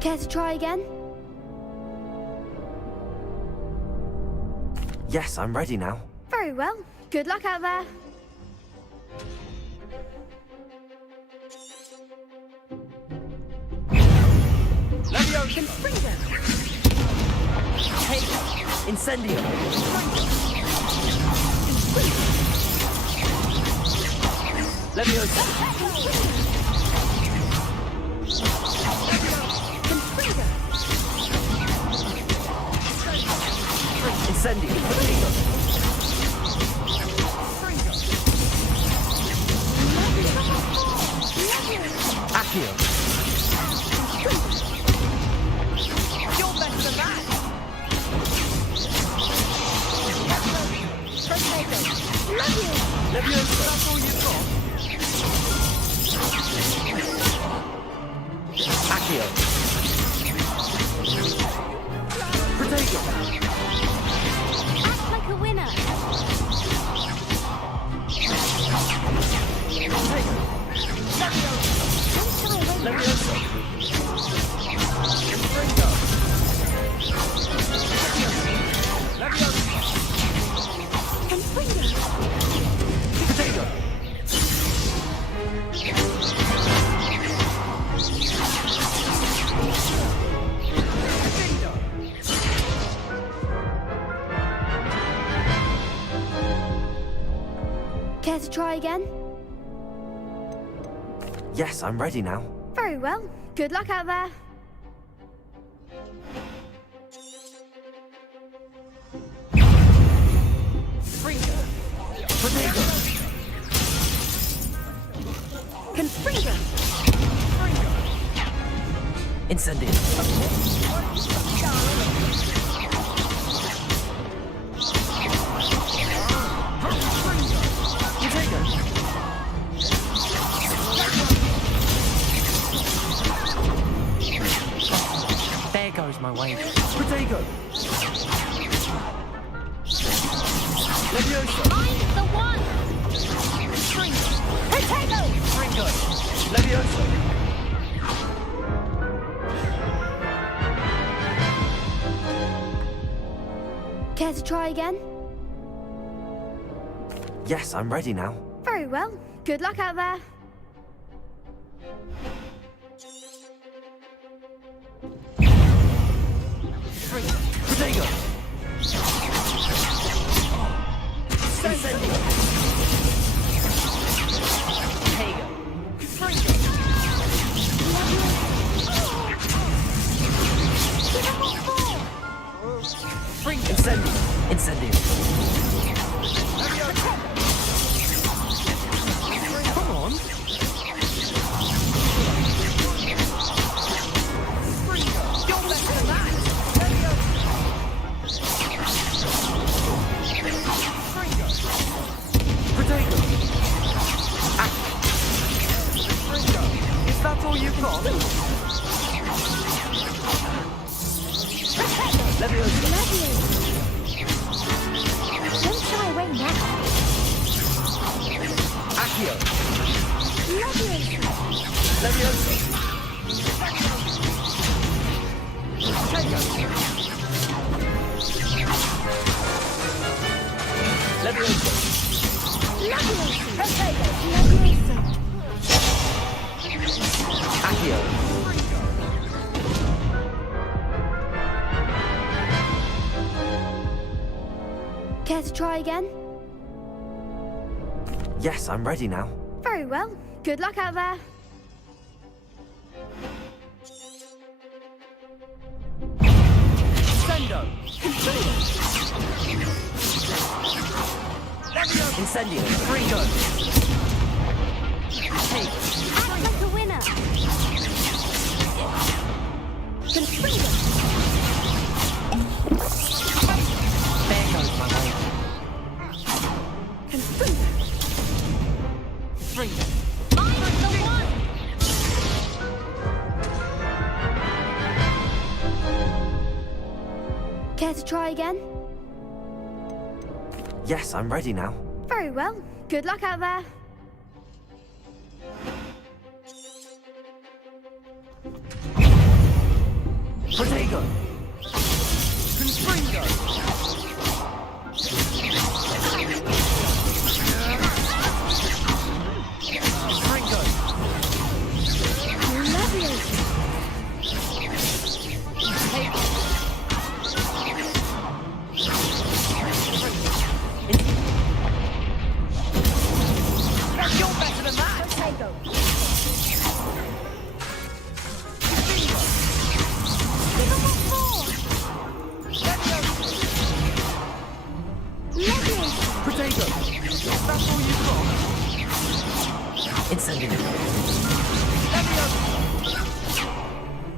Care to try again? Yes, I'm ready now. Very well. Good luck out there. Levio! Fringo! Incendio. Leviosa. Incendio. Accio. You're better than that! Leviosa. That's all you've got? Leviosa! Confringo! Leviosa! Confringo! Potato! Care to try again? Yes, I'm ready now. Very well. Good luck out there. Confringo! Potato! Confringo! Incendio. There goes my wave. Potato! Leviosa! I'm the one! Potato! Confringo! Leviosa! Care to try again? Yes, I'm ready now. Very well. Good luck out there. Potato! Incendio! Potato! Confringo! Incendio! Incendio. Come on! You're better than that! Potato! Is that all you've got? Leviosa! Don't shy away now. Accio! Leviosa! Leviosa! Potato! Leviosa! Leviosa! Potato! Leviosa! Accio. Care to try again? Yes, I'm ready now. Very well. Good luck out there. Sendo! Incendio. Confringo! Act like a winner. Confringo! There goes my wave. Confringo! Confringo! I'm the one! Care to try again? Yes, I'm ready now. Very well. Good luck out there. Potato! Confringo! Confringo! Leviosa! You're better than that! Potato! Give him more! Leviosa! Potato! That's all you've got? Incendio. Leviosa!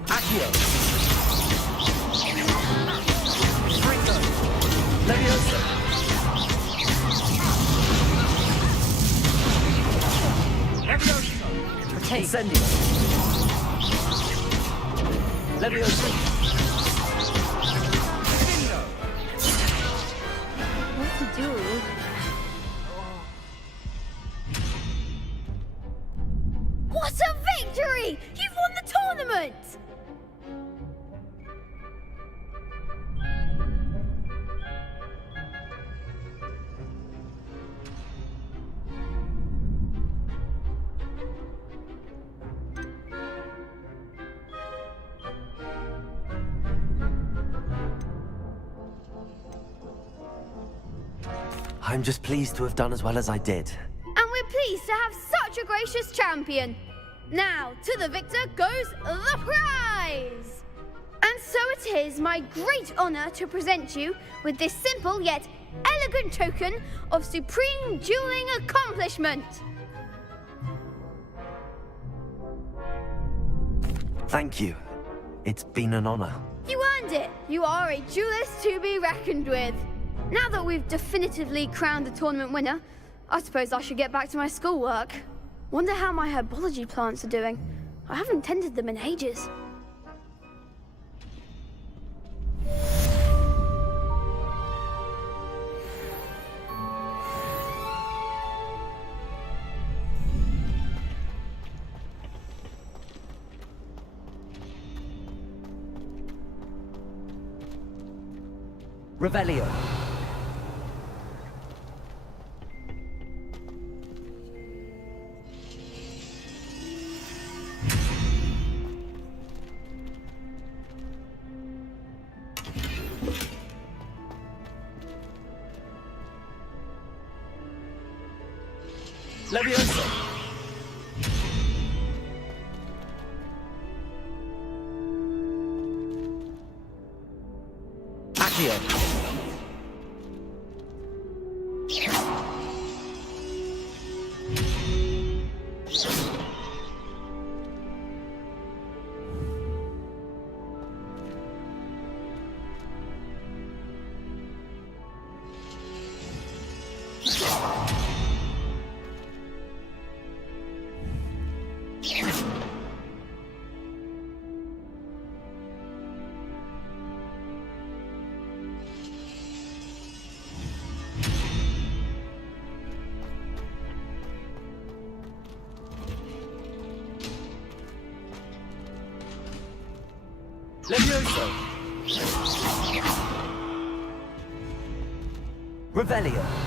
Accio! Confringo! Leviosa! Leviosa! Potato! Incendio. Leviosa! What to do? victory! You've won the tournament! I'm just pleased to have done as well as I did. And we're pleased to have such a gracious champion. Now, to the victor goes the prize! And so it is my great honour to present you with this simple yet elegant token of supreme dueling accomplishment. Thank you. It's been an honour. You earned it. You are a duelist to be reckoned with. Now that we've definitively crowned the tournament winner, I suppose I should get back to my schoolwork. Wonder how my herbology plants are doing. I haven't tended them in ages. Revelio. Leviosa. Accio. Levioso. Revelio.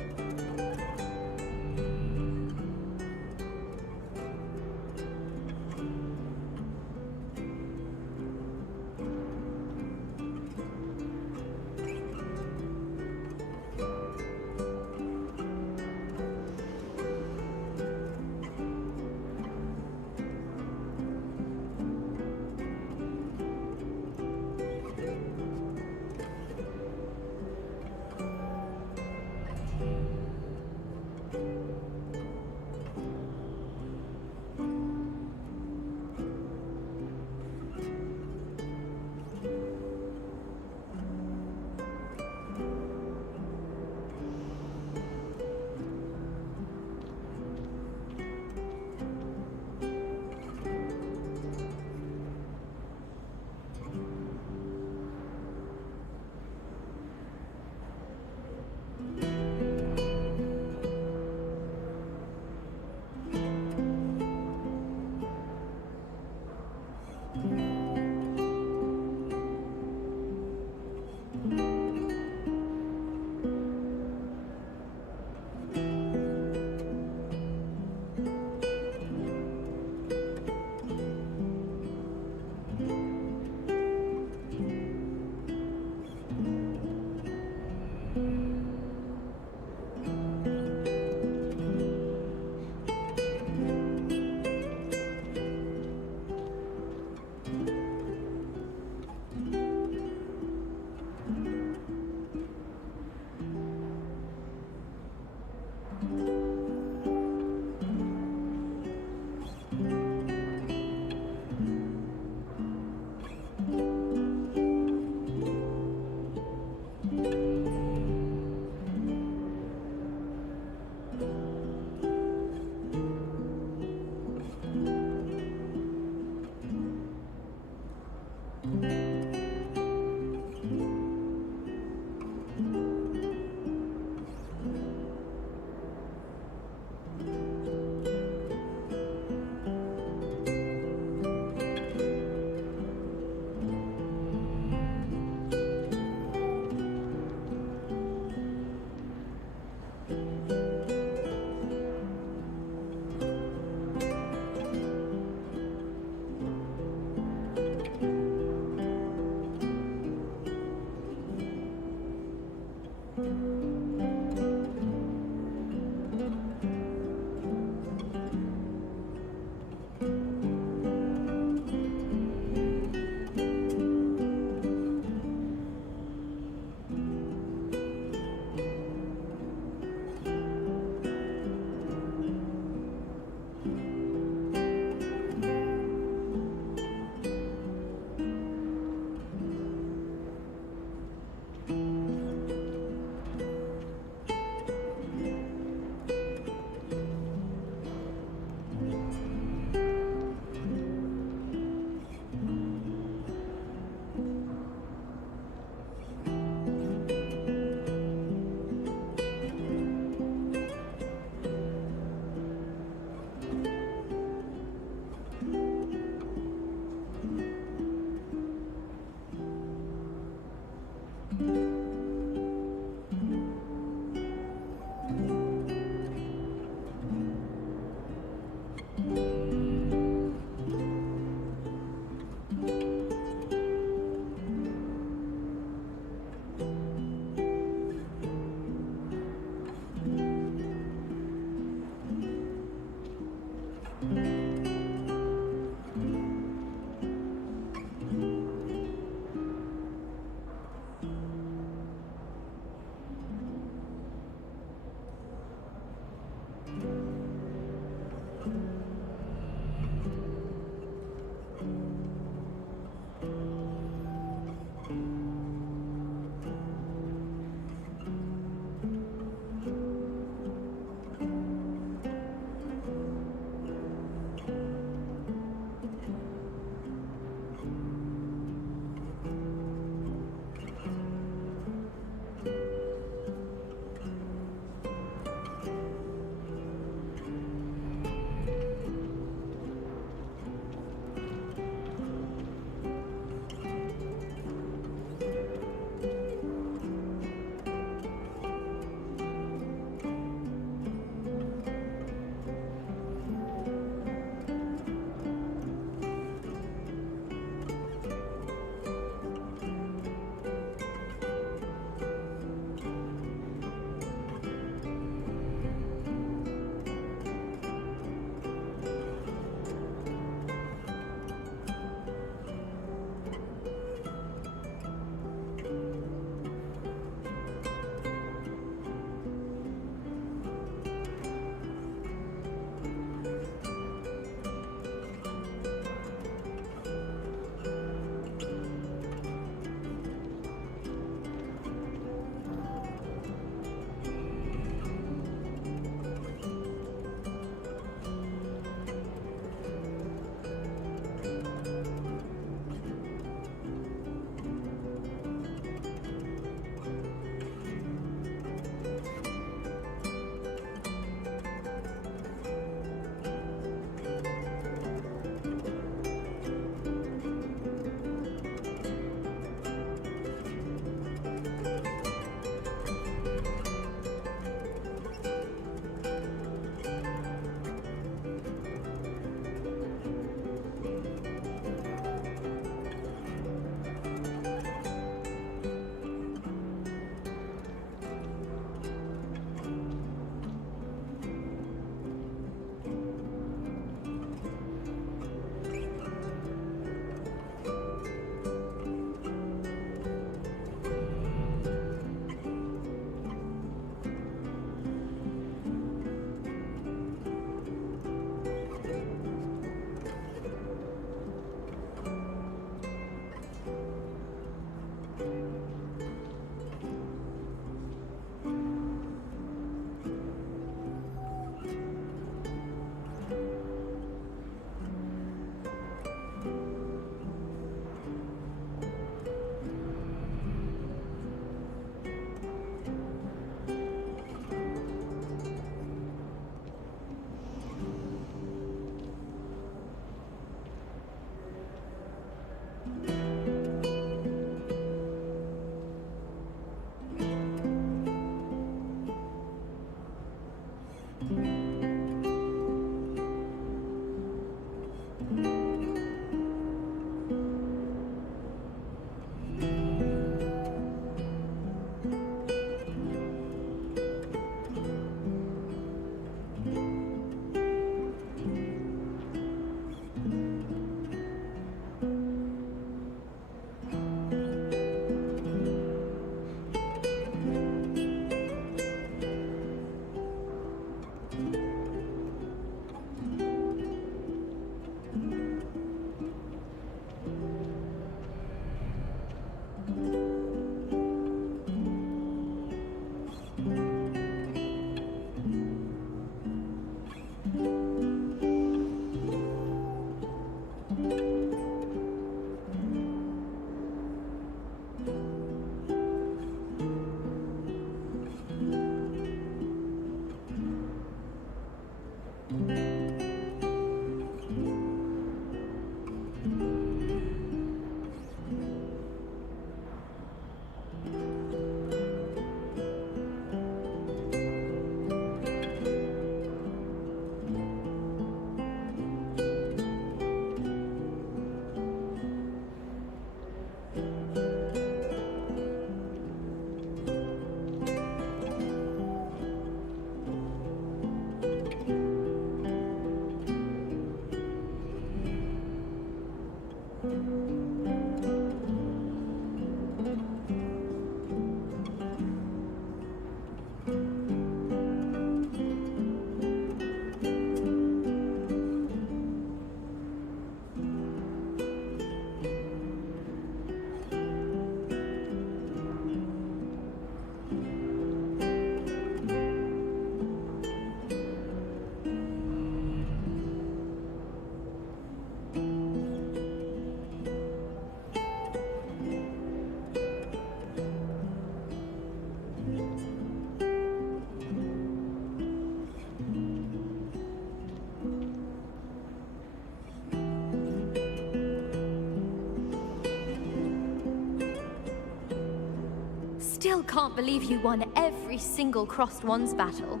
still can't believe you won every single Crossed Wands battle.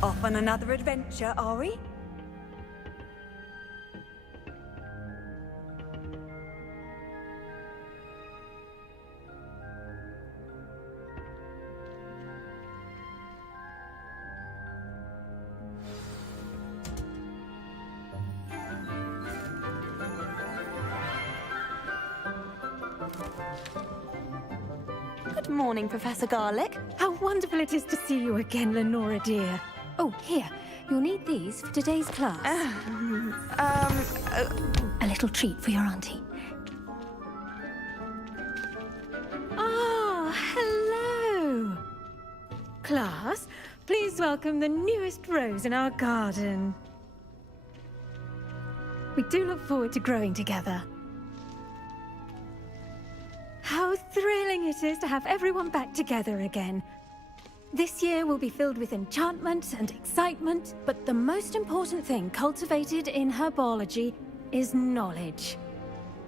Off on another adventure, are we? Good morning, Professor Garlic. How wonderful it is to see you again, Lenora dear. Oh, here. You'll need these for today's class. A little treat for your auntie. Ah, hello. Class, please welcome the newest rose in our garden. We do look forward to growing together. How thrilling it is to have everyone back together again. This year will be filled with enchantment and excitement, but the most important thing cultivated in herbology is knowledge.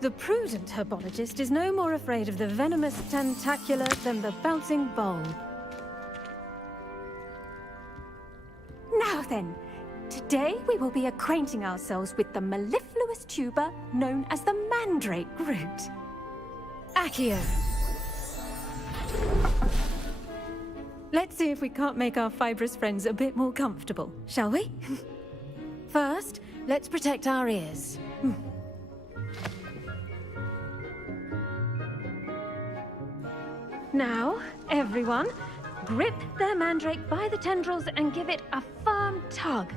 The prudent herbologist is no more afraid of the venomous tentacula than the bouncing bulb. Now then, today we will be acquainting ourselves with the mellifluous tuber known as the mandrake root. Accio. Let's see if we can't make our fibrous friends a bit more comfortable, shall we? First, let's protect our ears. Now, everyone, grip their mandrake by the tendrils and give it a firm tug.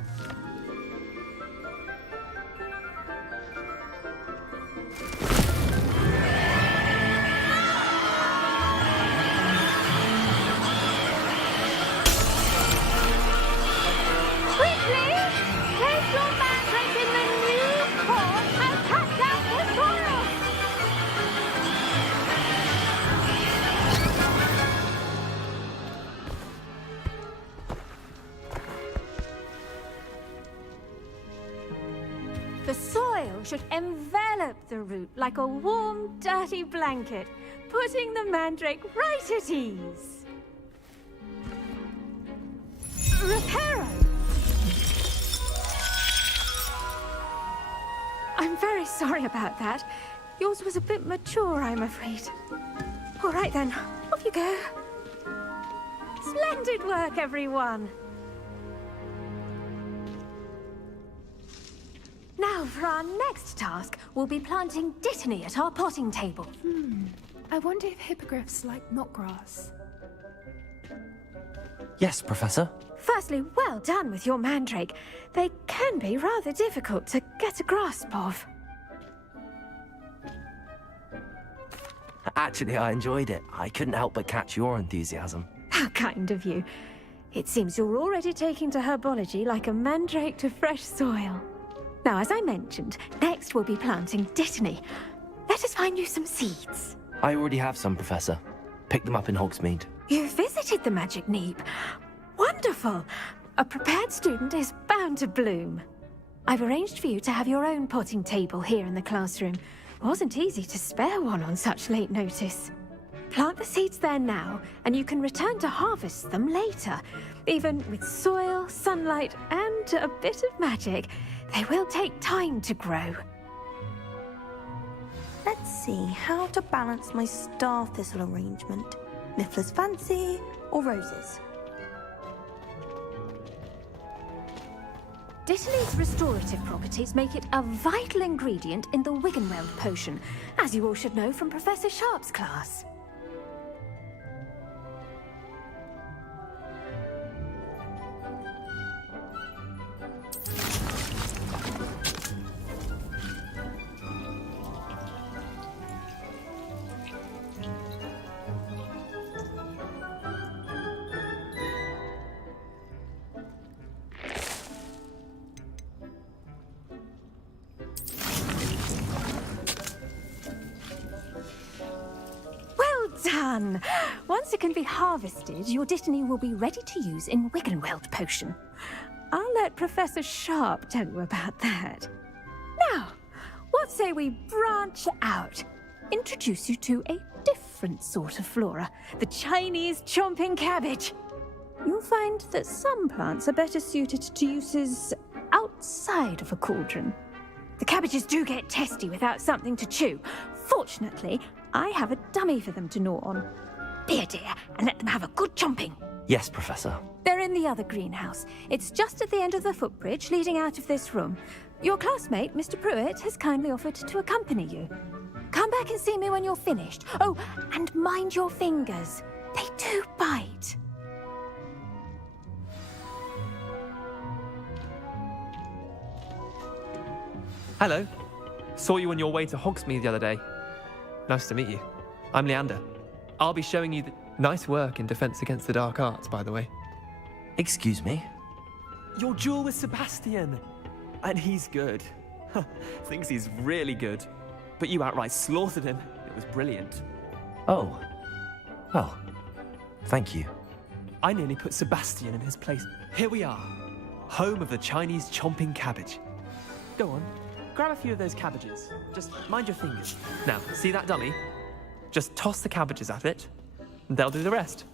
The soil should envelop the root like a warm, dirty blanket, putting the mandrake right at ease. Reparo! I'm very sorry about that. Yours was a bit mature, I'm afraid. All right then, off you go. Splendid work, everyone! Now, for our next task, we'll be planting dittany at our potting table. I wonder if hippogriffs like knotgrass. Yes, Professor. Firstly, well done with your mandrake. They can be rather difficult to get a grasp of. Actually, I enjoyed it. I couldn't help but catch your enthusiasm. How kind of you. It seems you're already taking to herbology like a mandrake to fresh soil. Now, as I mentioned, next we'll be planting dittany. Let us find you some seeds. I already have some, Professor. Picked them up in Hogsmeade. You visited the Magic Neep. Wonderful! A prepared student is bound to bloom. I've arranged for you to have your own potting table here in the classroom. It wasn't easy to spare one on such late notice. Plant the seeds there now, and you can return to harvest them later. Even with soil, sunlight, and a bit of magic, they will take time to grow. Let's see how to balance my star thistle arrangement. Miffler's Fancy or roses? Dittany's restorative properties make it a vital ingredient in the Wiggenweld potion, as you all should know from Professor Sharp's class. Done! Once it can be harvested, your dittany will be ready to use in Wiggenweld potion. I'll let Professor Sharp tell you about that. Now, what say we branch out? Introduce you to a different sort of flora, the Chinese chomping cabbage. You'll find that some plants are better suited to uses outside of a cauldron. The cabbages do get testy without something to chew. Fortunately, I have a dummy for them to gnaw on. Be a dear and let them have a good chomping. Yes, Professor. They're in the other greenhouse. It's just at the end of the footbridge leading out of this room. Your classmate, Mr. Pruitt, has kindly offered to accompany you. Come back and see me when you're finished. Oh, and mind your fingers. They do bite. Hello. Saw you on your way to Hogsmeade the other day. Nice to meet you. I'm Leander. I'll be showing you the... Nice work in Defense Against the Dark Arts, by the way. Excuse me? Your duel with Sebastian. And he's good. Thinks he's really good. But you outright slaughtered him. It was brilliant. Oh. Well, thank you. I nearly put Sebastian in his place. Here we are. Home of the Chinese chomping cabbage. Go on. Grab a few of those cabbages. Just mind your fingers. Now, see that dummy? Just toss the cabbages at it, and they'll do the rest.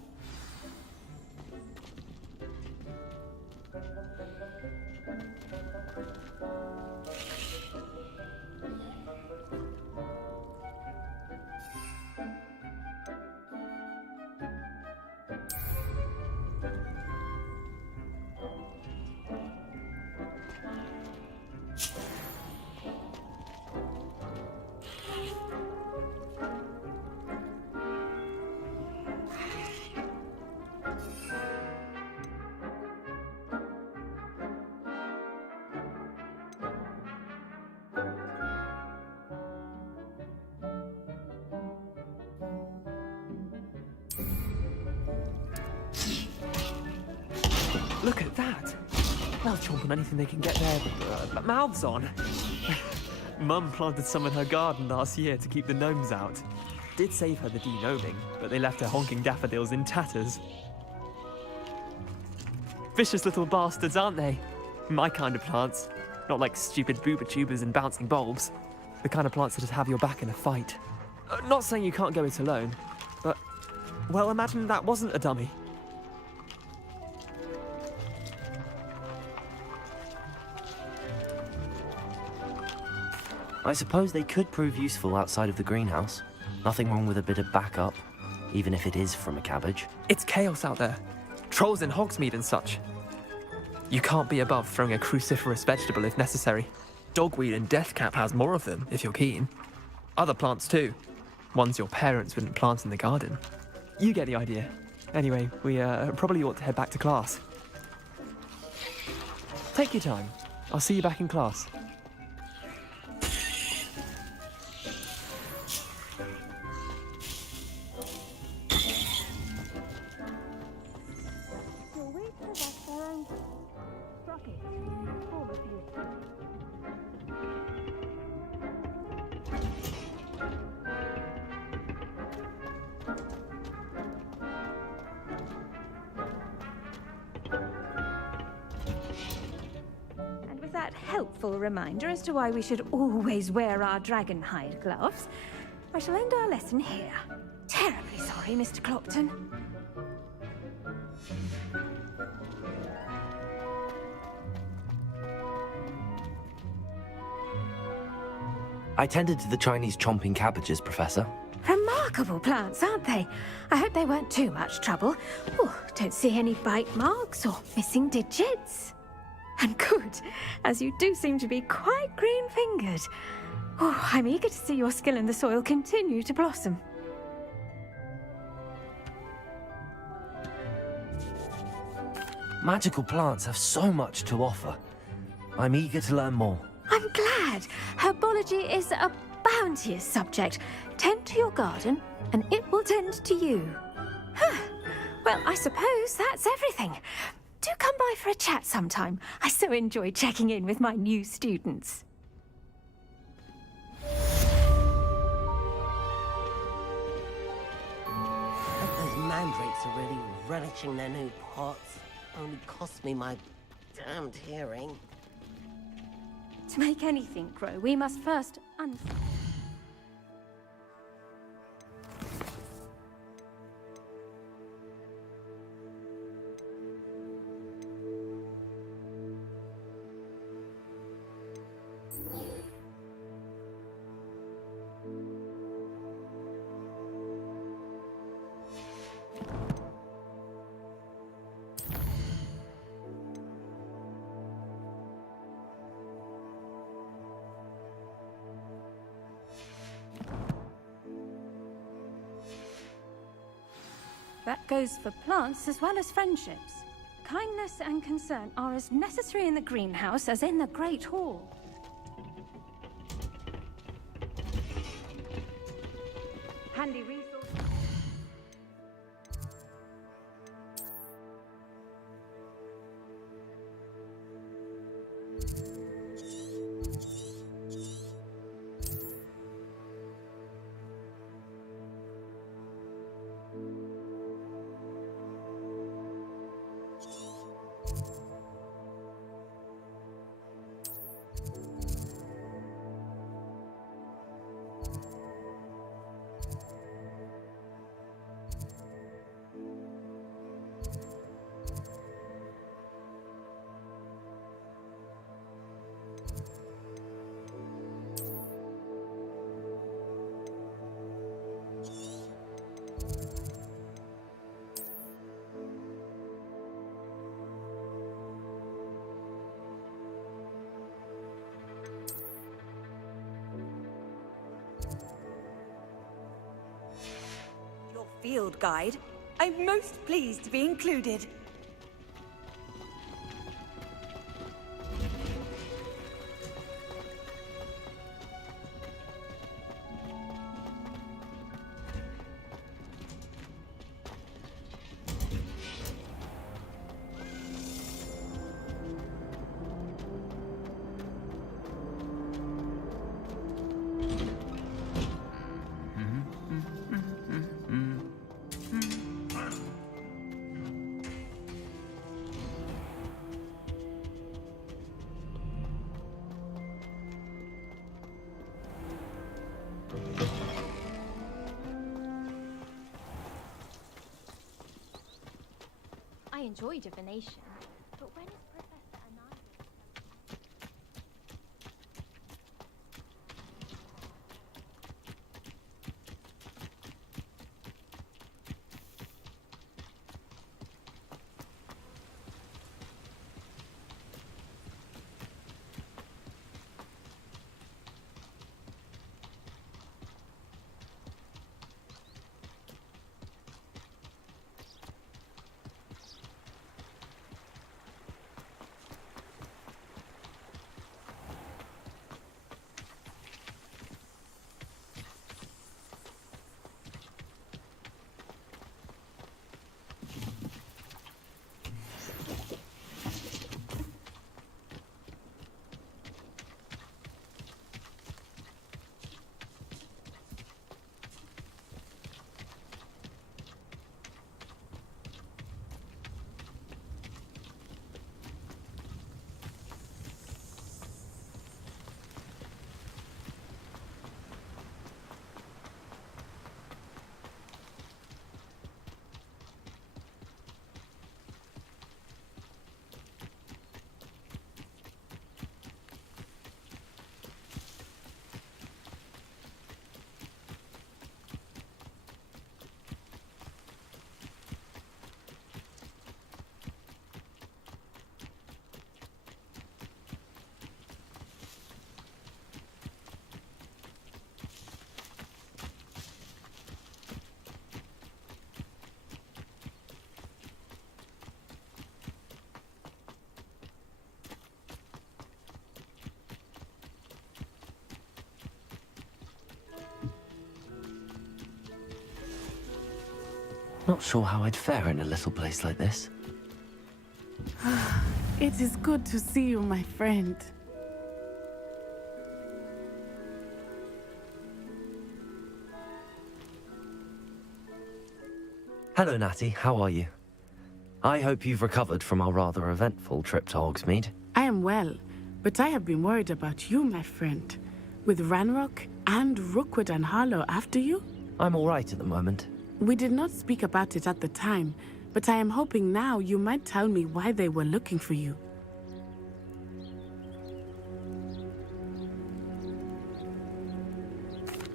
Look at that! They'll chomp on anything they can get their mouths on. Mum planted some in her garden last year to keep the gnomes out. Did save her the de-gnoming, but they left her honking daffodils in tatters. Vicious little bastards, aren't they? My kind of plants. Not like stupid booba tubers and bouncing bulbs. The kind of plants that just have your back in a fight. Not saying you can't go it alone, but... Well, imagine that wasn't a dummy. I suppose they could prove useful outside of the greenhouse. Nothing wrong with a bit of backup, even if it is from a cabbage. It's chaos out there. Trolls in Hogsmeade and such. You can't be above throwing a cruciferous vegetable if necessary. Dogweed and Deathcap has more of them, if you're keen. Other plants too. Ones your parents wouldn't plant in the garden. You get the idea. Anyway, we probably ought to head back to class. Take your time. I'll see you back in class. And with that helpful reminder as to why we should always wear our dragon hide gloves, I shall end our lesson here. Terribly sorry, Mr. Clopton. I tended to the Chinese chomping cabbages, Professor. Remarkable plants, aren't they? I hope they weren't too much trouble. Oh, don't see any bite marks or missing digits. And good, as you do seem to be quite green-fingered. Oh, I'm eager to see your skill in the soil continue to blossom. Magical plants have so much to offer. I'm eager to learn more. I'm glad. Herbology is a bounteous subject. Tend to your garden, and it will tend to you. Well, I suppose that's everything. Do come by for a chat sometime. I so enjoy checking in with my new students. Those mandrakes are really relishing their new pots. Only cost me my damned hearing. To make anything grow, we must first That goes for plants as well as friendships. Kindness and concern are as necessary in the greenhouse as in the Great Hall. Handy resource. Field guide. I'm most pleased to be included. I enjoy divination, but when is Professor Anaya? Not sure how I'd fare in a little place like this. It is good to see you, my friend. Hello, Natty. How are you? I hope you've recovered from our rather eventful trip to Hogsmeade. I am well, but I have been worried about you, my friend. With Ranrock and Rookwood and Harlow after you? I'm all right at the moment. We did not speak about it at the time, but I am hoping now you might tell me why they were looking for you.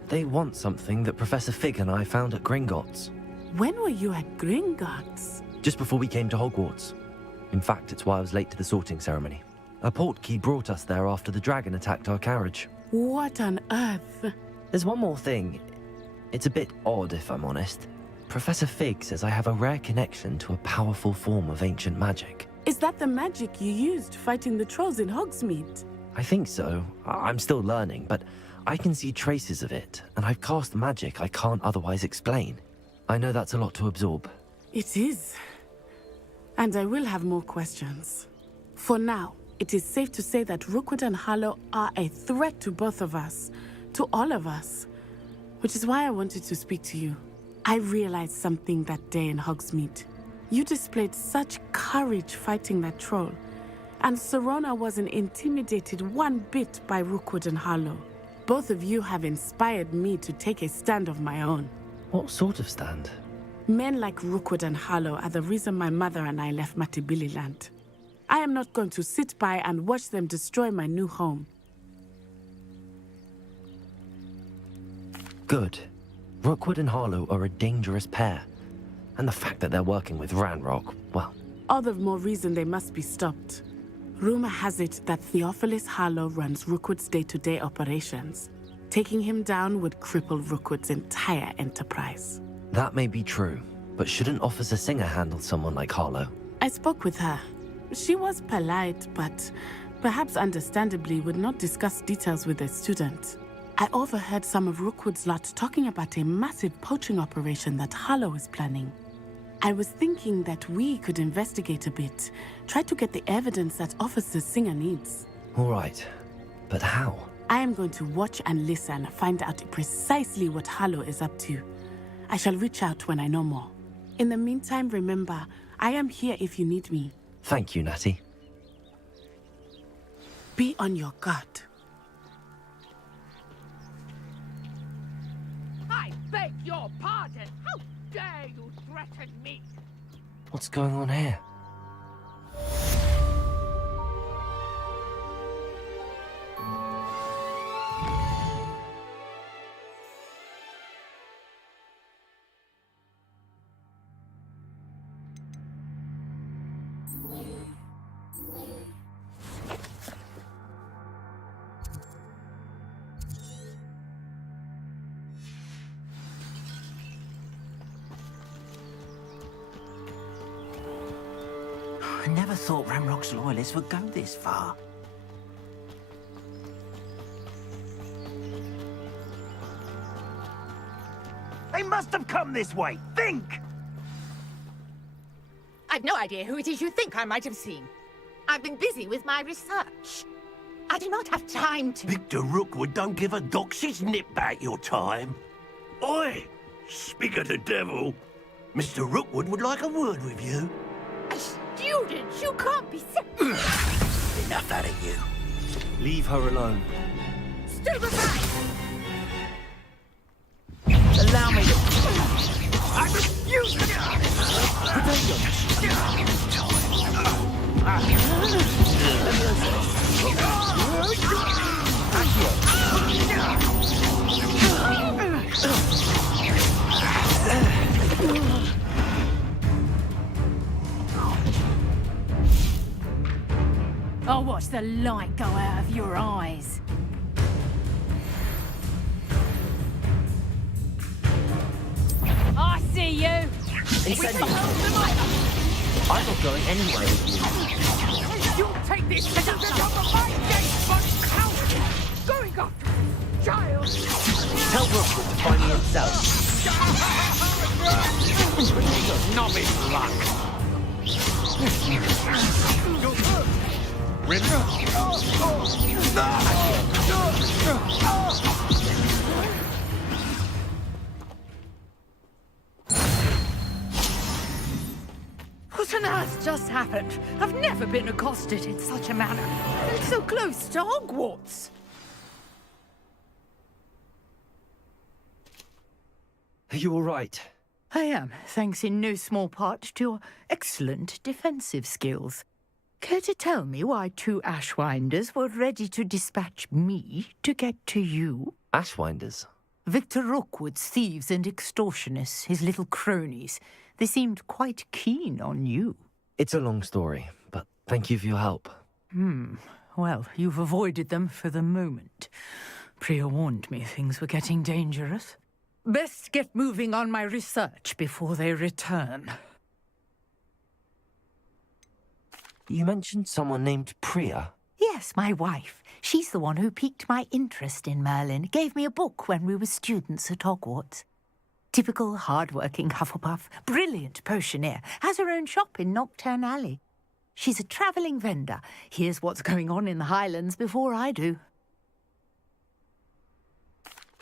They want something that Professor Fig and I found at Gringotts. When were you at Gringotts? Just before we came to Hogwarts. In fact, it's why I was late to the sorting ceremony. A portkey brought us there after the dragon attacked our carriage. What on earth? There's one more thing. It's a bit odd, if I'm honest. Professor Fig says I have a rare connection to a powerful form of ancient magic. Is that the magic you used fighting the trolls in Hogsmeade? I think so. I'm still learning, but I can see traces of it, and I've cast magic I can't otherwise explain. I know that's a lot to absorb. It is. And I will have more questions. For now, it is safe to say that Rookwood and Harlow are a threat to both of us, to all of us, which is why I wanted to speak to you. I realized something that day in Hogsmeade. You displayed such courage fighting that troll, and Serona wasn't intimidated one bit by Rookwood and Harlow. Both of you have inspired me to take a stand of my own. What sort of stand? Men like Rookwood and Harlow are the reason my mother and I left Matabeleland. I am not going to sit by and watch them destroy my new home. Good. Rookwood and Harlow are a dangerous pair. And the fact that they're working with Ranrock, well... All the more reason they must be stopped. Rumor has it that Theophilus Harlow runs Rookwood's day-to-day operations. Taking him down would cripple Rookwood's entire enterprise. That may be true, but shouldn't Officer Singer handle someone like Harlow? I spoke with her. She was polite, but perhaps understandably would not discuss details with a student. I overheard some of Rookwood's lot talking about a massive poaching operation that Harlow is planning. I was thinking that we could investigate a bit, try to get the evidence that Officer Singer needs. All right, but how? I am going to watch and listen, find out precisely what Harlow is up to. I shall reach out when I know more. In the meantime, remember, I am here if you need me. Thank you, Natty. Be on your guard. I beg your pardon! How dare you threaten me? What's going on here? I never thought Ranrock's loyalists would go this far. They must have come this way. Think! I've no idea who it is you think I might have seen. I've been busy with my research. I do not have time to... Victor Rookwood don't give a doxy's nip back your time. Oi! Speak of the devil. Mr. Rookwood would like a word with you. Students, you can't be Enough out of you. Leave her alone. Still aside! Allow me to... I refuse to... I'll watch the light go out of your eyes. I see you! I'm not going anywhere with you. You'll take this as a job of my day, but coward! Going after child! Tell Rookwood to find me himself. Novice luck. What on earth just happened? I've never been accosted in such a manner. And so close to Hogwarts. Are you all right? I am, thanks in no small part to your excellent defensive skills. Care to tell me why 2 Ashwinders were ready to dispatch me to get to you? Ashwinders? Victor Rookwood's thieves and extortionists, his little cronies. They seemed quite keen on you. It's a long story, but thank you for your help. Well, you've avoided them for the moment. Priya warned me things were getting dangerous. Best get moving on my research before they return. You mentioned someone named Priya. Yes, my wife. She's the one who piqued my interest in Merlin. Gave me a book when we were students at Hogwarts. Typical hard-working Hufflepuff, brilliant potioneer, has her own shop in Nocturne Alley. She's a travelling vendor. Hears what's going on in the Highlands before I do.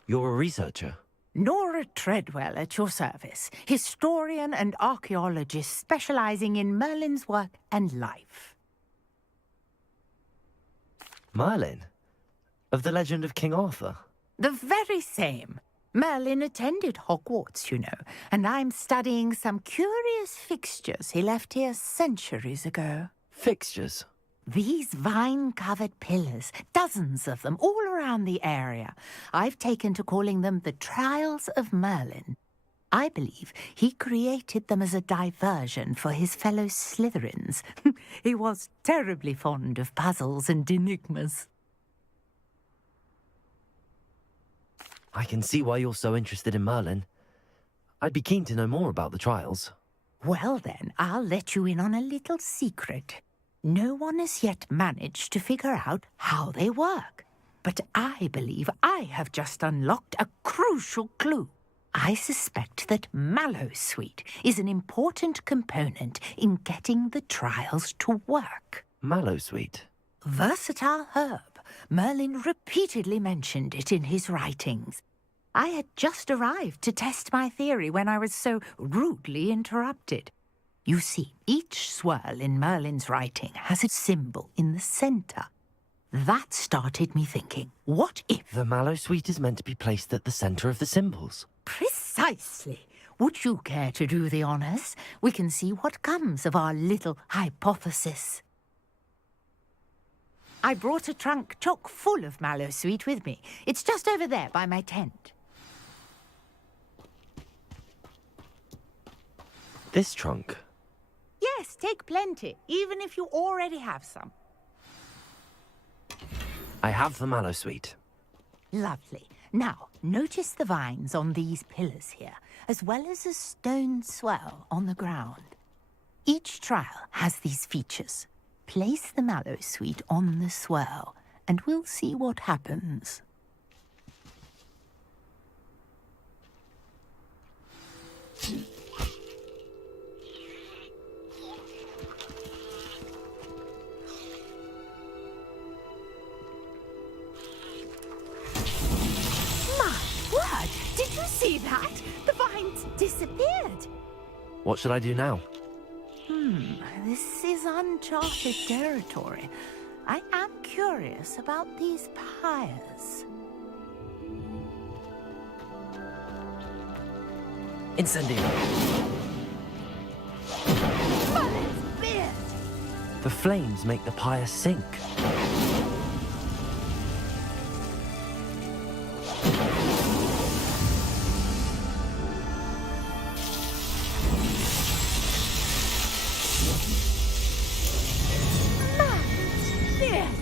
You're a researcher? Nora Treadwell at your service, historian and archaeologist specialising in Merlin's work and life. Merlin? Of the legend of King Arthur? The very same. Merlin attended Hogwarts, you know, and I'm studying some curious fixtures he left here centuries ago. Fixtures? These vine-covered pillars, dozens of them, all around the area. I've taken to calling them the Trials of Merlin. I believe he created them as a diversion for his fellow Slytherins. He was terribly fond of puzzles and enigmas. I can see why you're so interested in Merlin. I'd be keen to know more about the trials. Well then, I'll let you in on a little secret. No one has yet managed to figure out how they work. But I believe I have just unlocked a crucial clue. I suspect that Mallowsweet is an important component in getting the trials to work. Mallowsweet? Versatile herb. Merlin repeatedly mentioned it in his writings. I had just arrived to test my theory when I was so rudely interrupted. You see, each swirl in Merlin's writing has a symbol in the centre. That started me thinking, what if... The Mallowsweet is meant to be placed at the centre of the symbols. Precisely. Would you care to do the honours? We can see what comes of our little hypothesis. I brought a trunk chock full of Mallowsweet with me. It's just over there by my tent. This trunk? Yes, take plenty, even if you already have some. I have the Mallowsweet. Lovely. Now, notice the vines on these pillars here, as well as a stone swell on the ground. Each trial has these features. Place the Mallowsweet on the swirl, and we'll see what happens. Did you see that? The vines disappeared. What should I do now? This is uncharted territory. I am curious about these pyres. Incendio! Merlin's beard! The flames make the pyre sink.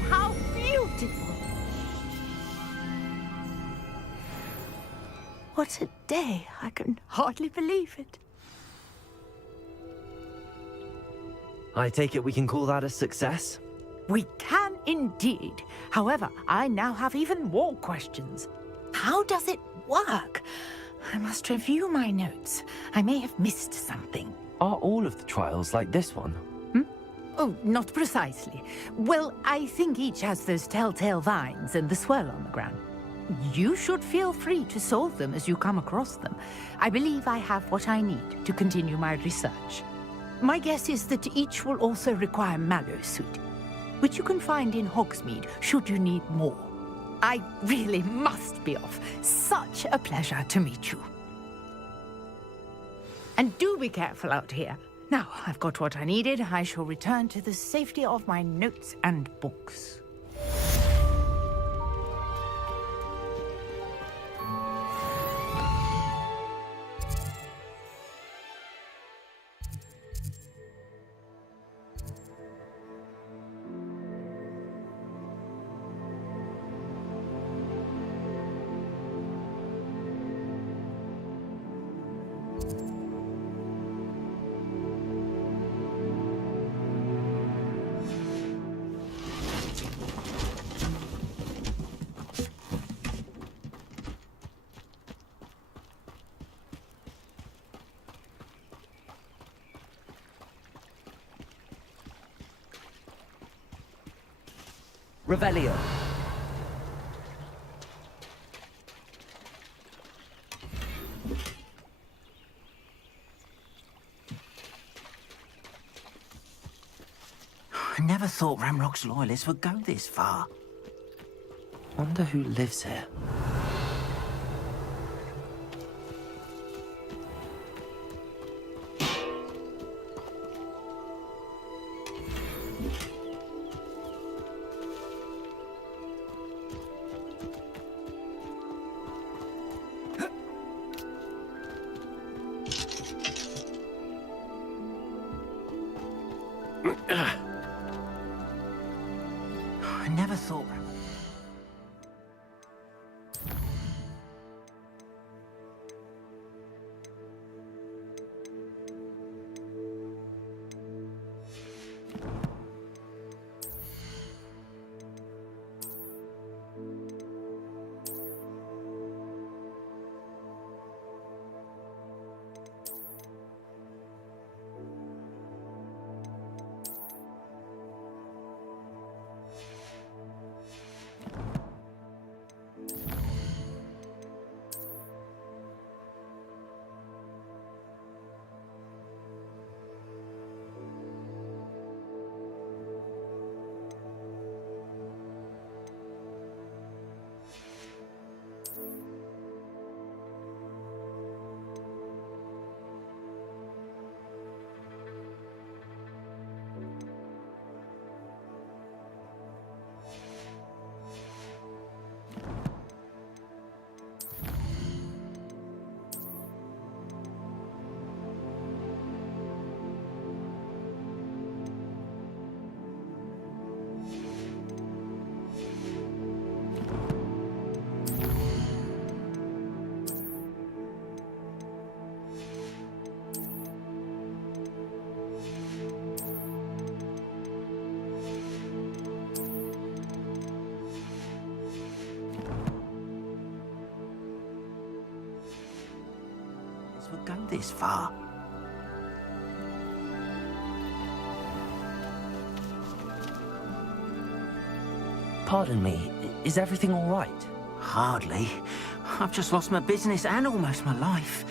How beautiful! What a day! I can hardly believe it. I take it we can call that a success? We can indeed. However, I now have even more questions. How does it work? I must review my notes. I may have missed something. Are all of the trials like this one? Oh, not precisely. Well, I think each has those telltale vines and the swirl on the ground. You should feel free to solve them as you come across them. I believe I have what I need to continue my research. My guess is that each will also require Mallowsweet, which you can find in Hogsmeade should you need more. I really must be off. Such a pleasure to meet you. And do be careful out here. Now, I've got what I needed. I shall return to the safety of my notes and books. Revelio. I never thought Ranrock's loyalists would go this far. Wonder who lives here. I never thought... would go this far. Pardon me, is everything all right? Hardly. I've just lost my business and almost my life.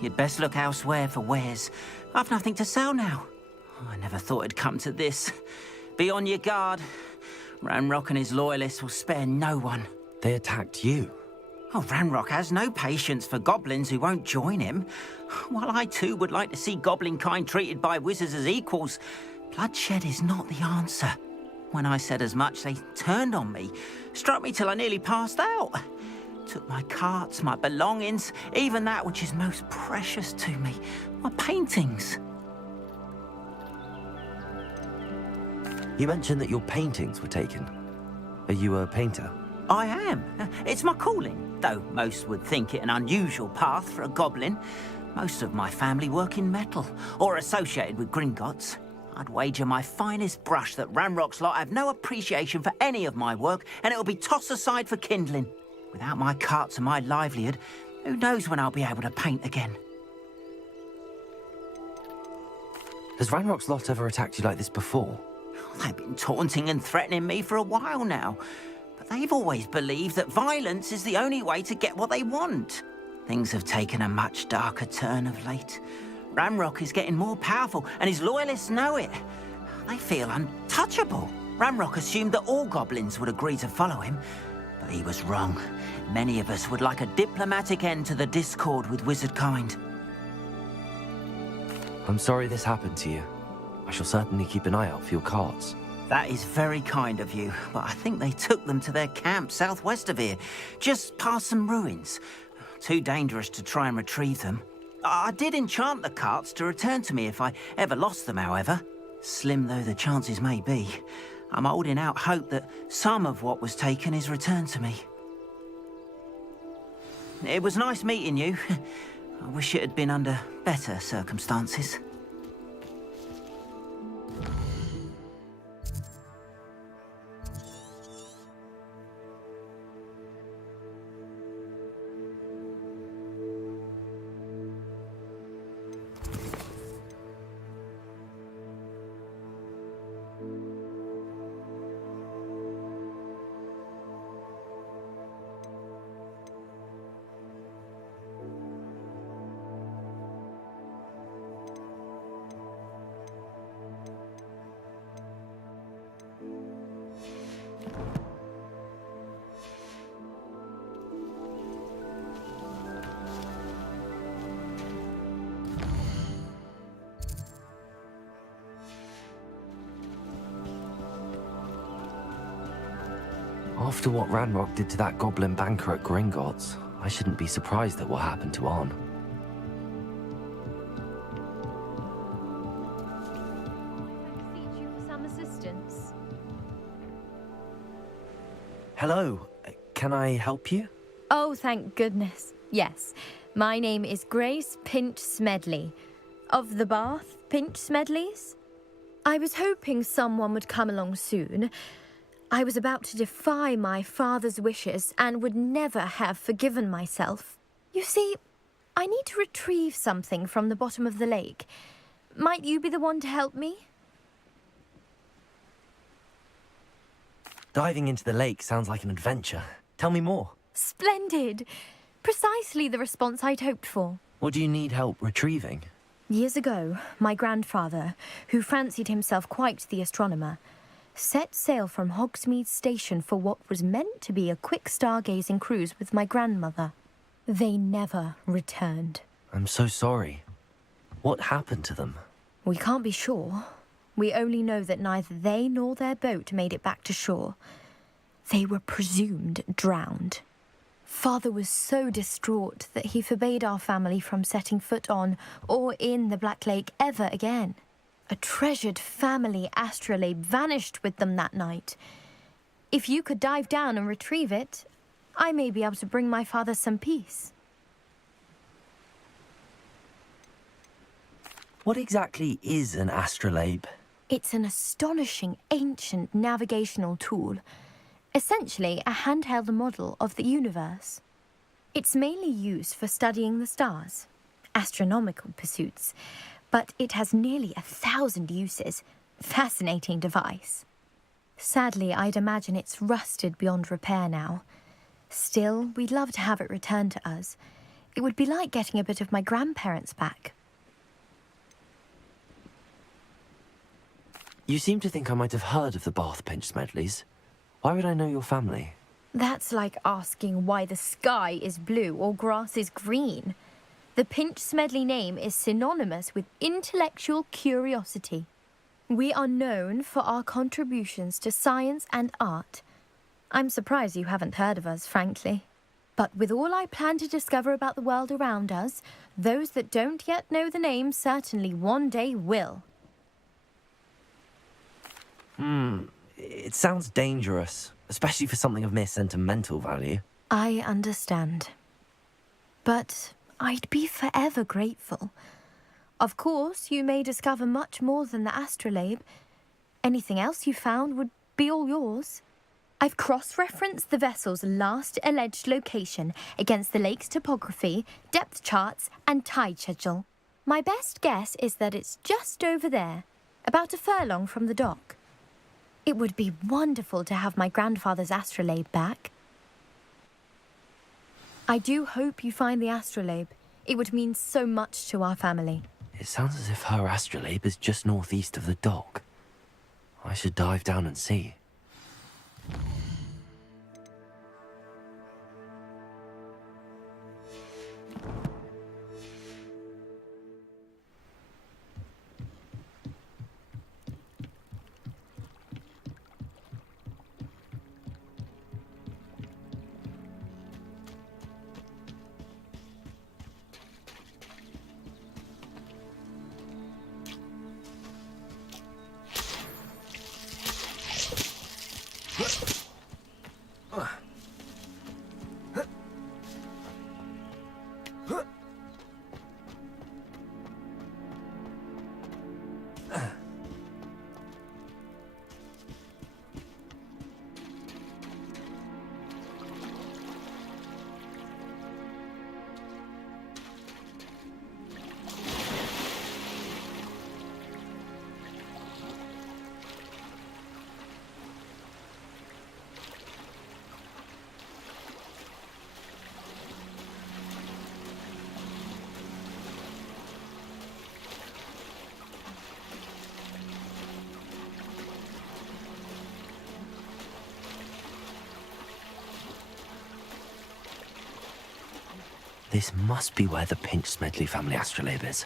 You'd best look elsewhere for wares. I've nothing to sell now. I never thought it'd come to this. Be on your guard. Ranrock and his loyalists will spare no one. They attacked you? Oh, Ranrock has no patience for goblins who won't join him. While I too would like to see goblin kind treated by wizards as equals, bloodshed is not the answer. When I said as much, they turned on me, struck me till I nearly passed out. Took my carts, my belongings, even that which is most precious to me, my paintings. You mentioned that your paintings were taken. Are you a painter? I am. It's my calling, though most would think it an unusual path for a goblin. Most of my family work in metal, or associated with Gringotts. I'd wager my finest brush that Ranrock's lot have no appreciation for any of my work, and it'll be tossed aside for kindling. Without my carts and my livelihood, Who knows when I'll be able to paint again? Has Ranrock's lot ever attacked you like this before? They've been taunting and threatening me for a while now. But they've always believed that violence is the only way to get what they want. Things have taken a much darker turn of late. Ranrock is getting more powerful, and his loyalists know it. They feel untouchable. Ranrock assumed that all goblins would agree to follow him, but he was wrong. Many of us would like a diplomatic end to the discord with wizard kind. I'm sorry this happened to you. I shall certainly keep an eye out for your carts. That is very kind of you, but I think they took them to their camp southwest of here, just past some ruins. Too dangerous to try and retrieve them. I did enchant the carts to return to me if I ever lost them, however. Slim though the chances may be, I'm holding out hope that some of what was taken is returned to me. It was nice meeting you. I wish it had been under better circumstances. After what Ranrock did to that goblin banker at Gringotts, I shouldn't be surprised at what happened to Arn. Beseech you for some assistance. Hello, can I help you? Oh, thank goodness. Yes, my name is Grace Pinch Smedley, of the Bath Pinch Smedleys. I was hoping someone would come along soon. I was about to defy my father's wishes and would never have forgiven myself. You see, I need to retrieve something from the bottom of the lake. Might you be the one to help me? Diving into the lake sounds like an adventure. Tell me more. Splendid! Precisely the response I'd hoped for. What do you need help retrieving? Years ago, my grandfather, who fancied himself quite the astronomer, set sail from Hogsmeade Station for what was meant to be a quick stargazing cruise with my grandmother. They never returned. I'm so sorry. What happened to them? We can't be sure. We only know that neither they nor their boat made it back to shore. They were presumed drowned. Father was so distraught that he forbade our family from setting foot on or in the Black Lake ever again. A treasured family astrolabe vanished with them that night. If you could dive down and retrieve it, I may be able to bring my father some peace. What exactly is an astrolabe? It's an astonishing ancient navigational tool, essentially a handheld model of the universe. It's mainly used for studying the stars, astronomical pursuits, but it has nearly 1,000 uses. Fascinating device. Sadly, I'd imagine it's rusted beyond repair now. Still, we'd love to have it returned to us. It would be like getting a bit of my grandparents back. You seem to think I might have heard of the Bath Pinch Smedleys. Why would I know your family? That's like asking why the sky is blue or grass is green. The Pinch Smedley name is synonymous with intellectual curiosity. We are known for our contributions to science and art. I'm surprised you haven't heard of us, frankly. But with all I plan to discover about the world around us, those that don't yet know the name certainly one day will. It sounds dangerous, especially for something of mere sentimental value. I understand. But I'd be forever grateful. Of course, you may discover much more than the astrolabe. Anything else you found would be all yours. I've cross-referenced the vessel's last alleged location against the lake's topography, depth charts, and tide schedule. My best guess is that it's just over there, about a furlong from the dock. It would be wonderful to have my grandfather's astrolabe back. I do hope you find the astrolabe. It would mean so much to our family. It sounds as if her astrolabe is just northeast of the dock. I should dive down and see. This must be where the Pinch-Smedley family astrolabe is.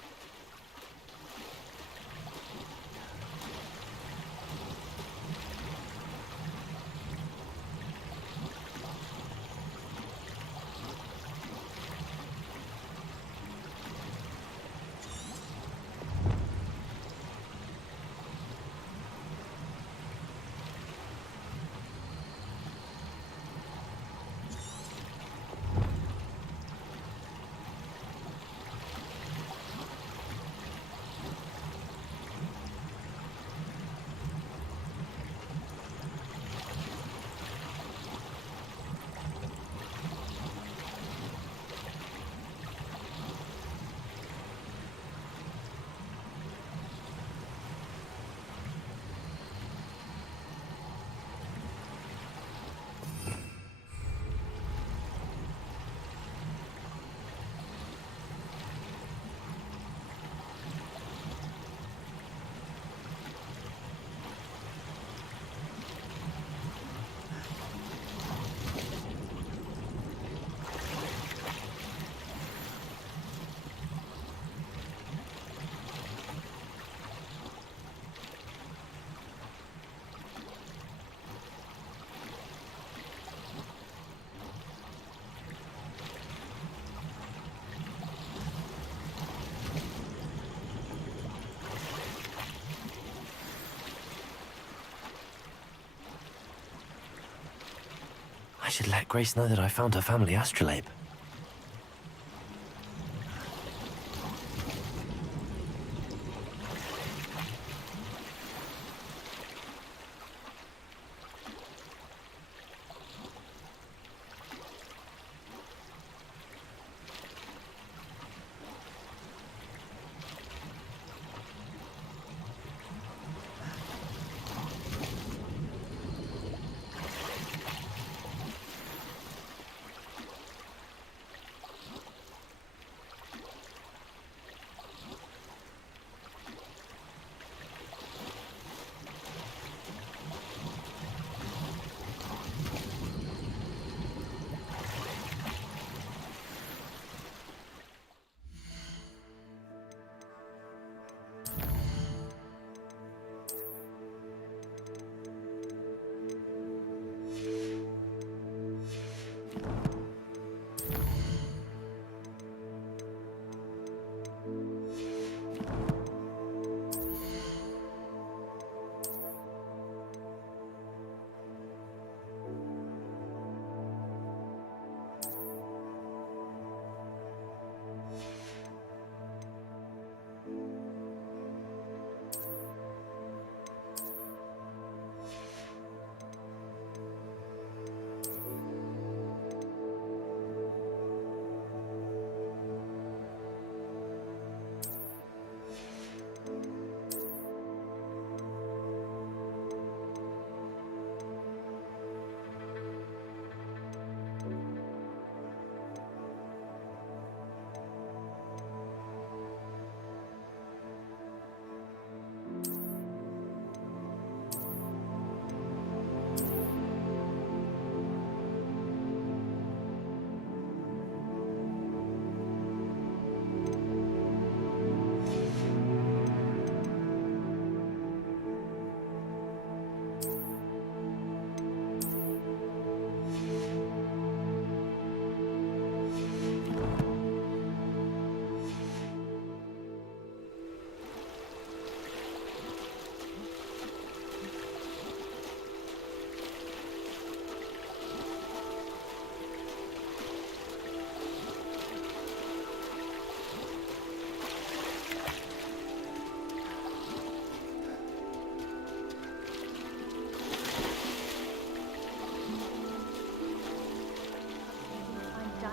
I should let Grace know that I found her family astrolabe.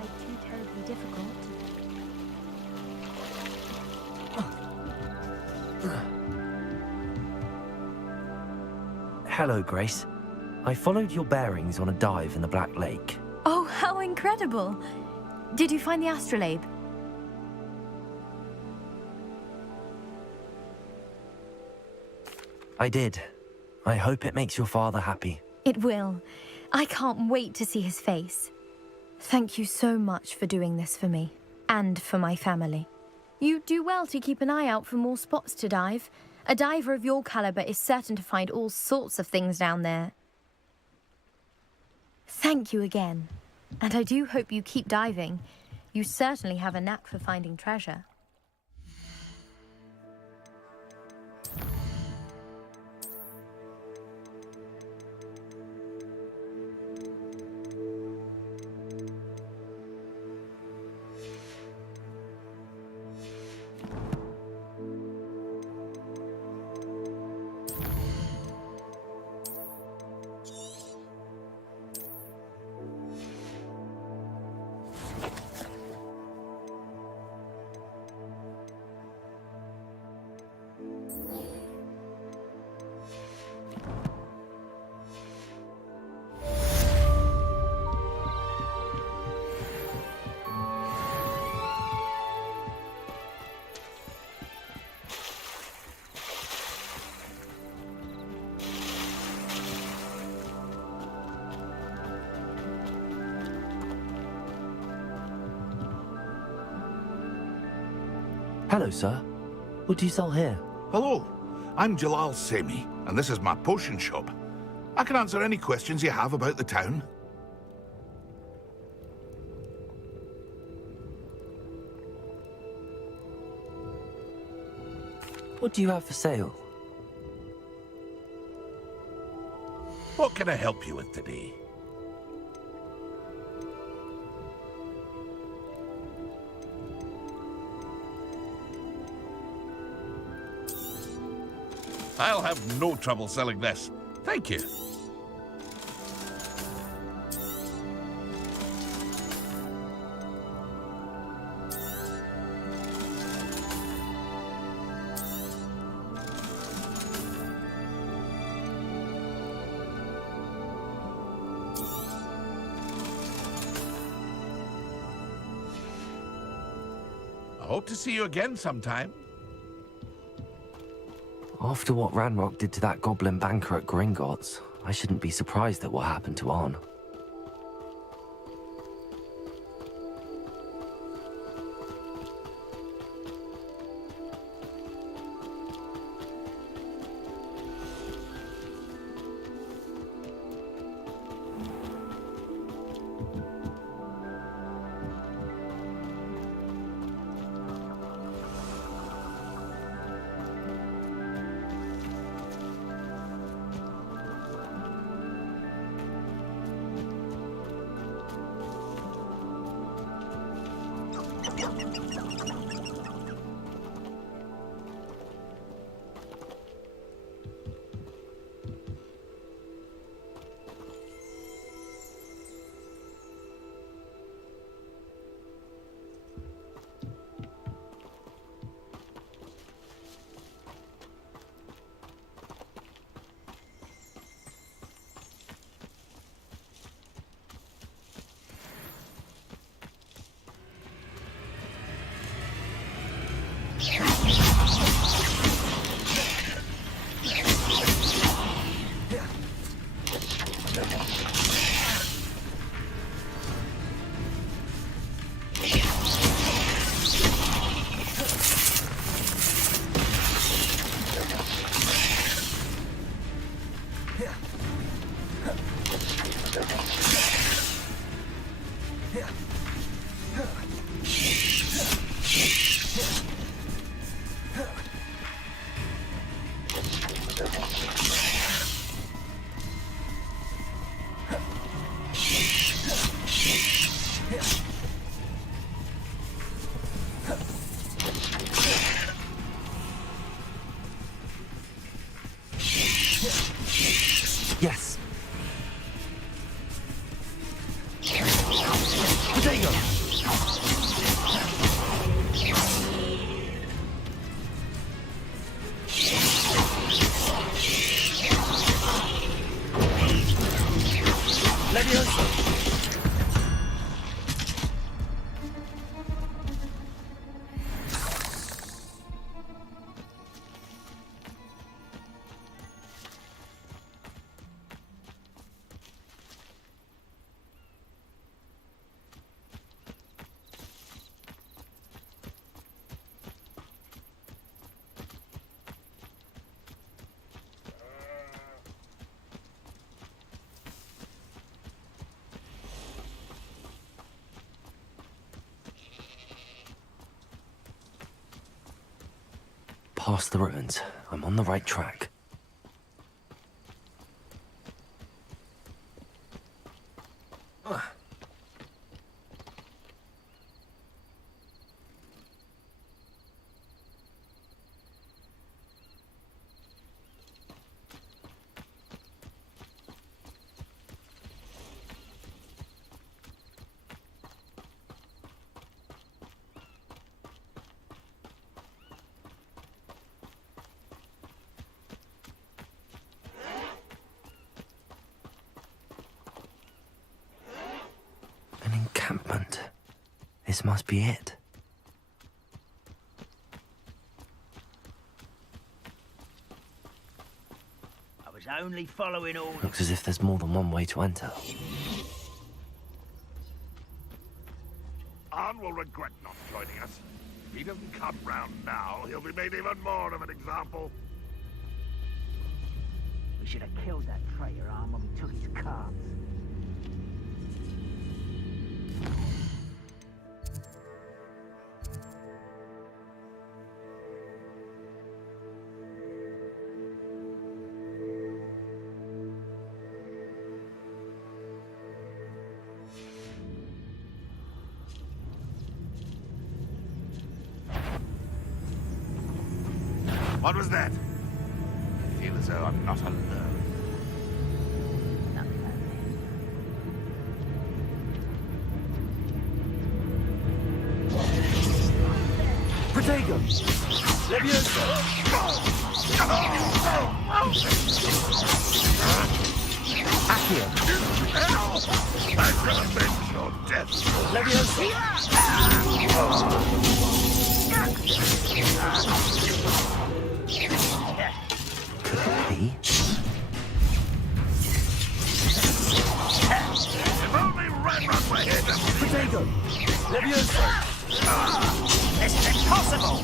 like too terribly difficult. Hello, Grace. I followed your bearings on a dive in the Black Lake. Oh, how incredible! Did you find the astrolabe? I did. I hope it makes your father happy. It will. I can't wait to see his face. Thank you so much for doing this for me, and for my family. You do well to keep an eye out for more spots to dive. A diver of your caliber is certain to find all sorts of things down there. Thank you again. And I do hope you keep diving. You certainly have a knack for finding treasure. Hello, sir. What do you sell here? Hello, I'm Jalal Semi, and this is my potion shop. I can answer any questions you have about the town. What do you have for sale? What can I help you with today? I'll have no trouble selling this. Thank you. I hope to see you again sometime. After what Ranrock did to that goblin banker at Gringotts, I shouldn't be surprised at what happened to Arn. Yes. Protego! Leviosa! Past the ruins. I'm on the right track. An encampment. This must be it. I was only following orders. Looks as if there's more than one way to enter. Arn will regret not joining us. If he doesn't come round now, he'll be made even more of an example. We should have killed that traitor, Arn, when we took his cards. What was that? I feel as though I'm not alone. Protego! Leviosa! Accio! I shall avenge your death! Leviosa! Me? If only Ranrock were here to... Protego! Leviosa! This is impossible!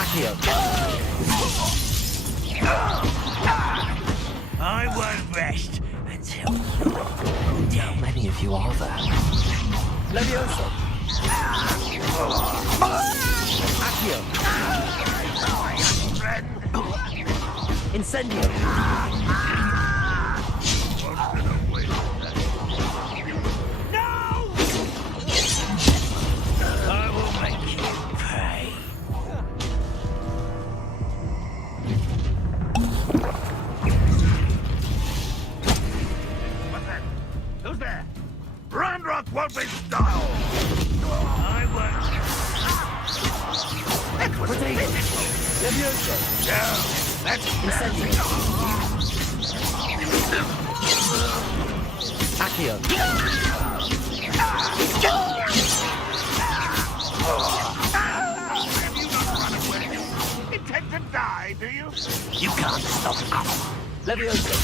Accio! I won't rest until... How many of you are there? Leviosa! Accio! Incendio! I will make you pay. What's that? Who's there? Ranrock won't be stopped! I won't. That was Protego! Leviosa! Yeah, that's Incendio! Accio! Have you not run away? Intend to die, do you? You can't stop us. Leviosa!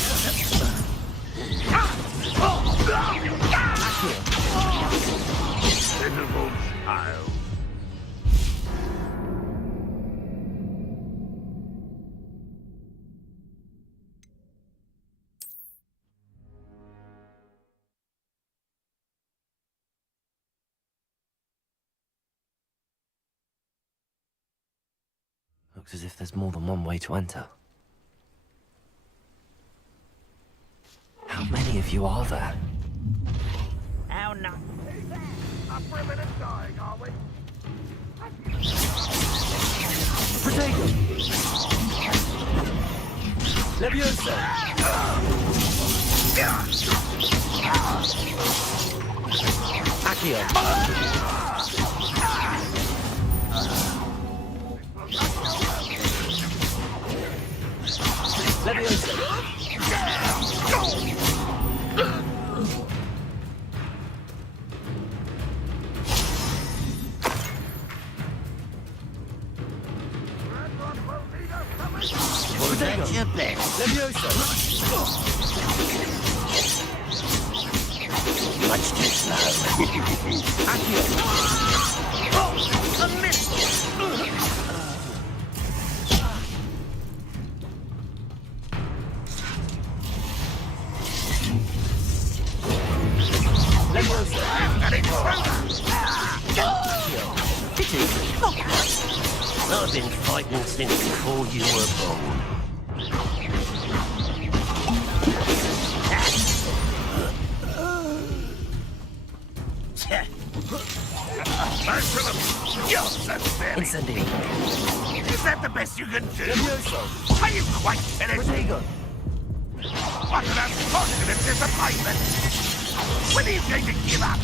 Pitiful child. Looks as if there's more than one way to enter. How many of you are there? How not? Up for a minute dying, are we? Protego! Leviosa! Accio. Leviosa. That's your best. Leviosa. Much too slow. Accio. Oh, a miss! Leviosa. Pity. I've been fighting since before you were born. Incendio. Is that the best you can do? Levioso. Are you quite finished? Protego. What an unfortunate disappointment! When are you going to give up?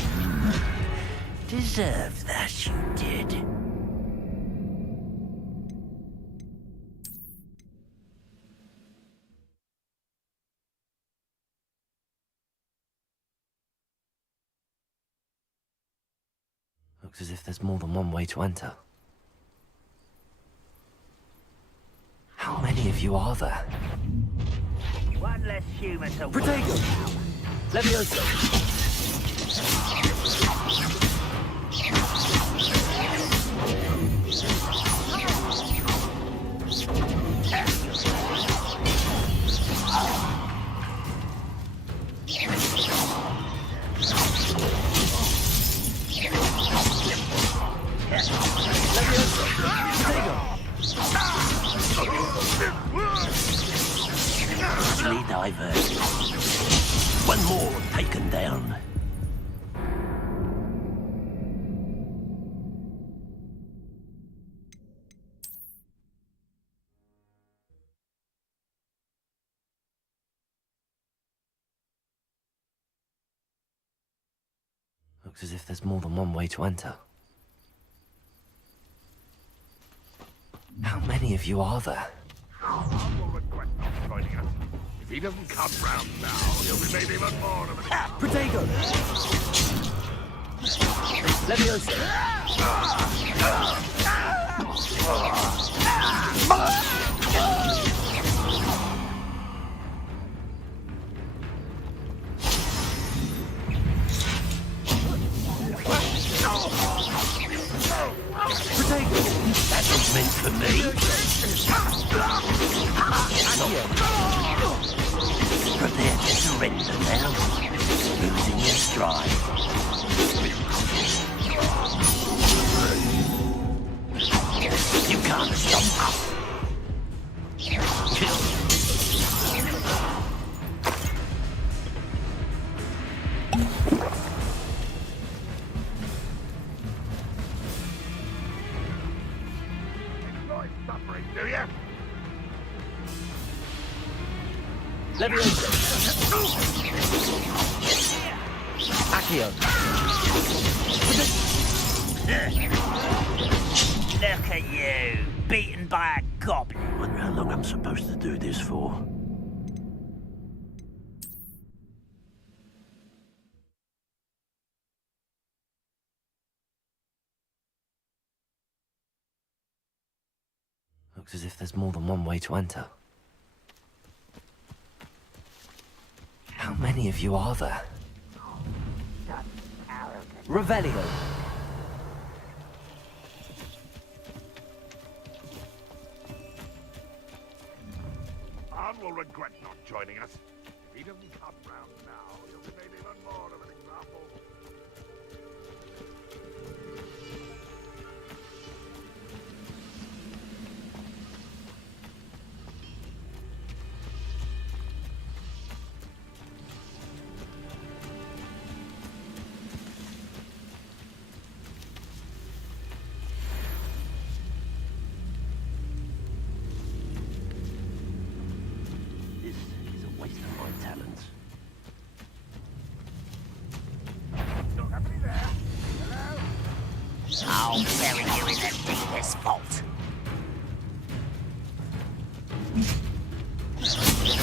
Deserve that, you did. Looks as if there's more than one way to enter. How many of you are there? One less human to Protego. Leviosa. Easily diverted. One more taken down. Looks as if there's more than one way to enter. How many of you are there? If he doesn't come round now, he'll be made even more of an Protego. Leviosa. Protego. That was meant for me. Prepare to surrender now. Losing your stride. You can't stop us. suffering, do you? Leviosa. Accio. Look at you, beaten by a goblin. Wonder how long I'm supposed to do this for. Looks as if there's more than one way to enter. How many of you are there? Revelio. Arn will regret not joining us. If he doesn't come round now, he'll be made even more of an example. This is a waste of my talents. I'll bury you in the deepest vault.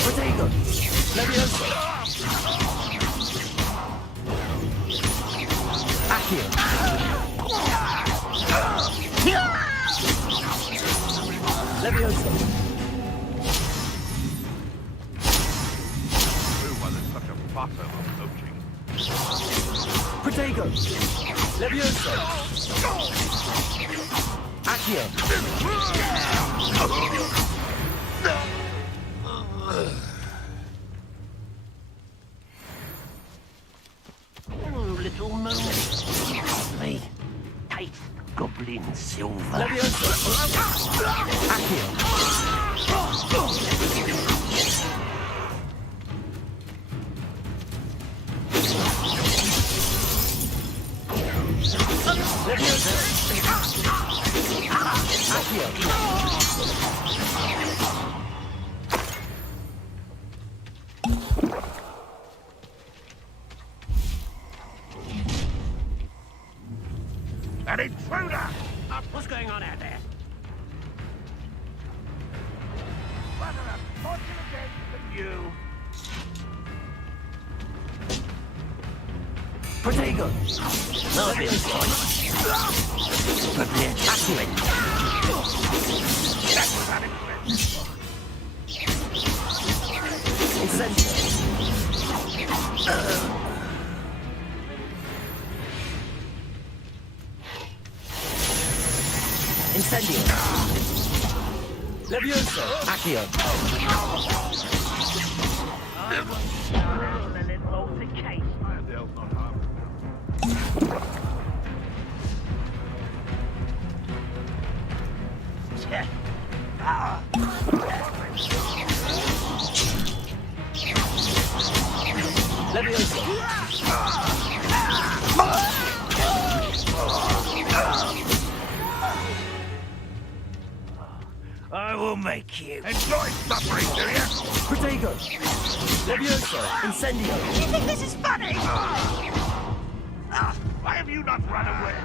Protego! Levioso! Accio! Levioso! Who was it such a fuss over poaching? Protego! Levioso! Accio! Oh, little moment. Me. Taste goblin silver. Levioso! Accio! Levioso! Accio! An intruder! What's going on out there? Rather unfortunate day than you. Protego! Levioso! Goblin accurate. That was unexpected. Incendio! Incendio! Levioso! Accio! A little altercation. They'll not harm Levioso! I will make you. Enjoy suffering, do you? Protego! Levioso! Incendio! You think this is funny? Why have you not run away?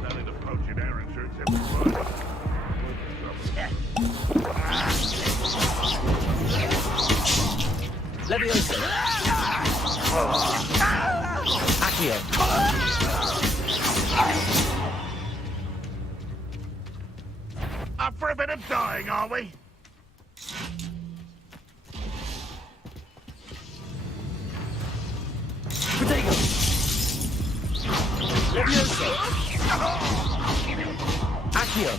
Selling the poaching errand shirts every Friday. Levioso! Accio! Up for a bit of dying, are we? Protego! Levioso! Accio!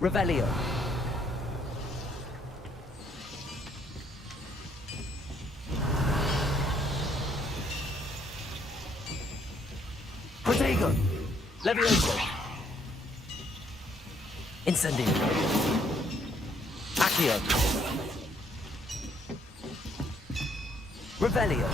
Revelio. Protego. Levioso. Incendio. Accio. Revelio.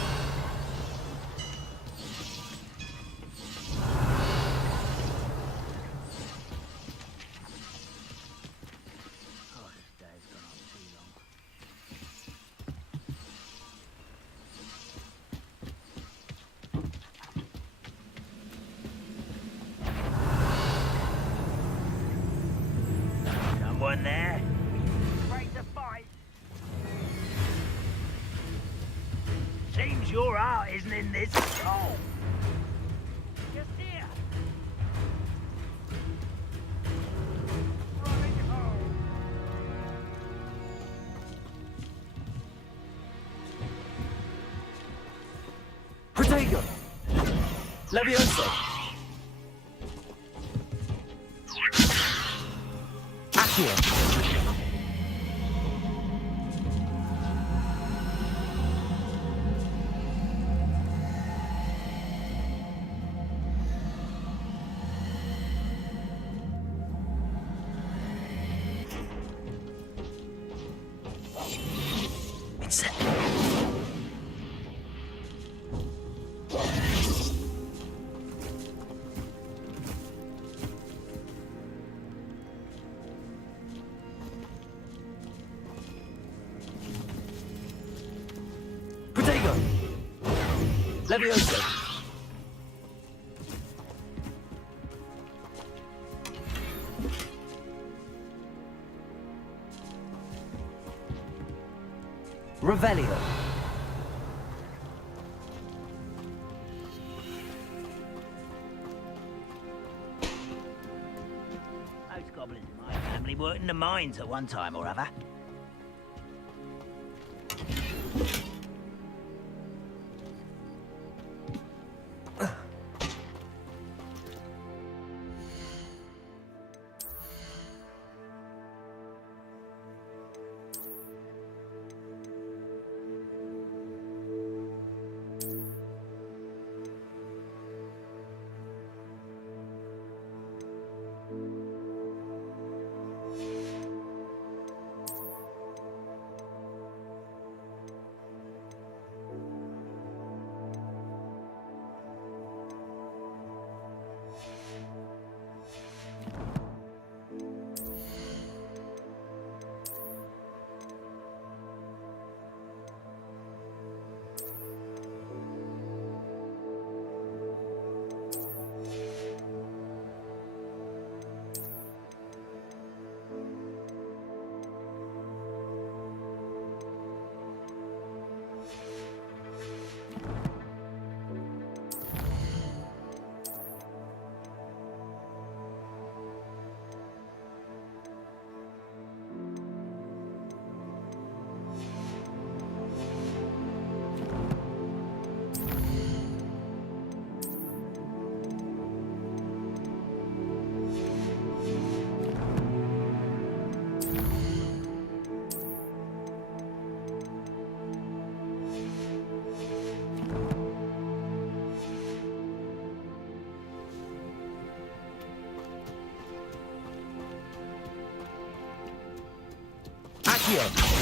Someone there? Afraid to fight? Seems your heart isn't in this at all. Just here. Right home. Protego. Levioso. Accio. words. Protego! Levioso! Revelio! Those goblins in my family worked in the mines at one time or other. Accio!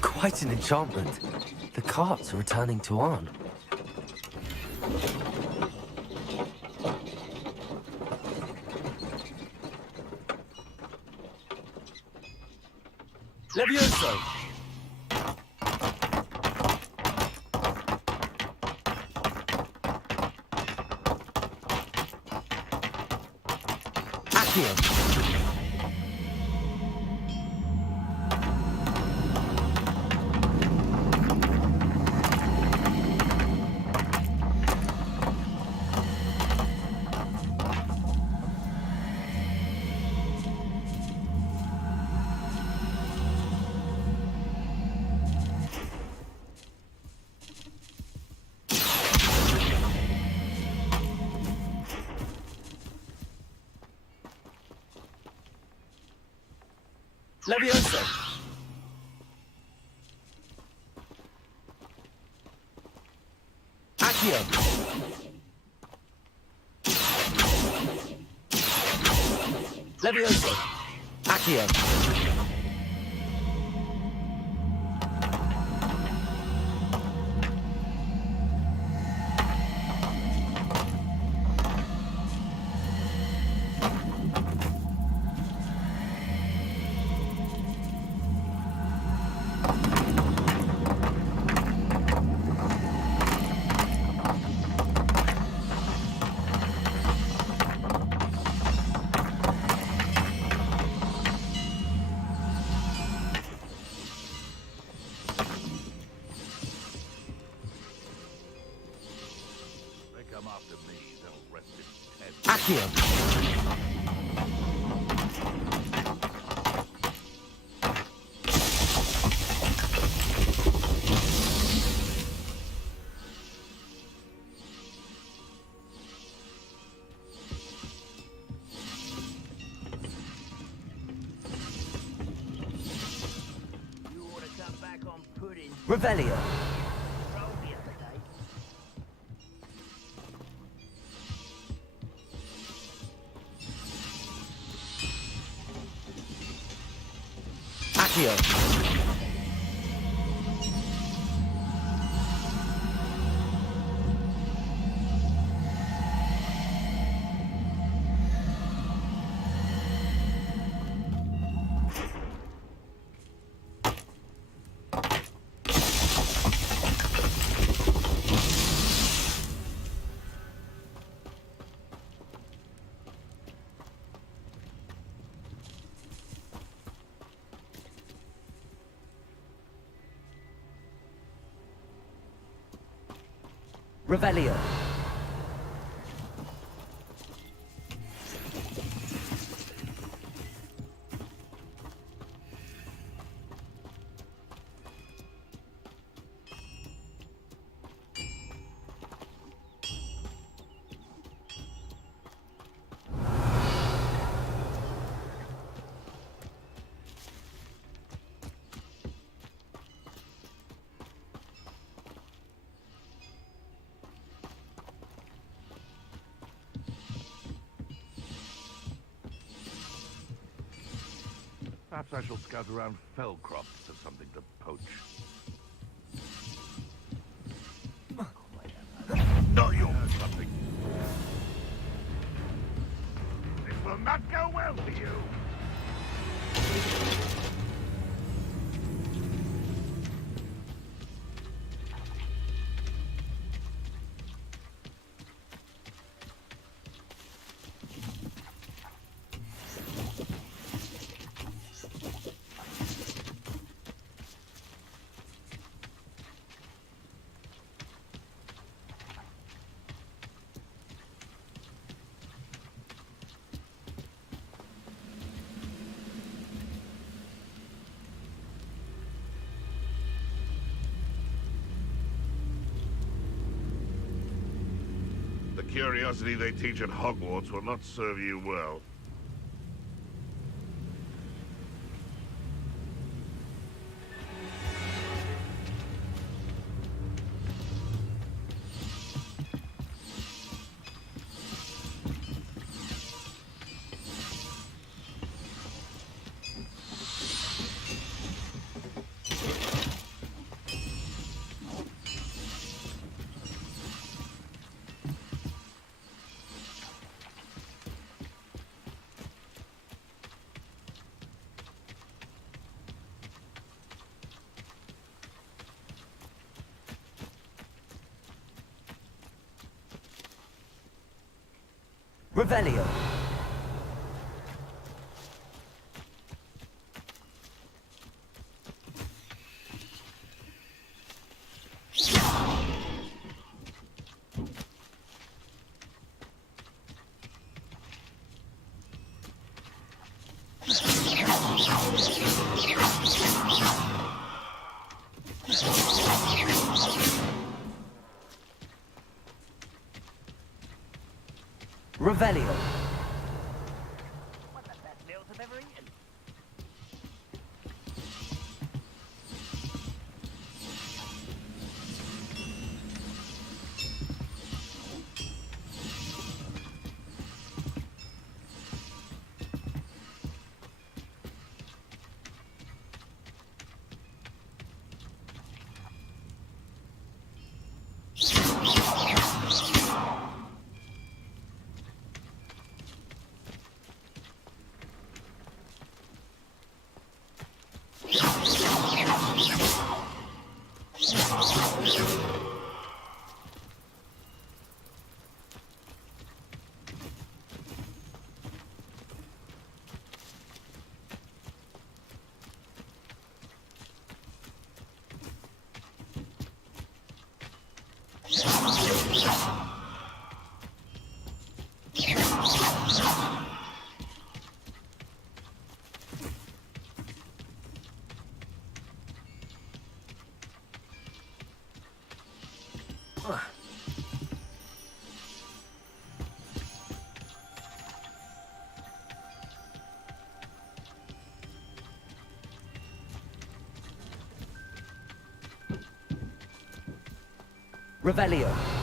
Quite an enchantment. The carts are returning to Arn. Levioso! Accio! Levioso! Accio! Levioso! Accio! after me, they'll rest in peace. Accio! You ought to cut back on pudding. Revelio! Roll the other day. Accio! Revelio! Perhaps I shall scout around Fellcroft for something to poach. Not your something. This will not go well for you. The curiosity they teach at Hogwarts will not serve you well. Revelio! Revelio! What the best meals I've ever eaten. Revelio.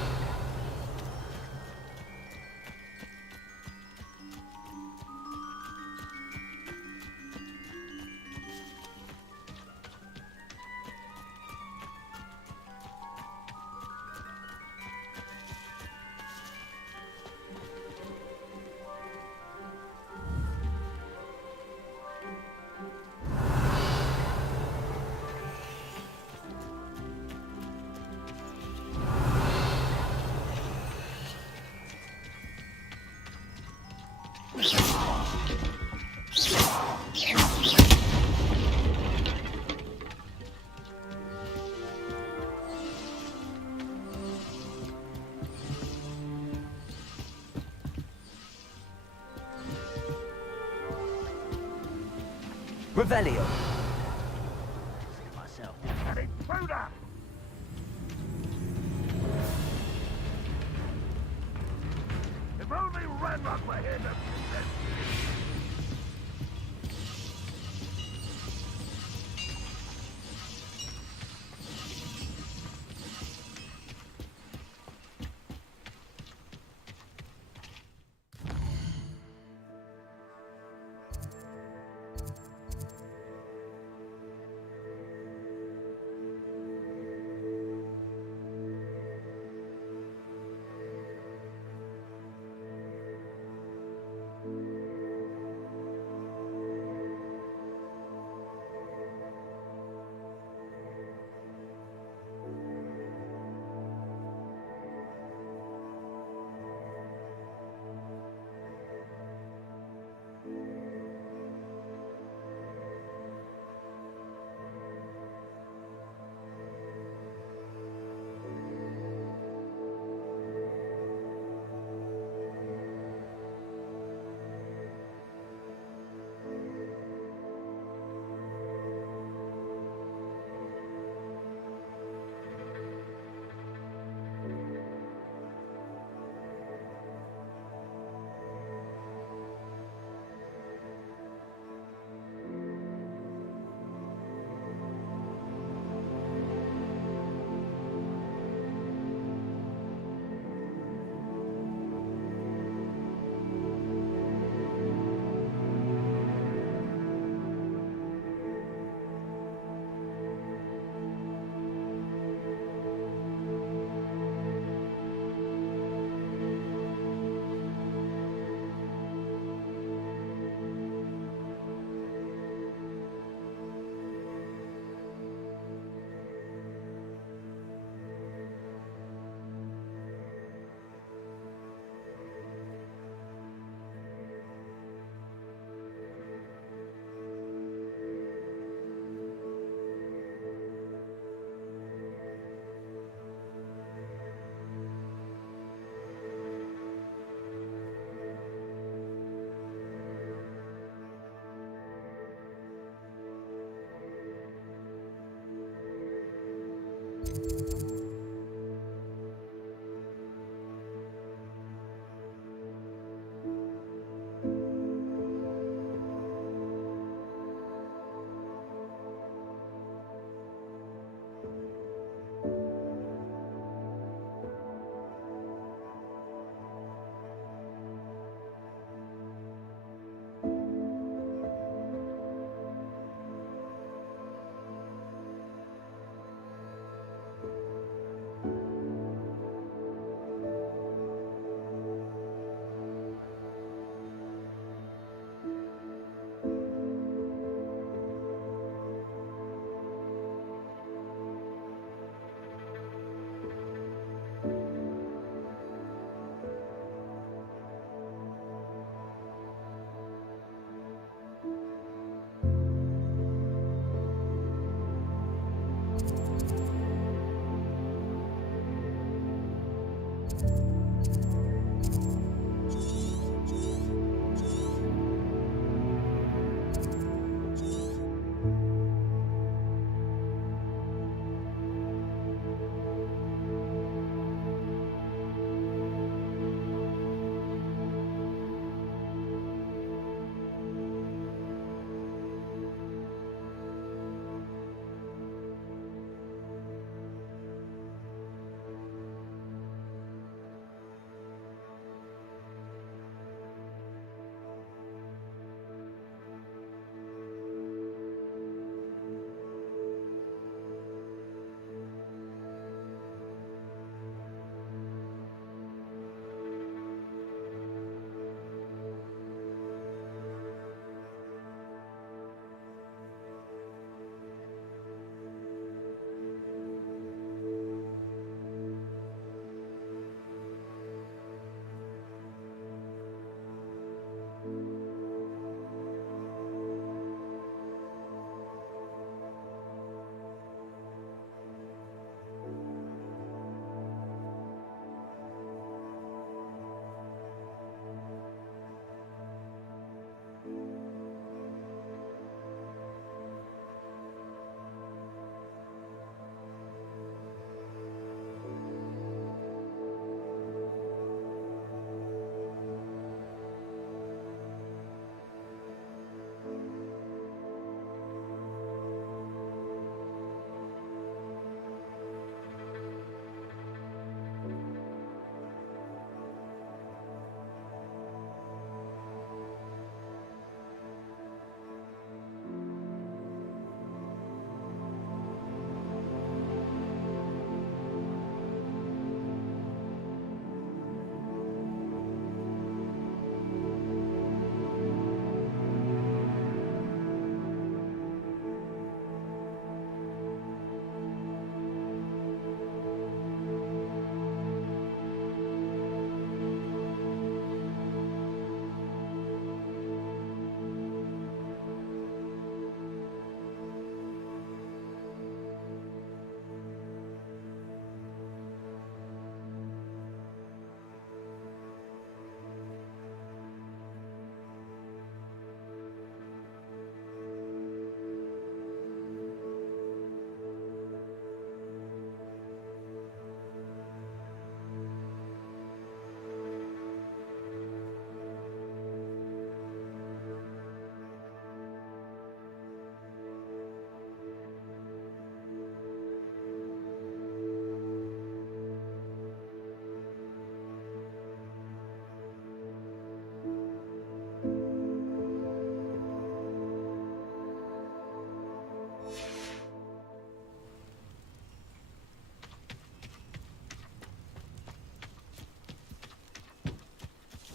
Revelio. See myself. An intruder! If only Ranrock were here to...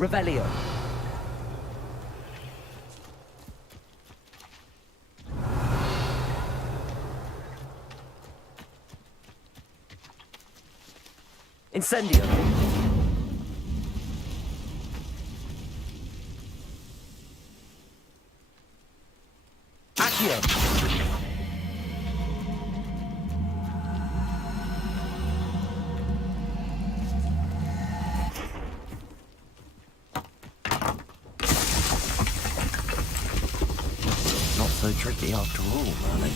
Revelio. Incendio. Accio. Not so tricky after all, Merlin.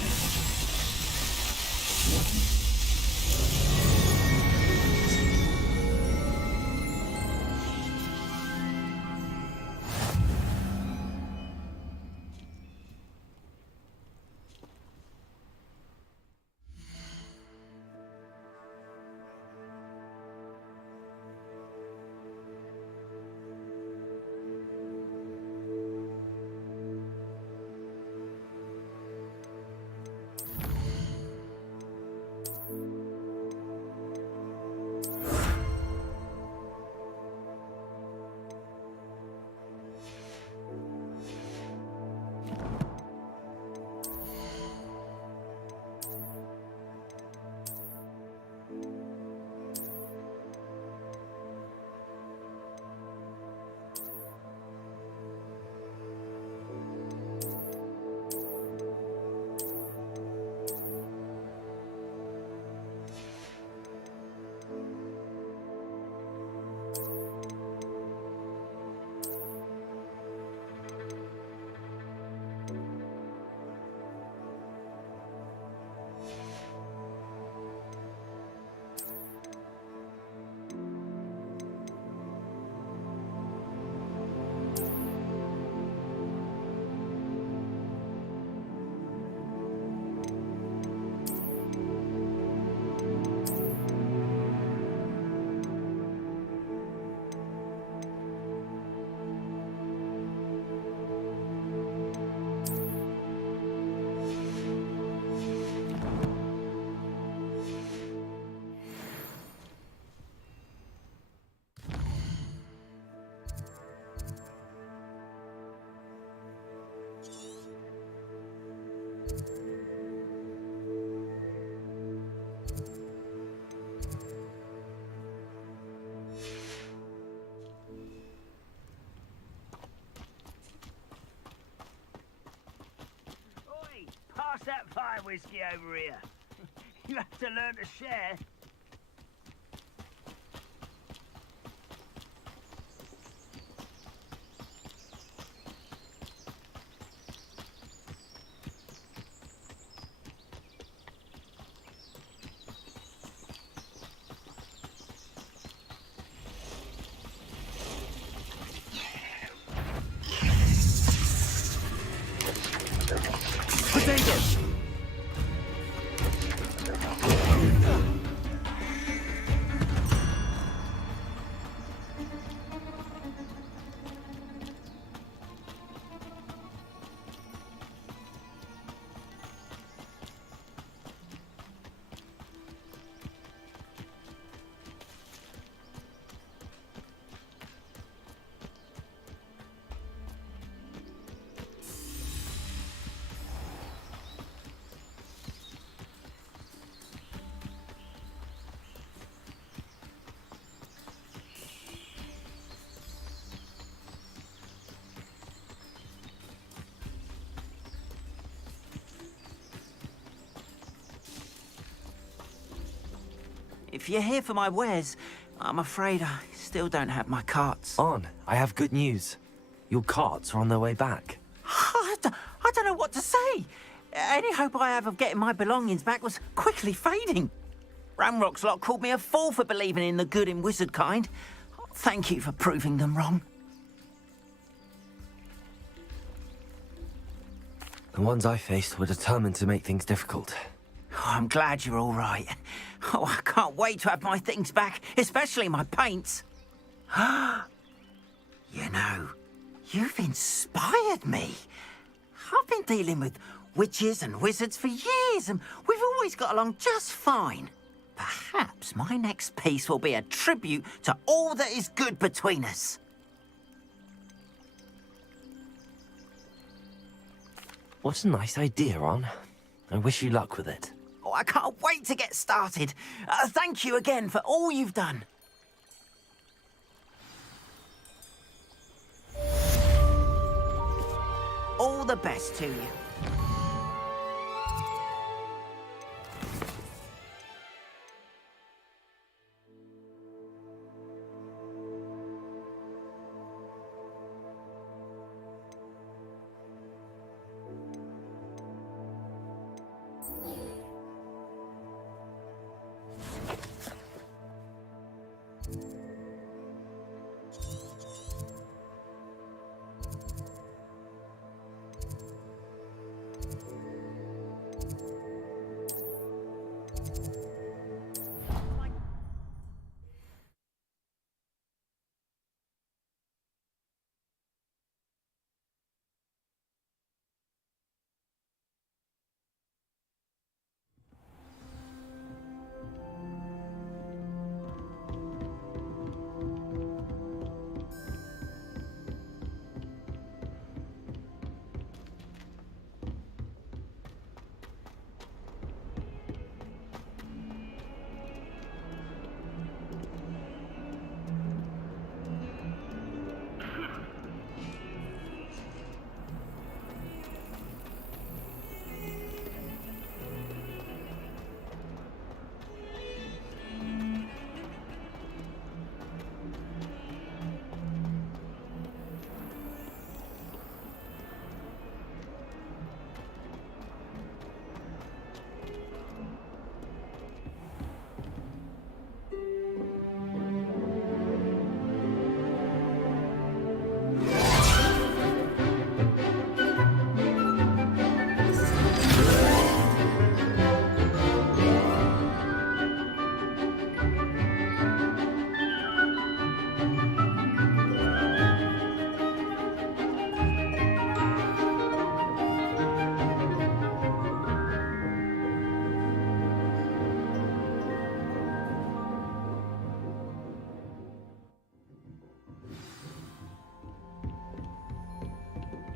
Pass that fire whiskey over here. You have to learn to share. Potatoes. If you're here for my wares, I'm afraid I still don't have my carts. On, I have good news. Your carts are on their way back. I don't know what to say. Any hope I have of getting my belongings back was quickly fading. Ramrock's lot called me a fool for believing in the good in wizard kind. Thank you for proving them wrong. The ones I faced were determined to make things difficult. Oh, I'm glad you're all right. Oh, I can't wait to have my things back, especially my paints. You know, you've inspired me. I've been dealing with witches and wizards for years, and we've always got along just fine. Perhaps my next piece will be a tribute to all that is good between us. What a nice idea, Ron. I wish you luck with it. Oh, I can't wait to get started. Thank you again for all you've done. All the best to you.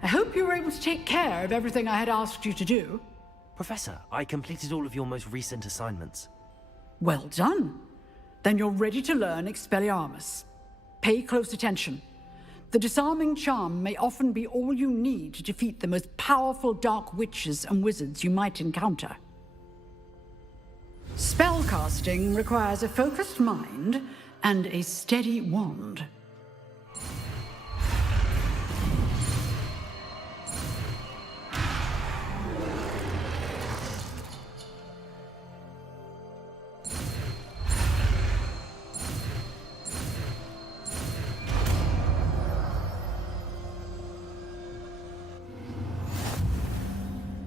I hope you were able to take care of everything I had asked you to do. Professor, I completed all of your most recent assignments. Well done. Then you're ready to learn Expelliarmus. Pay close attention. The disarming charm may often be all you need to defeat the most powerful dark witches and wizards you might encounter. Spellcasting requires a focused mind and a steady wand.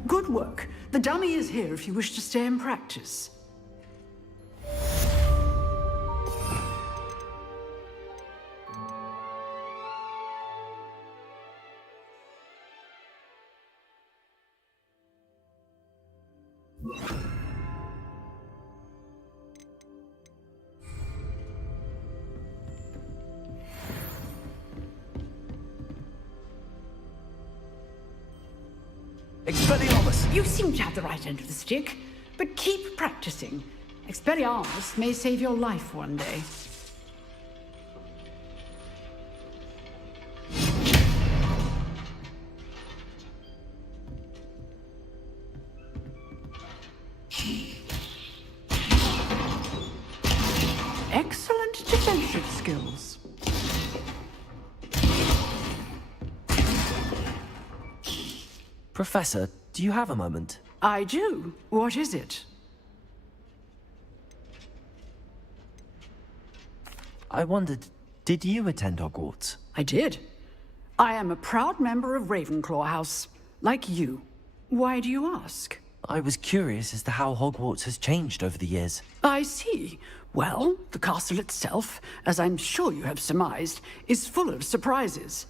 Good work. The dummy is here if you wish to stay and practice. Expelliarmus! You seem to have the right end of the stick, but keep practicing. Expelliarmus may save your life one day. Excellent defensive skills. Professor, do you have a moment? I do. What is it? I wondered, did you attend Hogwarts? I did. I am a proud member of Ravenclaw House, like you. Why do you ask? I was curious as to how Hogwarts has changed over the years. I see. Well, the castle itself, as I'm sure you have surmised, is full of surprises.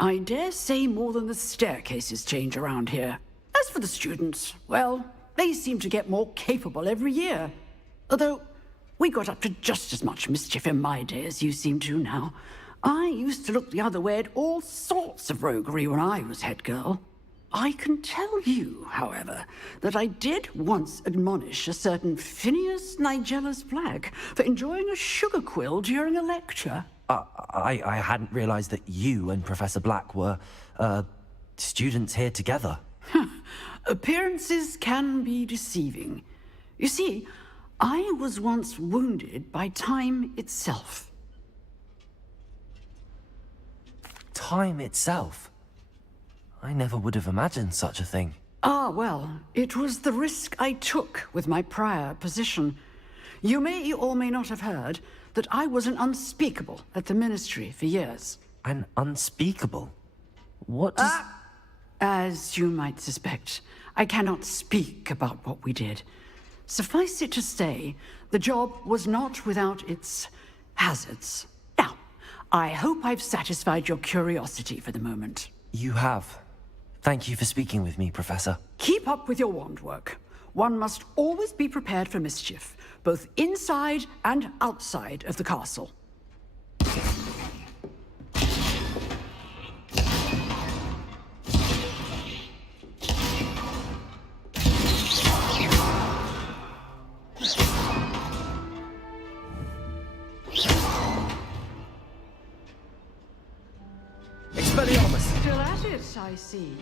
I dare say more than the staircases change around here. As for the students, well, they seem to get more capable every year. Although, we got up to just as much mischief in my day as you seem to now. I used to look the other way at all sorts of roguery when I was head girl. I can tell you, however, that I did once admonish a certain Phineas Nigellus Black for enjoying a sugar quill during a lecture. I hadn't realized that you and Professor Black were, students here together. Appearances can be deceiving. You see, I was once wounded by time itself. Time itself? I never would have imagined such a thing. Ah, well, it was the risk I took with my prior position. You may or may not have heard that I was an unspeakable at the Ministry for years. An unspeakable? What does... As you might suspect, I cannot speak about what we did. Suffice it to say, the job was not without its hazards. Now, I hope I've satisfied your curiosity for the moment. You have. Thank you for speaking with me, Professor. Keep up with your wand work. One must always be prepared for mischief, both inside and outside of the castle. Expelliarmus! Still at it, I see.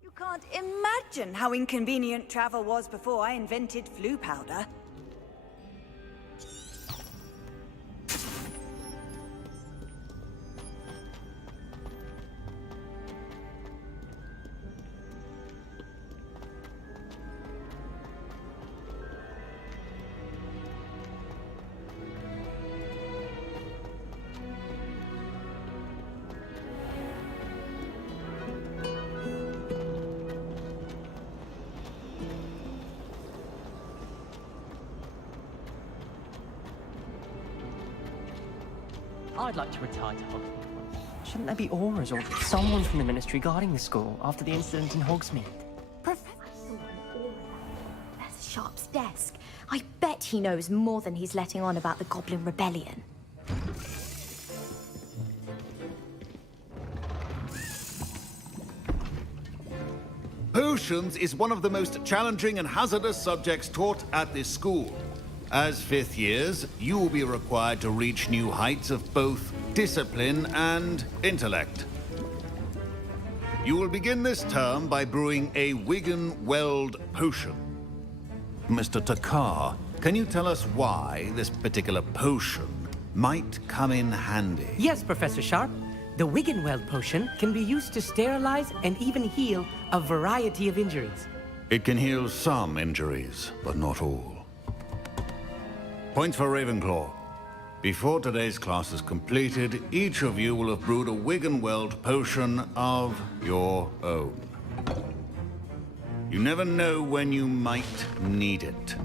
You can't imagine how inconvenient travel was before I invented flu powder. I'd like to retire to Hogsmeade. Shouldn't there be auras or someone from the Ministry guarding the school after the incident in Hogsmeade? There's Sharp's desk. I bet he knows more than he's letting on about the Goblin Rebellion. Potions is one of the most challenging and hazardous subjects taught at this school. As fifth years, you will be required to reach new heights of both discipline and intellect. You will begin this term by brewing a Wigan-Weld potion. Mr. Takar, can you tell us why this particular potion might come in handy? Yes, Professor Sharp. The Wigan-Weld potion can be used to sterilize and even heal a variety of injuries. It can heal some injuries, but not all. Points for Ravenclaw. Before today's class is completed, each of you will have brewed a Wigan-Weld potion of your own. You never know when you might need it.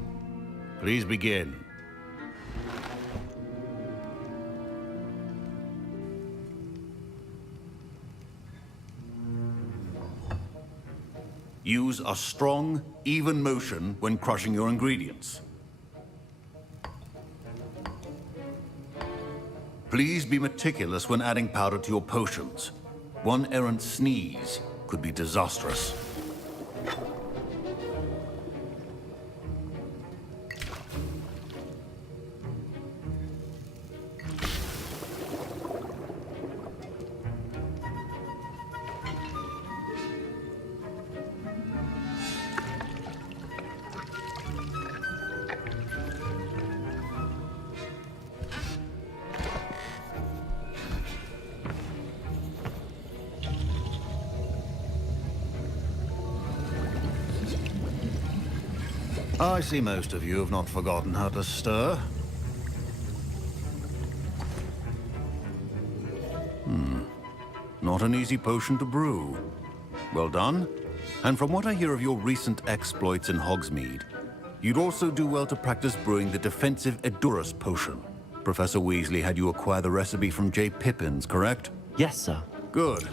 Please begin. Use a strong, even motion when crushing your ingredients. Please be meticulous when adding powder to your potions. One errant sneeze could be disastrous. I see most of you have not forgotten how to stir. Not an easy potion to brew. Well done. And from what I hear of your recent exploits in Hogsmeade, you'd also do well to practice brewing the defensive Edurus potion. Professor Weasley had you acquire the recipe from J. Pippins, correct? Yes, sir. Good.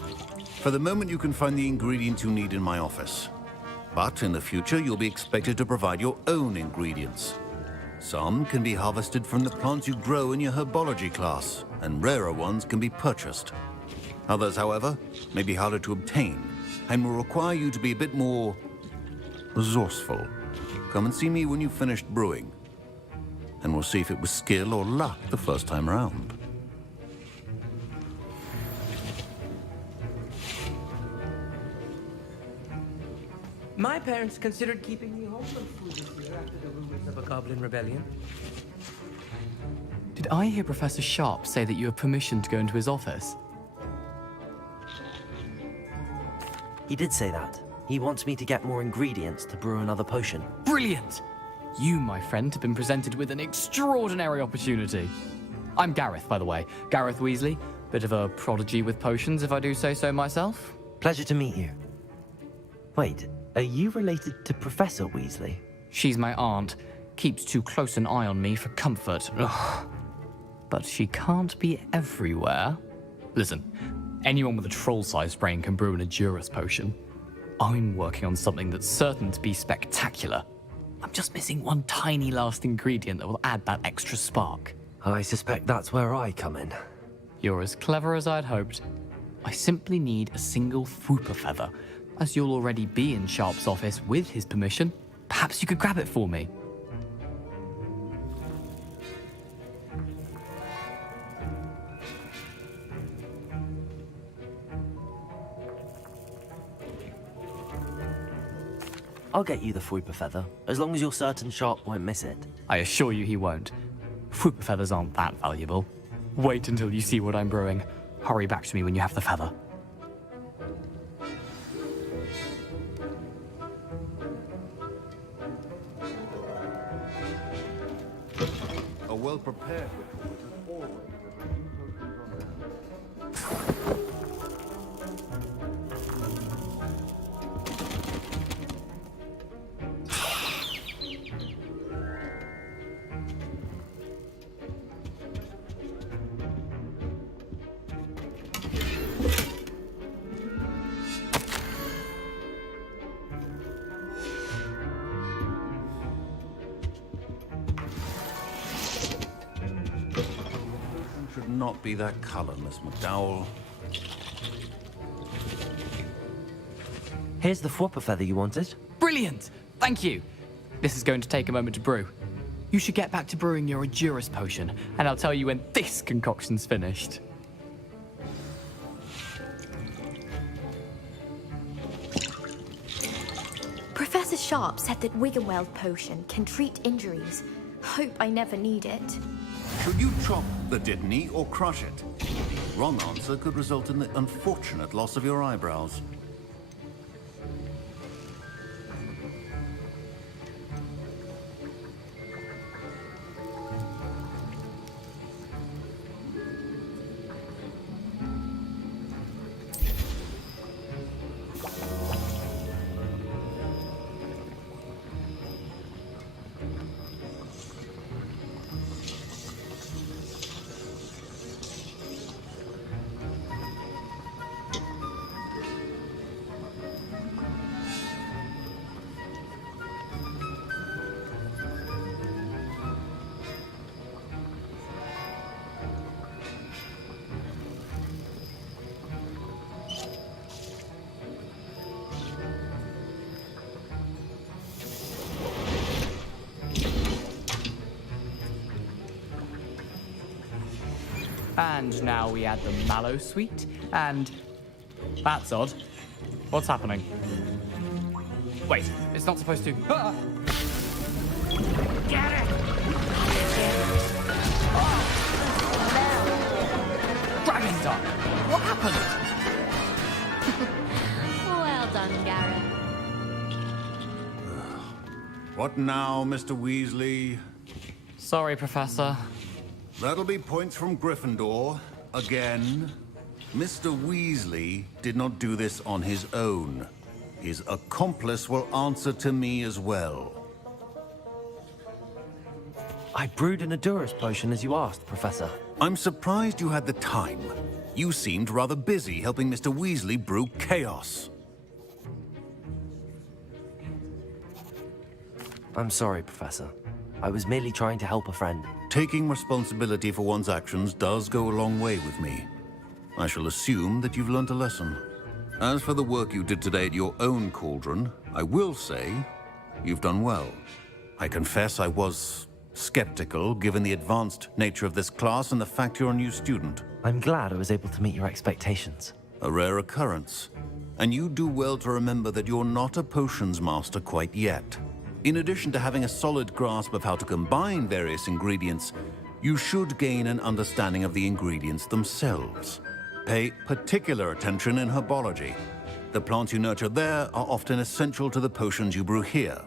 For the moment, you can find the ingredients you need in my office. But in the future, you'll be expected to provide your own ingredients. Some can be harvested from the plants you grow in your herbology class, and rarer ones can be purchased. Others, however, may be harder to obtain, and will require you to be a bit more resourceful. Come and see me when you've finished brewing, and we'll see if it was skill or luck the first time round. My parents considered keeping me home from food this year after the rumors of a goblin rebellion. Did I hear Professor Sharp say that you have permission to go into his office? He did say that. He wants me to get more ingredients to brew another potion. Brilliant! You, my friend, have been presented with an extraordinary opportunity. I'm Gareth, by the way. Gareth Weasley. Bit of a prodigy with potions, if I do say so myself. Pleasure to meet you. Wait, are you related to Professor Weasley? She's my aunt. Keeps too close an eye on me for comfort. Ugh. But she can't be everywhere. Listen, anyone with a troll-sized brain can brew an Edurus potion. I'm working on something that's certain to be spectacular. I'm just missing one tiny last ingredient that will add that extra spark. I suspect that's where I come in. You're as clever as I'd hoped. I simply need a single Fwooper feather. As you'll already be in Sharp's office with his permission, perhaps you could grab it for me. I'll get you the Fwooper feather, as long as you're certain Sharp won't miss it. I assure you he won't. Fwooper feathers aren't that valuable. Wait until you see what I'm brewing. Hurry back to me when you have the feather. A well-prepared ritual is always a new potions on hand. Should not be that color, Miss McDowell. Here's the Fwooper feather you wanted. Brilliant! Thank you! This is going to take a moment to brew. You should get back to brewing your Edurus potion, and I'll tell you when this concoction's finished. Professor Sharp said that Wiggenweld potion can treat injuries. Hope I never need it. Should you chop the Dittany or crush it? Wrong answer could result in the unfortunate loss of your eyebrows. And now we add the mallow sweet, and... That's odd. What's happening? Wait, it's not supposed to... Ah! Get it! Dragon Star! What happened? Well done, Garrett. What now, Mr. Weasley? Sorry, Professor. That'll be points from Gryffindor. Again. Mr. Weasley did not do this on his own. His accomplice will answer to me as well. I brewed an Adurus potion as you asked, Professor. I'm surprised you had the time. You seemed rather busy helping Mr. Weasley brew chaos. I'm sorry, Professor. I was merely trying to help a friend. Taking responsibility for one's actions does go a long way with me. I shall assume that you've learnt a lesson. As for the work you did today at your own cauldron, I will say you've done well. I confess I was skeptical, given the advanced nature of this class and the fact you're a new student. I'm glad I was able to meet your expectations. A rare occurrence. And you do well to remember that you're not a potions master quite yet. In addition to having a solid grasp of how to combine various ingredients, you should gain an understanding of the ingredients themselves. Pay particular attention in herbology. The plants you nurture there are often essential to the potions you brew here.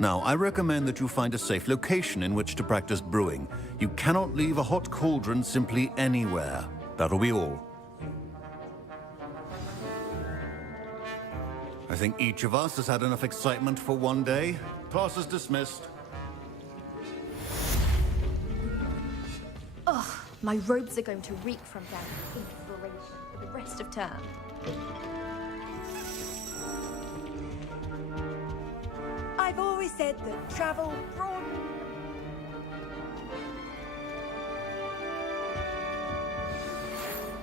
Now, I recommend that you find a safe location in which to practice brewing. You cannot leave a hot cauldron simply anywhere. That'll be all. I think each of us has had enough excitement for one day. Class is dismissed. Ugh, my robes are going to reek from that inspiration for the rest of term. I've always said that travel broadens.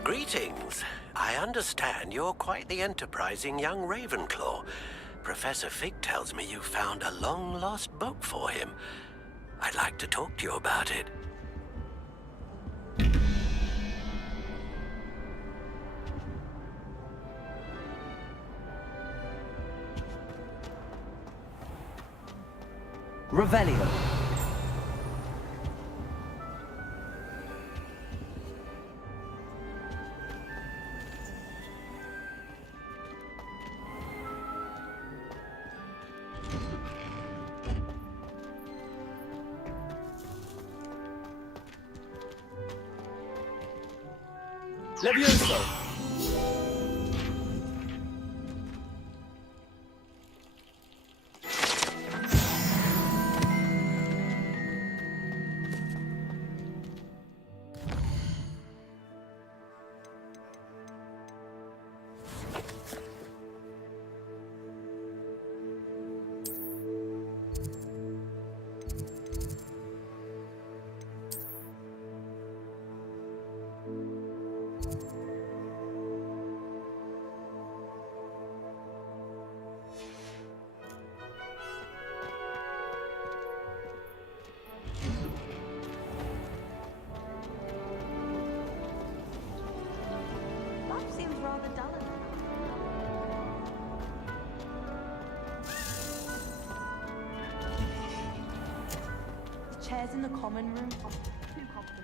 Greetings. I understand you're quite the enterprising young Ravenclaw. Professor Fig tells me you found a long-lost book for him. I'd like to talk to you about it. Revelio. Levioso! Life seems rather dull. The chairs in the common room are too comfortable.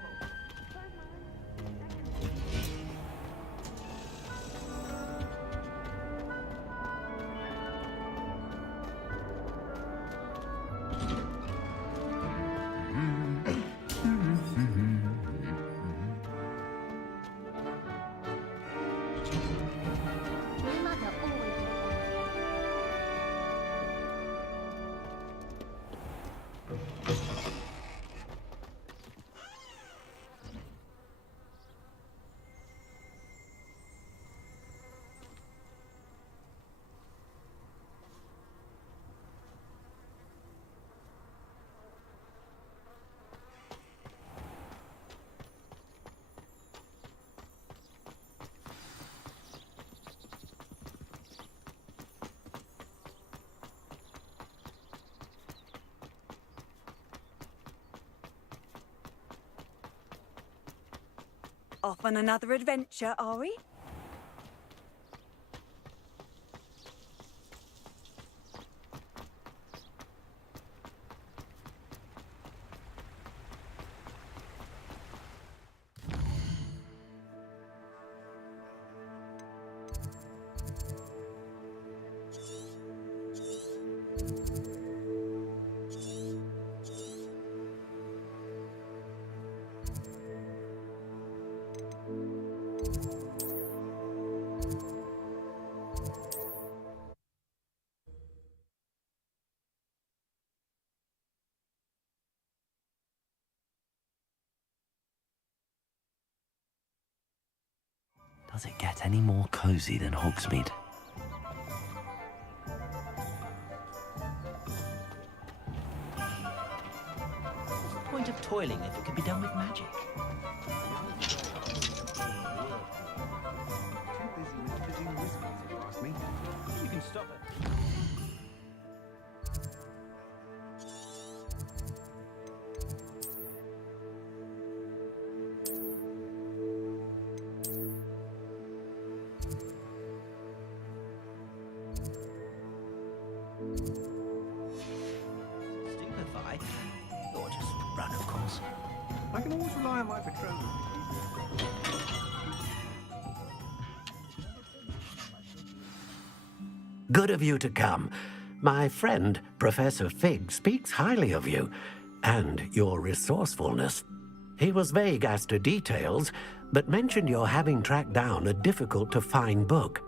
Off on another adventure, are we? Does it get any more cozy than Hogsmeade? What's the point of toiling if it can be done with magic? You can stop it. Stupefy? Or just run, of course. I can always rely on my patrol. Good of you to come. My friend, Professor Fig, speaks highly of you and your resourcefulness. He was vague as to details, but mentioned your having tracked down a difficult-to-find book.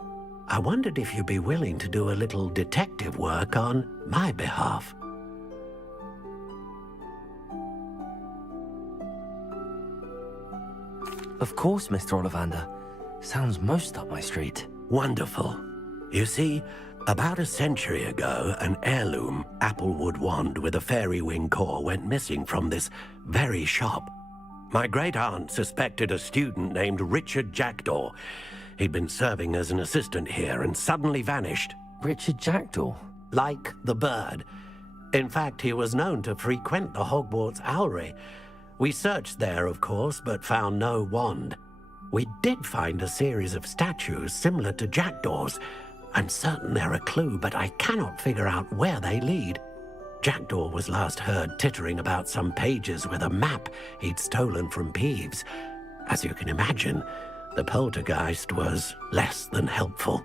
I wondered if you'd be willing to do a little detective work on my behalf. Of course, Mr. Ollivander. Sounds most up my street. Wonderful. You see, about a century ago, an heirloom applewood wand with a fairy wing core went missing from this very shop. My great-aunt suspected a student named Richard Jackdaw. He'd been serving as an assistant here and suddenly vanished. Richard Jackdaw? Like the bird. In fact, he was known to frequent the Hogwarts Owlery. We searched there, of course, but found no wand. We did find a series of statues similar to Jackdaw's. I'm certain they're a clue, but I cannot figure out where they lead. Jackdaw was last heard tittering about some pages with a map he'd stolen from Peeves. As you can imagine, the poltergeist was less than helpful.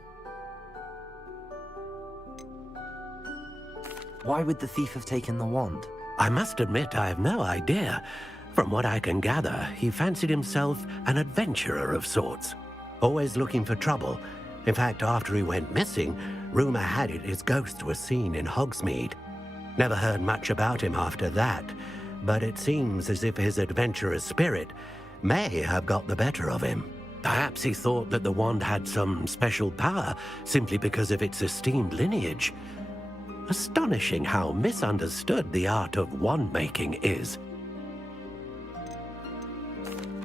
Why would the thief have taken the wand? I must admit I have no idea. From what I can gather, he fancied himself an adventurer of sorts, always looking for trouble. In fact, after he went missing, rumor had it his ghost was seen in Hogsmeade. Never heard much about him after that, but it seems as if his adventurous spirit may have got the better of him. Perhaps he thought that the wand had some special power simply because of its esteemed lineage. Astonishing how misunderstood the art of wand-making is.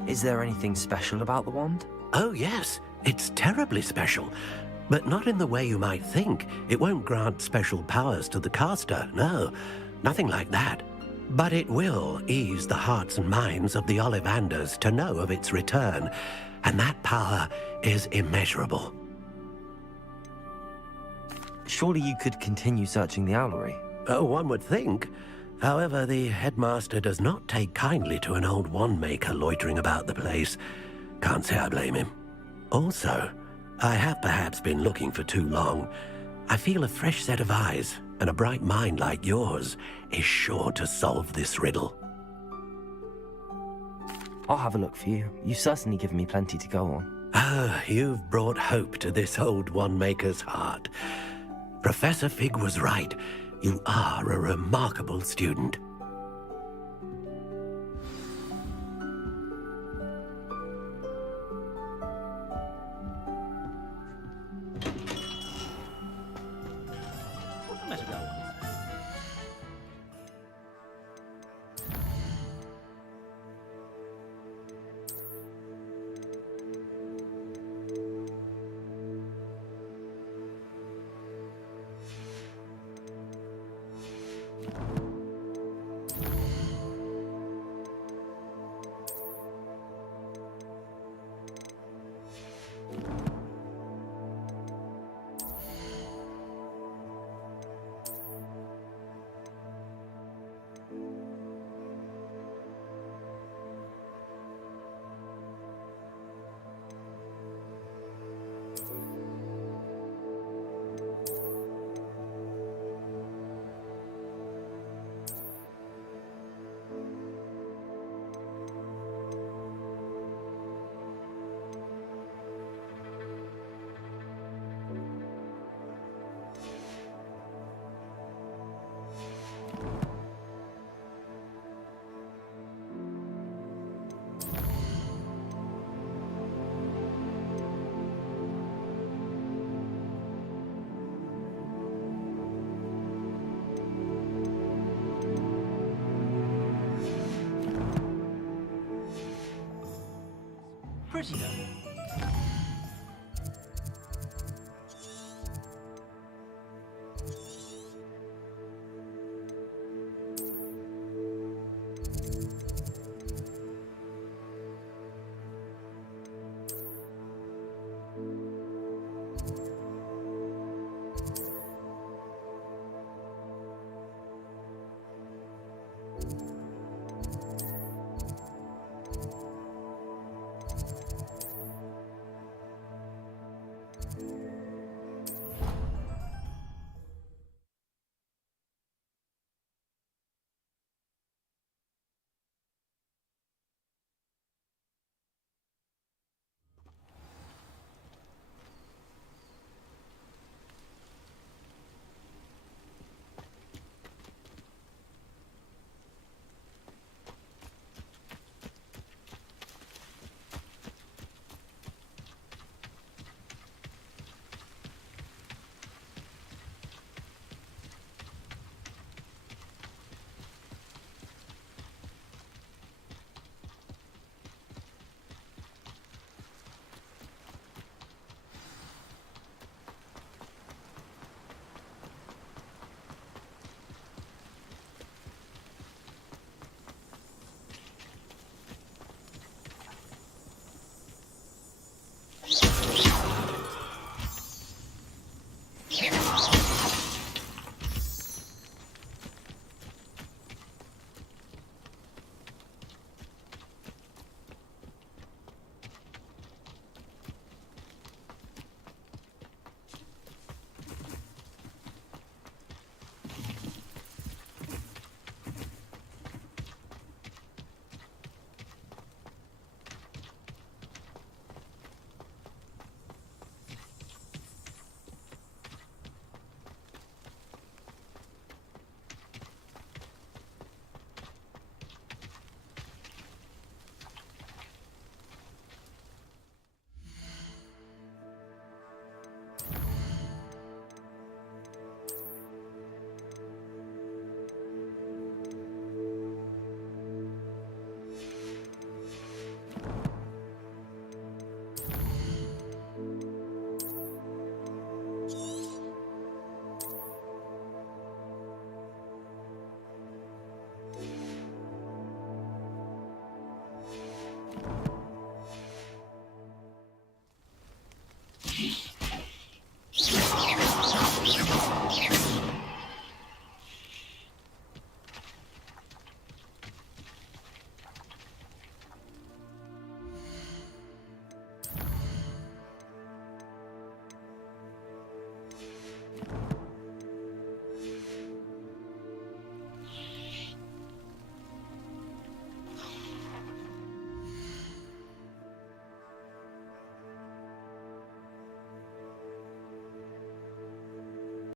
Is there anything special about the wand? Oh, yes. It's terribly special. But not in the way you might think. It won't grant special powers to the caster, no. Nothing like that. But it will ease the hearts and minds of the Ollivanders to know of its return. And that power is immeasurable. Surely you could continue searching the Owlery? Oh, one would think. However, the headmaster does not take kindly to an old wand-maker loitering about the place. Can't say I blame him. Also, I have perhaps been looking for too long. I feel a fresh set of eyes and a bright mind like yours is sure to solve this riddle. I'll have a look for you. You've certainly given me plenty to go on. Ah, you've brought hope to this old wand-maker's heart. Professor Fig was right. You are a remarkable student. prettier.